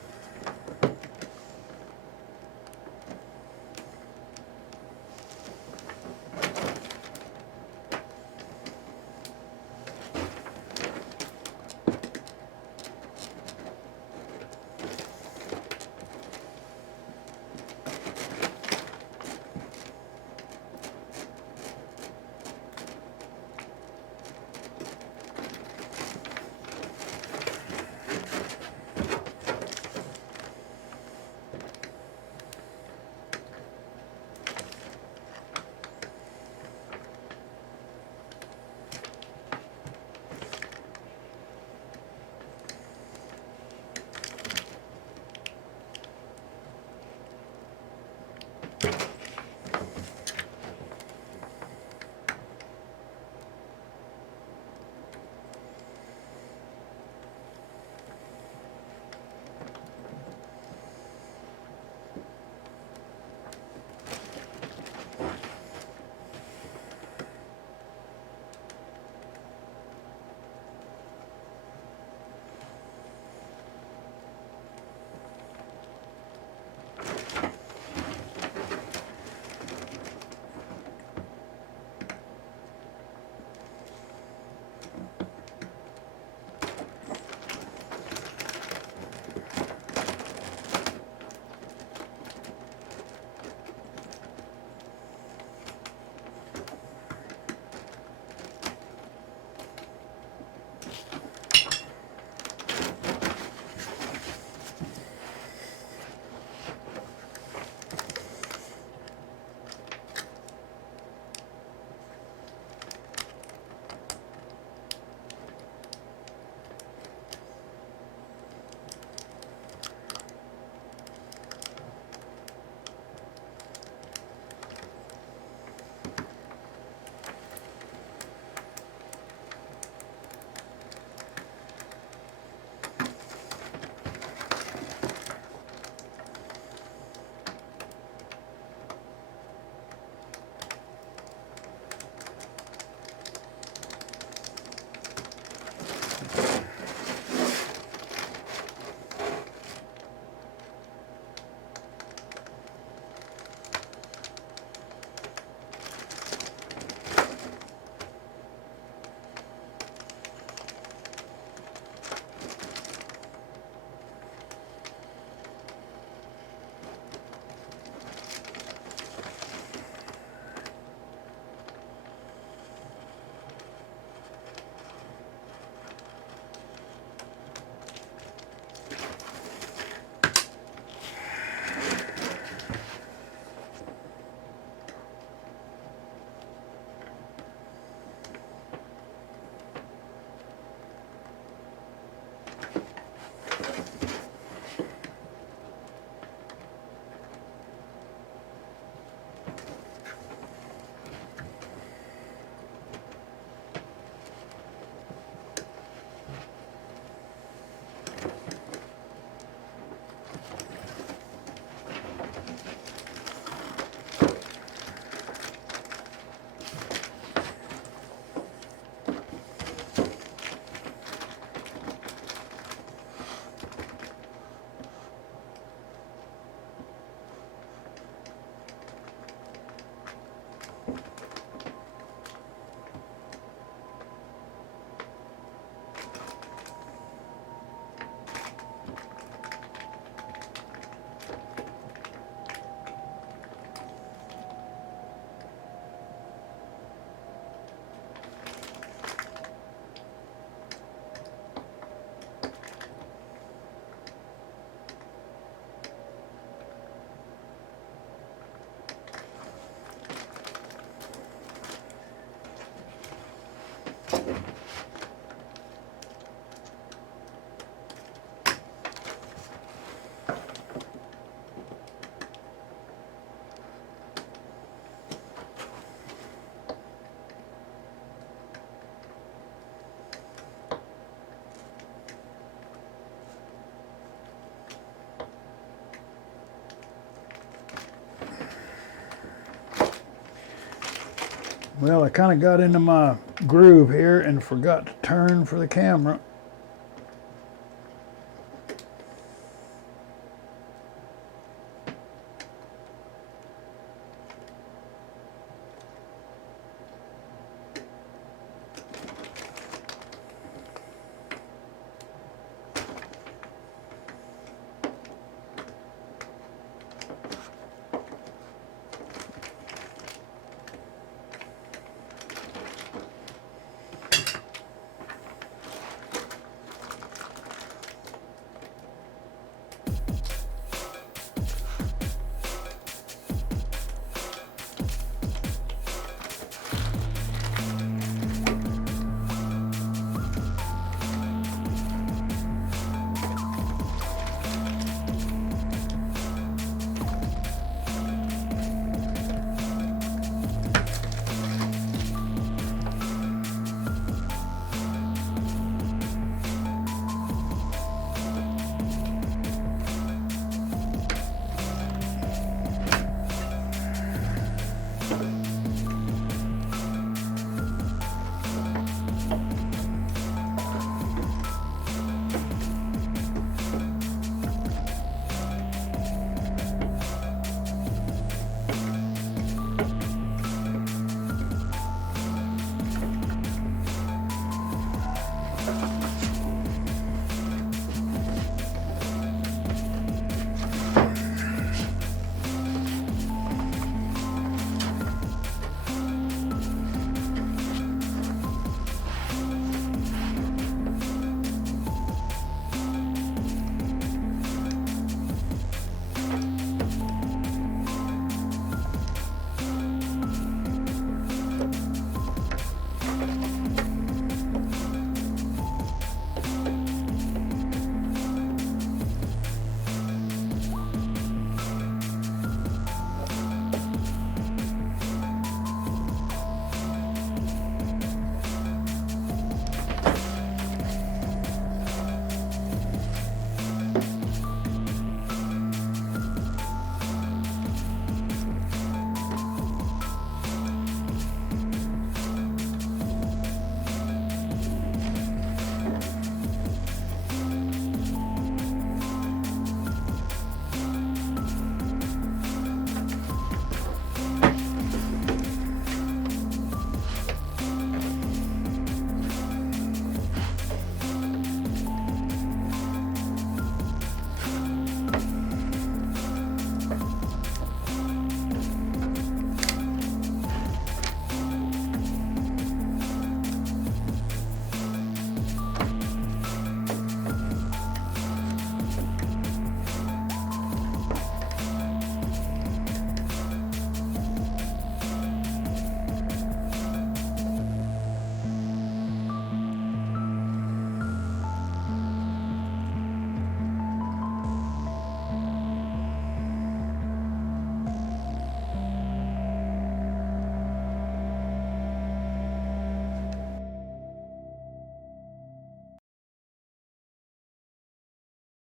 Well, I kind of got into my groove here and forgot to turn for the camera.